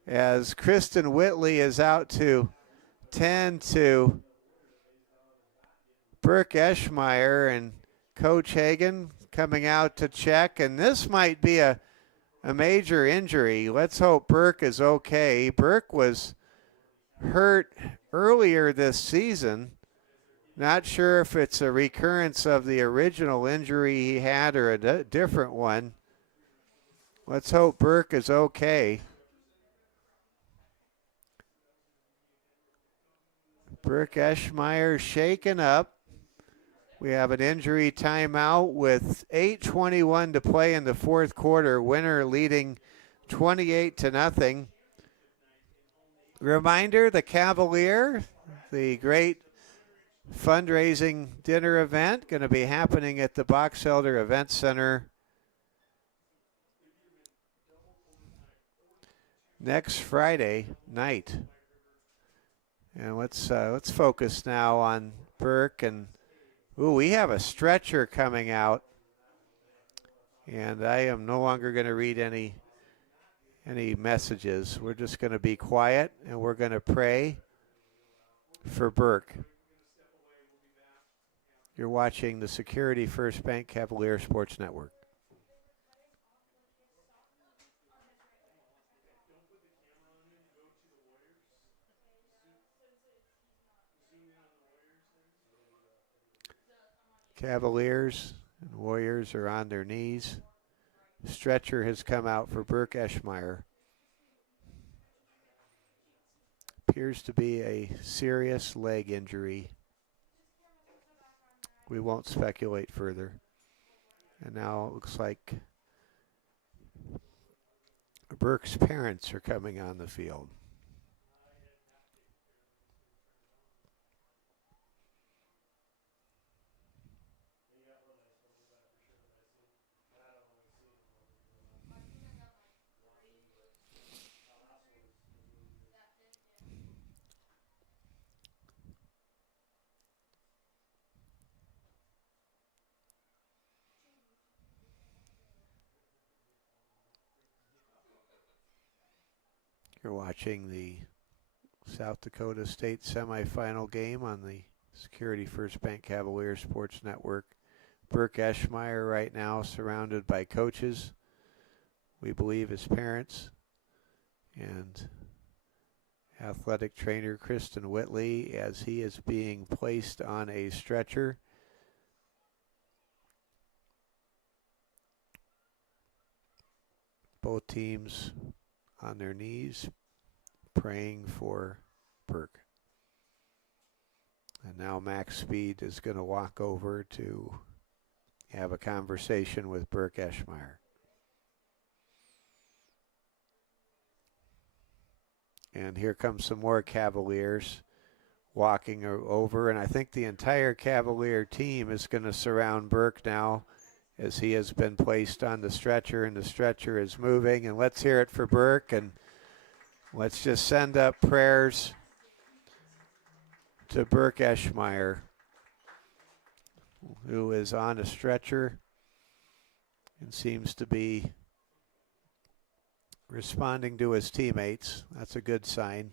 as Kristen Whitley is out to 10 to Burke Eschmeyer, and Coach Hagan coming out to check. And this might be a major injury. Let's hope Burke is okay. Burke was hurt earlier this season. Not sure if it's a recurrence of the original injury he had or a different one. Let's hope Burke is okay. Burke Eschmeyer shaken up. We have an injury timeout with 8:21 to play in the 4th quarter. Winter leading 28-0. Reminder, the Cavalier, the great fundraising dinner event, going to be happening at the Box Elder Event Center next Friday night. And let's focus now on Burke. And we have a stretcher coming out, and I am no longer going to read any messages. We're just going to be quiet, and we're going to pray for Burke. You're watching the Security First Bank Cavalier Sports Network. Cavaliers and Warriors are on their knees. Stretcher has come out for Burke Eschmeyer. Appears to be a serious leg injury. We won't speculate further. And now it looks like Burke's parents are coming on the field. You're watching the South Dakota State semifinal game on the Security First Bank Cavalier Sports Network. Burke Eschmeyer right now surrounded by coaches, we believe his parents, and athletic trainer Kristen Whitley as he is being placed on a stretcher. Both teams on their knees praying for Burke. And now Max Speed is going to walk over to have a conversation with Burke Eschmeyer. And here comes some more Cavaliers walking over, and I think the entire Cavalier team is going to surround Burke now as he has been placed on the stretcher, and the stretcher is moving. And let's hear it for Burke, and let's just send up prayers to Burke Eschmeyer, who is on a stretcher and seems to be responding to his teammates. That's a good sign.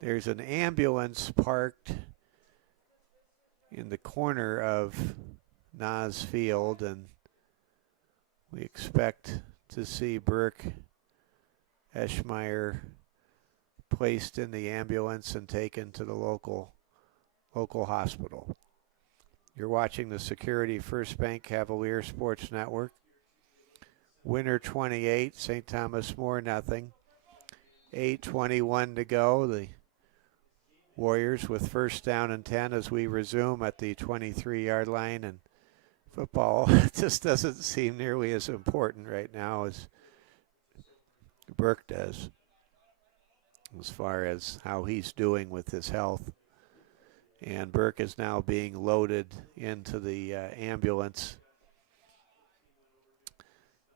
There's an ambulance parked in the corner of Nas Field, and we expect to see Burke Eschmeyer placed in the ambulance and taken to the local hospital. You're watching the Security First Bank Cavalier Sports Network. Winner 28, St. Thomas More nothing. 8:21 to go. The Warriors with first down and 10 as we resume at the 23-yard line. And football just doesn't seem nearly as important right now as Burke does, as far as how he's doing with his health. And Burke is now being loaded into the ambulance.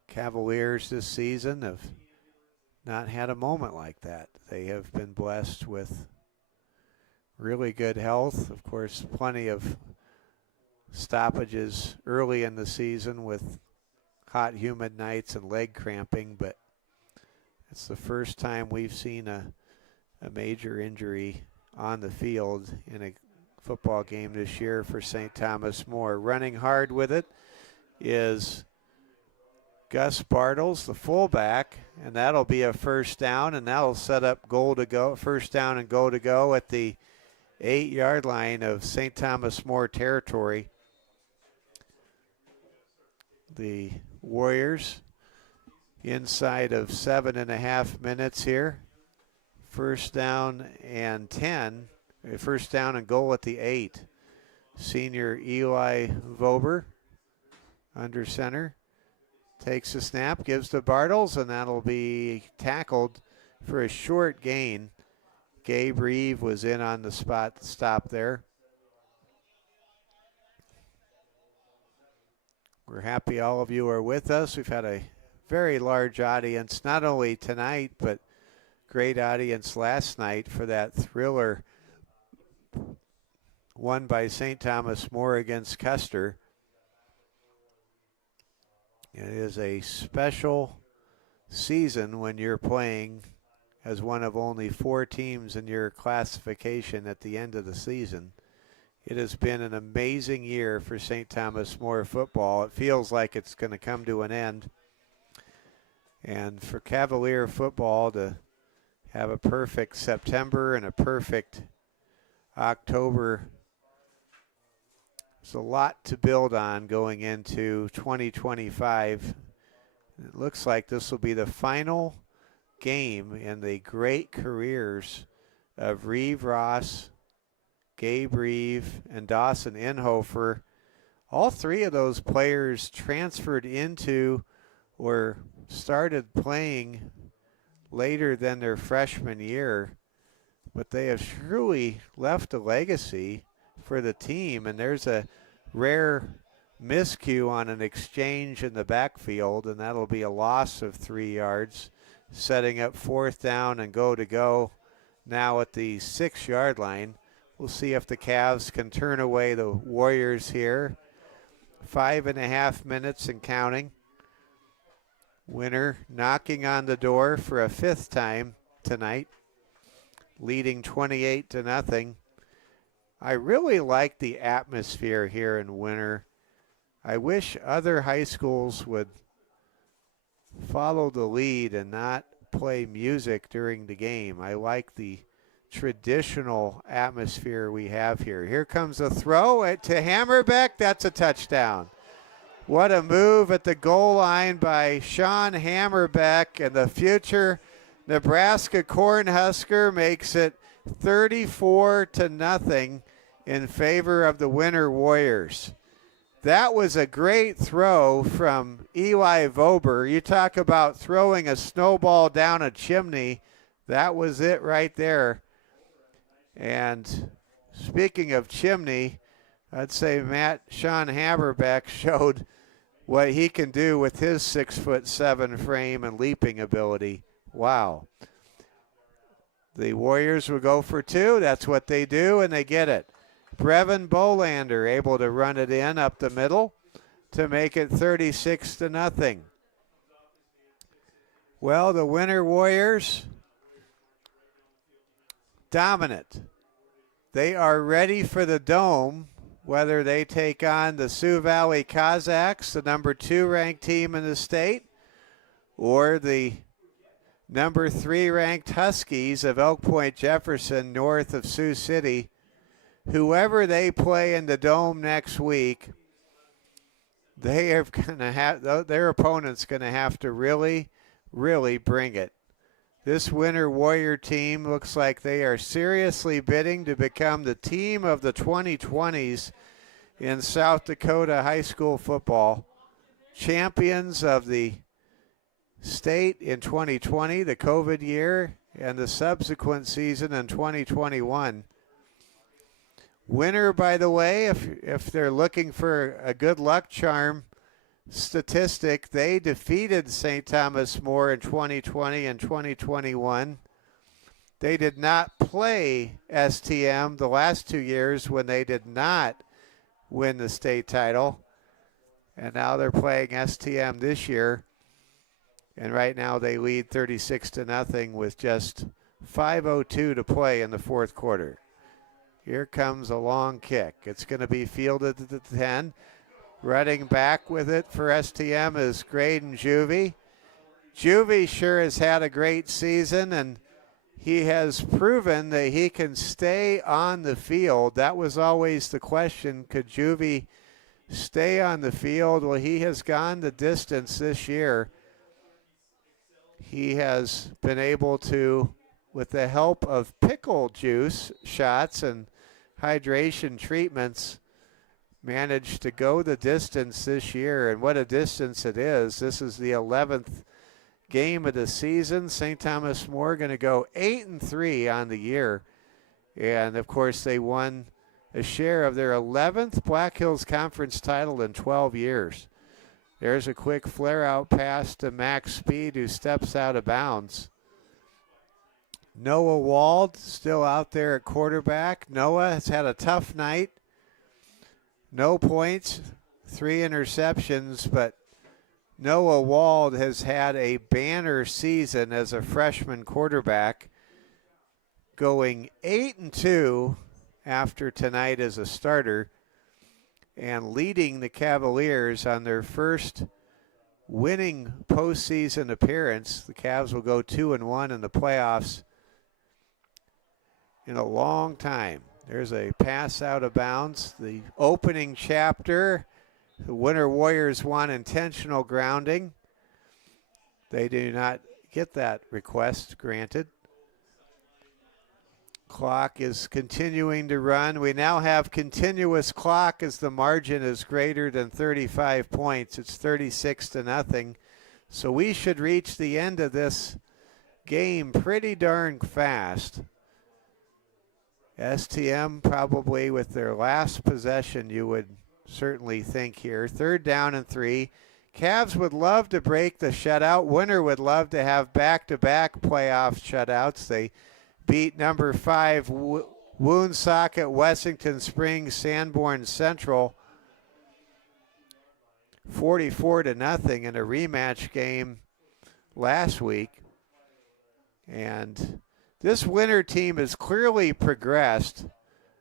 Cavaliers this season have not had a moment like that. They have been blessed with really good health. Of course, plenty of stoppages early in the season with hot, humid nights and leg cramping, but it's the first time we've seen a major injury on the field in a football game this year for St. Thomas More. Running hard with it is Gus Bartles, the fullback, and that'll be a first down, and that'll set up goal to go, first down and goal to go at the 8-yard line of St. Thomas More territory. The Warriors inside of 7.5 minutes here. First down and 10. First down and goal at the 8. Senior Eli Vober under center. Takes the snap, gives to Bartles, and that'll be tackled for a short gain. Gabe Reeve was in on the spot stop there. We're happy all of you are with us. We've had a very large audience, not only tonight, but great audience last night for that thriller won by St. Thomas More against Custer. It is a special season when you're playing as one of only 4 teams in your classification at the end of the season. It has been an amazing year for St. Thomas More football. It feels like it's going to come to an end. And for Cavalier football to have a perfect September and a perfect October, there's a lot to build on going into 2025. It looks like this will be the final game in the great careers of Reeve Ross, Gabe Reeve, and Dawson Inhofer. All 3 of those players transferred into or started playing later than their freshman year, but they have truly left a legacy for the team, and there's a rare miscue on an exchange in the backfield, and that'll be a loss of 3 yards, setting up fourth down and go to go now at the 6-yard line. We'll see if the Cavs can turn away the Warriors here. 5.5 minutes and counting. Winner knocking on the door for a 5th time tonight, leading 28-0. I really like the atmosphere here in Winter. I wish other high schools would follow the lead and not play music during the game. I like the traditional atmosphere we have here. Here comes a throw to Hammerbeck. That's a touchdown. What a move at the goal line by Sean Hammerbeck, and the future Nebraska Cornhusker makes it 34-0 in favor of the Winter Warriors. That was a great throw from Eli Vober. You talk about throwing a snowball down a chimney. That was it right there. And speaking of chimney, I'd say Sean Haberbeck showed what he can do with his 6'7" frame and leaping ability. Wow. The Warriors will go for two. That's what they do, and they get it. Brevin Bolander able to run it in up the middle to make it 36-0. Well, the Winter Warriors, dominant. They are ready for the Dome, whether they take on the Sioux Valley Cossacks, the number 2 ranked team in the state, or the number 3 ranked Huskies of Elk Point Jefferson north of Sioux City. Whoever they play in the Dome next week, they are gonna have their opponent's gonna have to really, really bring it. This Winter Warrior team looks like they are seriously bidding to become the team of the 2020s in South Dakota high school football. Champions of the state in 2020, the COVID year, and the subsequent season in 2021. Winner, by the way, if they're looking for a good luck charm statistic, they defeated St. Thomas More in 2020 and 2021. They did not play STM the last 2 years when they did not win the state title. And now they're playing STM this year. And right now they lead 36-0 with just 5:02 to play in the fourth quarter. Here comes a long kick. It's going to be fielded at the 10. Running back with it for STM is Graydon Juvie. Juvie sure has had a great season, and he has proven that he can stay on the field. That was always the question. Could Juvie stay on the field? Well, he has gone the distance this year. He has been able to, with the help of pickle juice shots and hydration treatments, managed to go the distance this year. And what a distance it is. This is the 11th game of the season. St. Thomas More going to go 8-3 on the year. And, of course, they won a share of their 11th Black Hills Conference title in 12 years. There's a quick flare-out pass to Max Speed, who steps out of bounds. Noah Wald still out there at quarterback. Noah has had a tough night. No points, 3 interceptions, but Noah Wald has had a banner season as a freshman quarterback, going 8-2 after tonight as a starter, and leading the Cavaliers on their first winning postseason appearance. The Cavs will go 2-1 in the playoffs in a long time. There's a pass out of bounds. The opening chapter, the Winter Warriors want intentional grounding. They do not get that request granted. Clock is continuing to run. We now have continuous clock as the margin is greater than 35 points. It's 36-0. So we should reach the end of this game pretty darn fast. STM probably with their last possession, you would certainly think here. 3rd down and 3. Cavs would love to break the shutout. Winter would love to have back-to-back playoff shutouts. They beat number 5 Woonsocket, Wessington Springs, Sanborn Central 44-0 in a rematch game last week. And this Winter team has clearly progressed.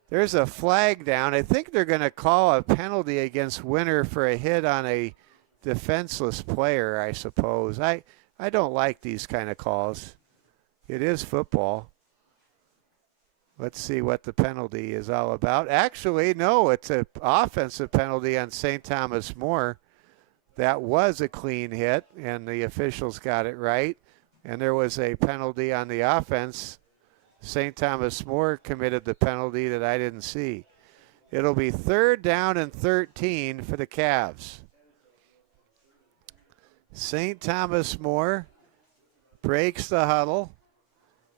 There's a flag down. I think they're going to call a penalty against Winter for a hit on a defenseless player, I suppose. I don't like these kind of calls. It is football. Let's see what the penalty is all about. Actually, no, it's an offensive penalty on St. Thomas More. That was a clean hit, and the officials got it right. And there was a penalty on the offense. St. Thomas More committed the penalty that I didn't see. It'll be 3rd down and 13 for the Cavs. St. Thomas More breaks the huddle,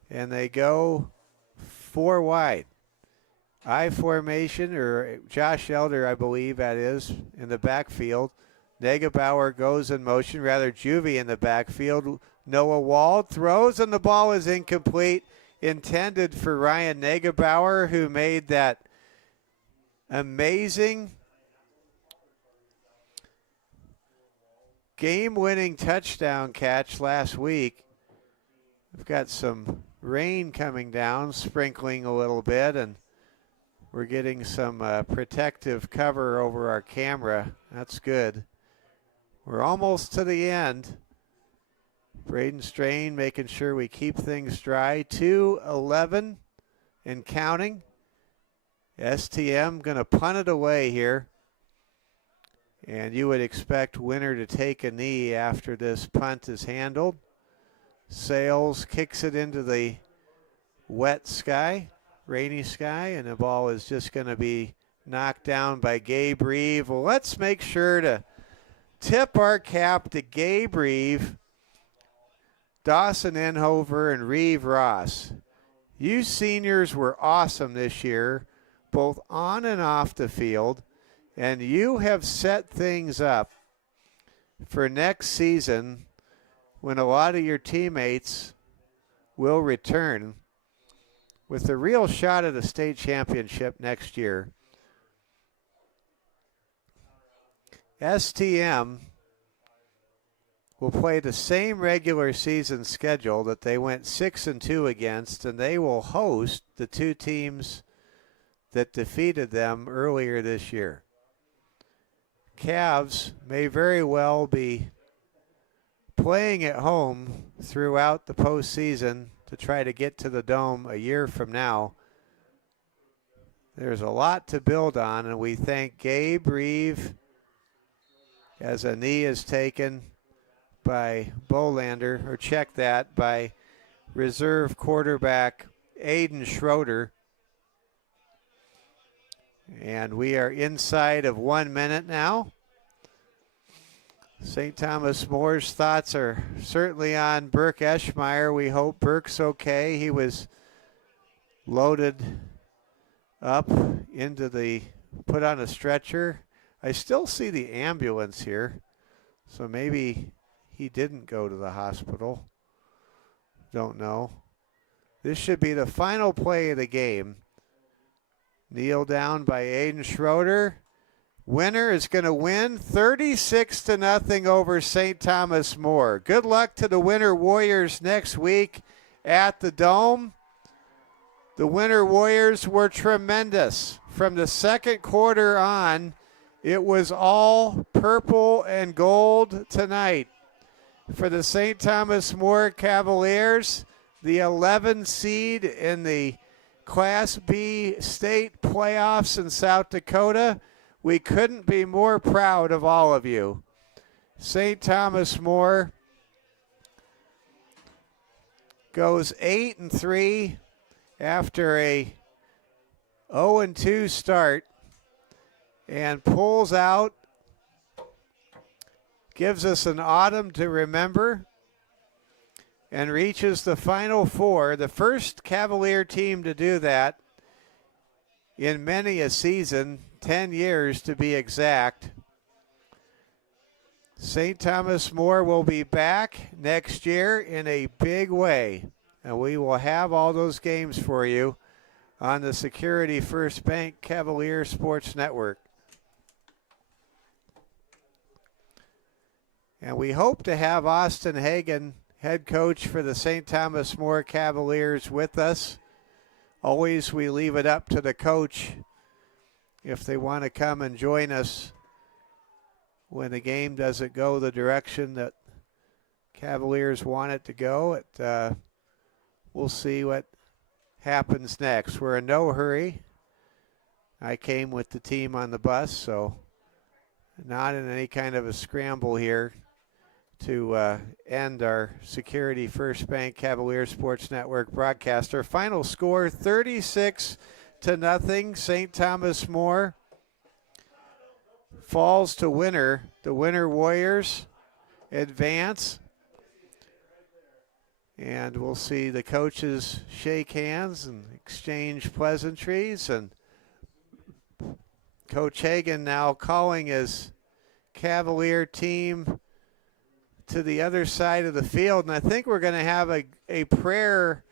and they go 4 wide. I formation, or Josh Elder, I believe that is, in the backfield. Negebauer goes in motion, rather Juvie in the backfield. Noah Wald throws, and the ball is incomplete, intended for Ryan Negebauer, who made that amazing game-winning touchdown catch last week. We've got some rain coming down, sprinkling a little bit, and we're getting some protective cover over our camera. That's good. We're almost to the end. Braden Strain making sure we keep things dry. 2:11 and counting. STM going to punt it away here. And you would expect Winter to take a knee after this punt is handled. Sales kicks it into the wet sky, rainy sky, and the ball is just going to be knocked down by Gabe Reeve. Well, let's make sure to tip our cap to Gabe Reeve, Dawson Enhover, and Reeve Ross. You seniors were awesome this year, both on and off the field, and you have set things up for next season when a lot of your teammates will return with a real shot at a state championship next year. STM will play the same regular season schedule that they went 6-2 against, and they will host the 2 teams that defeated them earlier this year. Cavs may very well be playing at home throughout the postseason to try to get to the Dome a year from now. There's a lot to build on, and we thank Gabe Reeve as a knee is taken by Bolander, or check that, by reserve quarterback Aiden Schroeder. And we are inside of 1 minute now. St. Thomas More's thoughts are certainly on Burke Eschmeyer. We hope Burke's okay. He was loaded up into the, put on a stretcher. I still see the ambulance here, so maybe he didn't go to the hospital. Don't know. This should be the final play of the game. Kneel down by Aiden Schroeder. Winner is going to win 36-0 over St. Thomas More. Good luck to the Winter Warriors next week at the Dome. The Winter Warriors were tremendous. From the second quarter on, it was all purple and gold tonight. For the St. Thomas More Cavaliers, the 11 seed in the Class B state playoffs in South Dakota, we couldn't be more proud of all of you. St. Thomas More goes 8-3 after a 0-2 start and pulls out, gives us an autumn to remember, and reaches the Final Four, the first Cavalier team to do that in many a season, 10 years to be exact. St. Thomas More will be back next year in a big way, and we will have all those games for you on the Security First Bank Cavalier Sports Network. And we hope to have Austin Hagan, head coach for the St. Thomas More Cavaliers, with us. Always we leave it up to the coach if they want to come and join us when the game doesn't go the direction that Cavaliers want it to go. We'll see what happens next. We're in no hurry. I came with the team on the bus, so not in any kind of a scramble here to end our Security First Bank Cavalier Sports Network broadcast. Our final score, 36 0 St. Thomas More falls to Winter. The Winter Warriors advance. And we'll see the coaches shake hands and exchange pleasantries. And Coach Hagan now calling his Cavalier team to the other side of the field. And I think we're going to have a prayer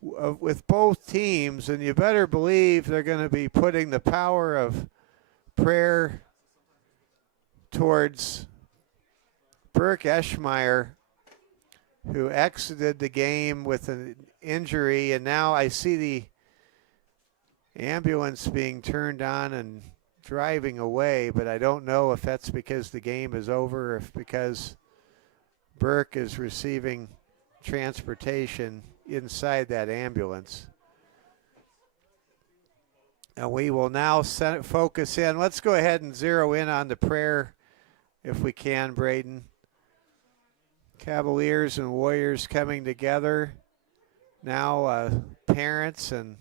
with both teams. And you better believe they're going to be putting the power of prayer towards Burke Eschmeyer, who exited the game with an injury, and now I see the ambulance being turned on and driving away, but I don't know if that's because the game is over or if because Burke is receiving transportation inside that ambulance. And we will now focus in. Let's go ahead and zero in on the prayer if we can, Braden. Cavaliers and Warriors coming together. Now parents and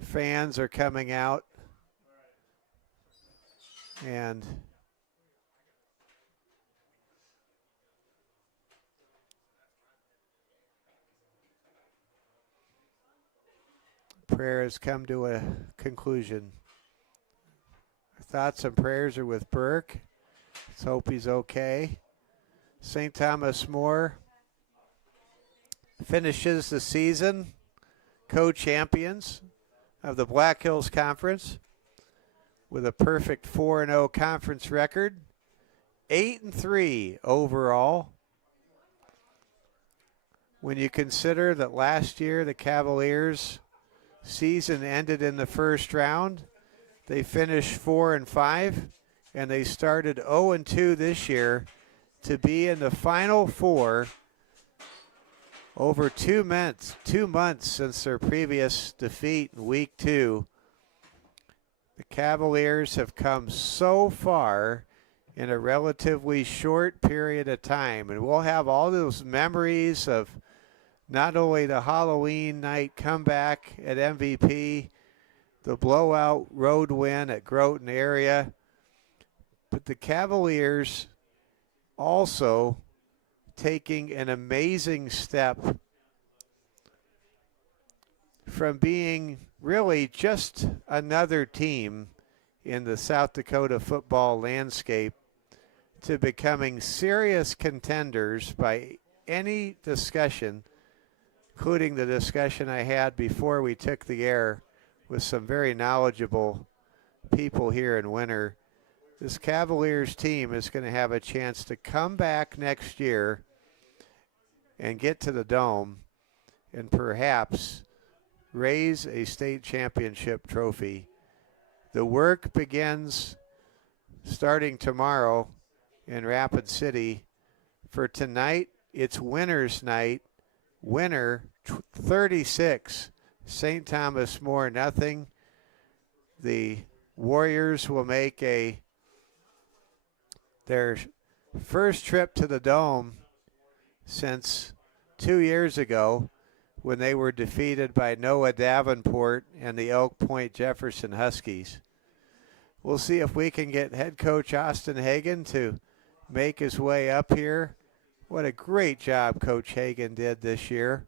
fans are coming out. And prayer has come to a conclusion. Our thoughts and prayers are with Burke. Let's hope he's okay. St. Thomas More finishes the season co-champions of the Black Hills Conference with a perfect 4-0 conference record, 8-3 overall. When you consider that last year the Cavaliers' season ended in the first round, they finished 4-5, and they started 0-2 this year to be in the Final Four over 2 months since their previous defeat in Week 2. The Cavaliers have come so far in a relatively short period of time, and we'll have all those memories of not only the Halloween night comeback at MVP, the blowout road win at Groton area, but the Cavaliers also taking an amazing step from being really just another team in the South Dakota football landscape to becoming serious contenders by any discussion, including the discussion I had before we took the air with some very knowledgeable people here in Winter. This Cavaliers team is going to have a chance to come back next year and get to the Dome and perhaps raise a state championship trophy. The work begins starting tomorrow in Rapid City. For tonight, it's Winter's night. Winter 36, St. Thomas More nothing. The Warriors will make their first trip to the Dome since 2 years ago when they were defeated by Noah Davenport and the Elk Point Jefferson Huskies. We'll see if we can get head coach Austin Hagan to make his way up here. What a great job Coach Hagan did this year.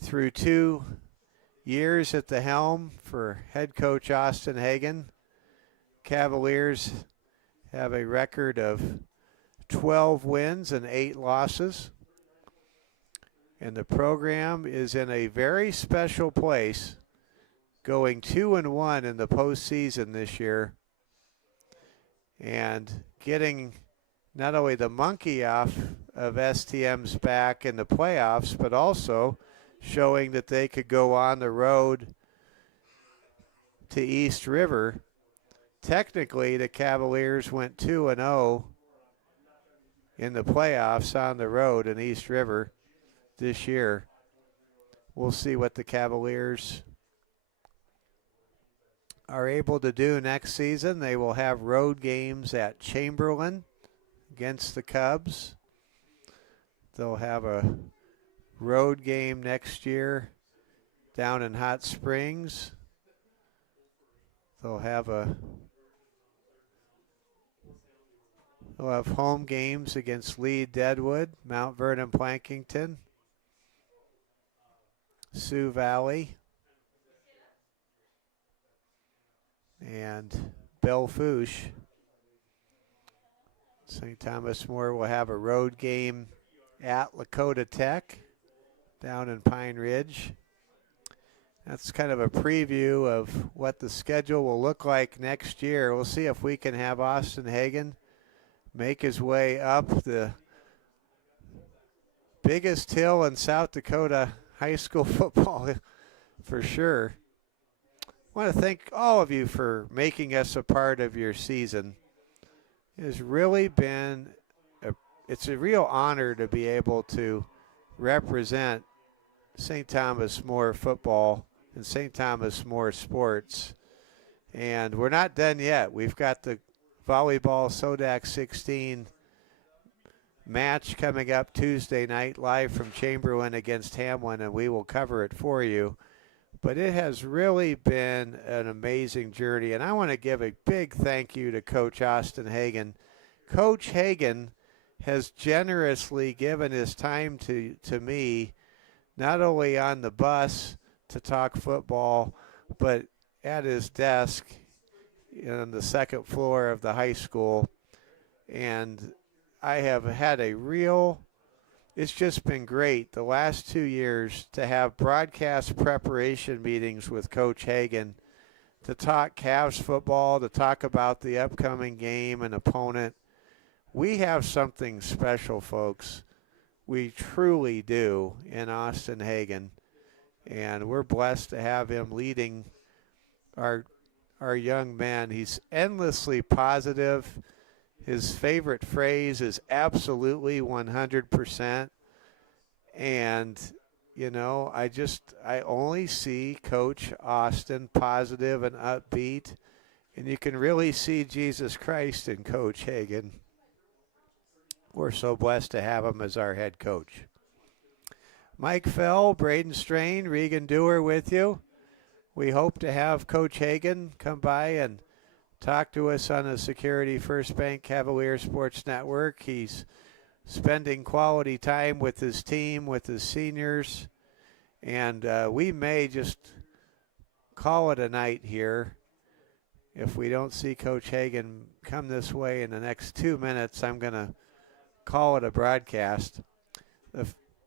Through 2 years at the helm for head coach Austin Hagan, Cavaliers have a record of 12 wins and 8 losses. And the program is in a very special place, going 2-1 in the postseason this year and getting not only the monkey off of STM's back in the playoffs, but also showing that they could go on the road to East River. Technically, the Cavaliers went 2-0 in the playoffs on the road in East River this year. We'll see what the Cavaliers are able to do next season. They will have road games at Chamberlain against the Cubs. They'll have a road game next year down in Hot Springs. They'll have home games against Lee Deadwood, Mount Vernon Plankington, Sioux Valley, and Belle Fourche. St. Thomas More will have a road game at Lakota Tech down in Pine Ridge. That's kind of a preview of what the schedule will look like next year. We'll see if we can have Austin Hagen make his way up the biggest hill in South Dakota high school football for sure. I want to thank all of you for making us a part of your season. It has really been it's a real honor to be able to represent St. Thomas More football and St. Thomas More sports. And we're not done yet. We've got the volleyball Sodak 16 match coming up Tuesday night live from Chamberlain against Hamlin, and we will cover it for you. But it has really been an amazing journey, and I want to give a big thank you to Coach Austin Hagen. Coach Hagen has generously given his time to me, not only on the bus to talk football, but at his desk on the second floor of the high school. And I have had it's just been great the last 2 years to have broadcast preparation meetings with Coach Hagen to talk Cavs football, to talk about the upcoming game and opponent. We have something special, folks. We truly do in Austin Hagen. And we're blessed to have him leading our young men. He's endlessly positive. His favorite phrase is absolutely 100%. And, I only see Coach Austin positive and upbeat. And you can really see Jesus Christ in Coach Hagen. We're so blessed to have him as our head coach. Mike Fell, Braden Strain, Regan Dewar with you. We hope to have Coach Hagen come by and talk to us on the Security First Bank Cavalier Sports Network. He's spending quality time with his team, with his seniors, and we may just call it a night here. If we don't see Coach Hagen come this way in the next 2 minutes, I'm going to call it a broadcast.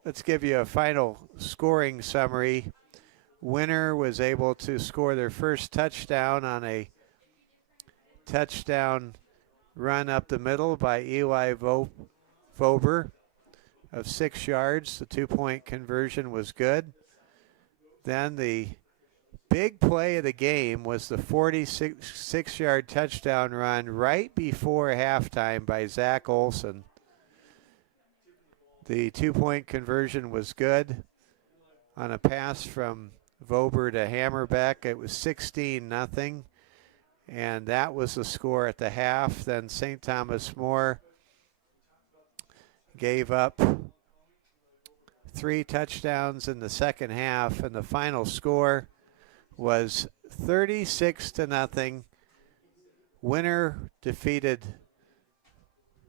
Let's give you a final scoring summary. Winner was able to score their first touchdown on a touchdown run up the middle by Eli Vober of 6 yards. The 2-point conversion was good. Then the big play of the game was the 46-yard touchdown run right before halftime by Zach Olson. The 2-point conversion was good on a pass from Vober to Hammerbeck. It was 16-0, and that was the score at the half. Then St. Thomas More gave up 3 touchdowns in the second half, and the final score was 36-0. Winner defeated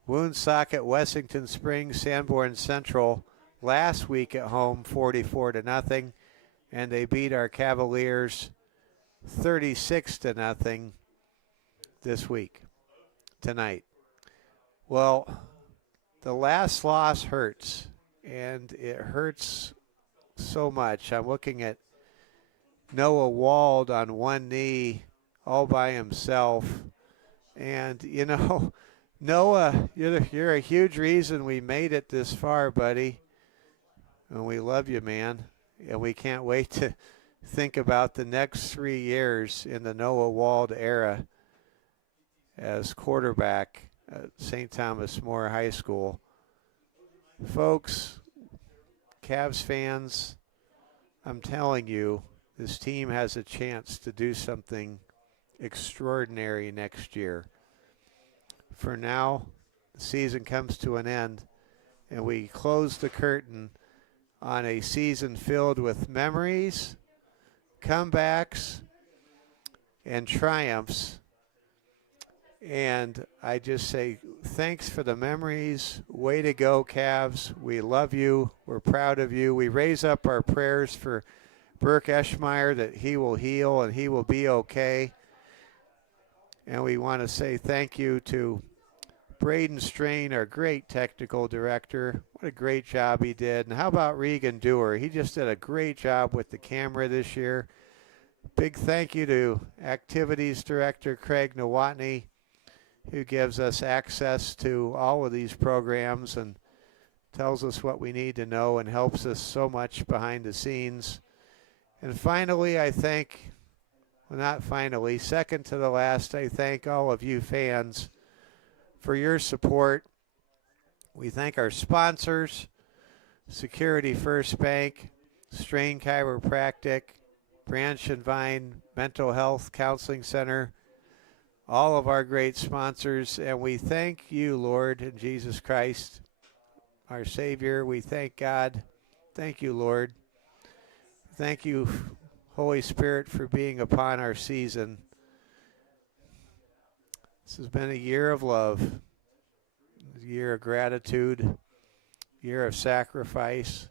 Woonsocket, Wessington Springs, Sanborn Central last week at home 44-0, and they beat our Cavaliers 36-0 this week, tonight. Well, the last loss hurts, and it hurts so much. I'm looking at Noah Wald on one knee all by himself, and Noah, you're a huge reason we made it this far, buddy. And we love you, man. And we can't wait to think about the next 3 years in the Noah Wald era as quarterback at St. Thomas More High School. Folks, Cavs fans, I'm telling you, this team has a chance to do something extraordinary next year. For now, the season comes to an end, and we close the curtain on a season filled with memories, comebacks and triumphs. And I just say thanks for the memories. Way to go, Cavs. We love you. We're proud of you. We raise up our prayers for Burke Eschmeyer that he will heal and he will be okay. And we want to say thank you to Braden Strain, our great technical director. What a great job he did. And how about Regan Dewar? He just did a great job with the camera this year. Big thank you to Activities Director Craig Nowotny, who gives us access to all of these programs and tells us what we need to know and helps us so much behind the scenes. And finally, I thank, well, not finally, second to the last, I thank all of you fans for your support. We thank our sponsors, Security First Bank, Strain Chiropractic, Branch and Vine Mental Health Counseling Center, all of our great sponsors, and we thank you, Lord, in Jesus Christ, our Savior. We thank God. Thank you, Lord. Thank you, Holy Spirit, for being upon our season. This has been a year of love, a year of gratitude, a year of sacrifice,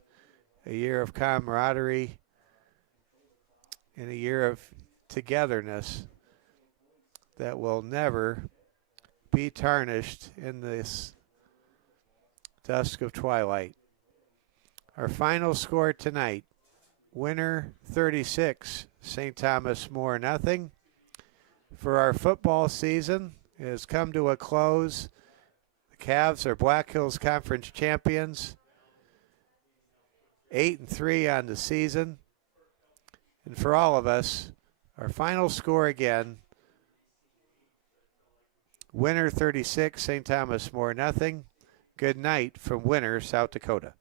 a year of camaraderie, and a year of togetherness that will never be tarnished in this dusk of twilight. Our final score tonight, winner 36, St. Thomas More nothing. For our football season, it has come to a close. The Cavs are Black Hills Conference champions, 8-3 on the season. And for all of us, our final score again, winner 36, St. Thomas More nothing. Good night from Winner, South Dakota.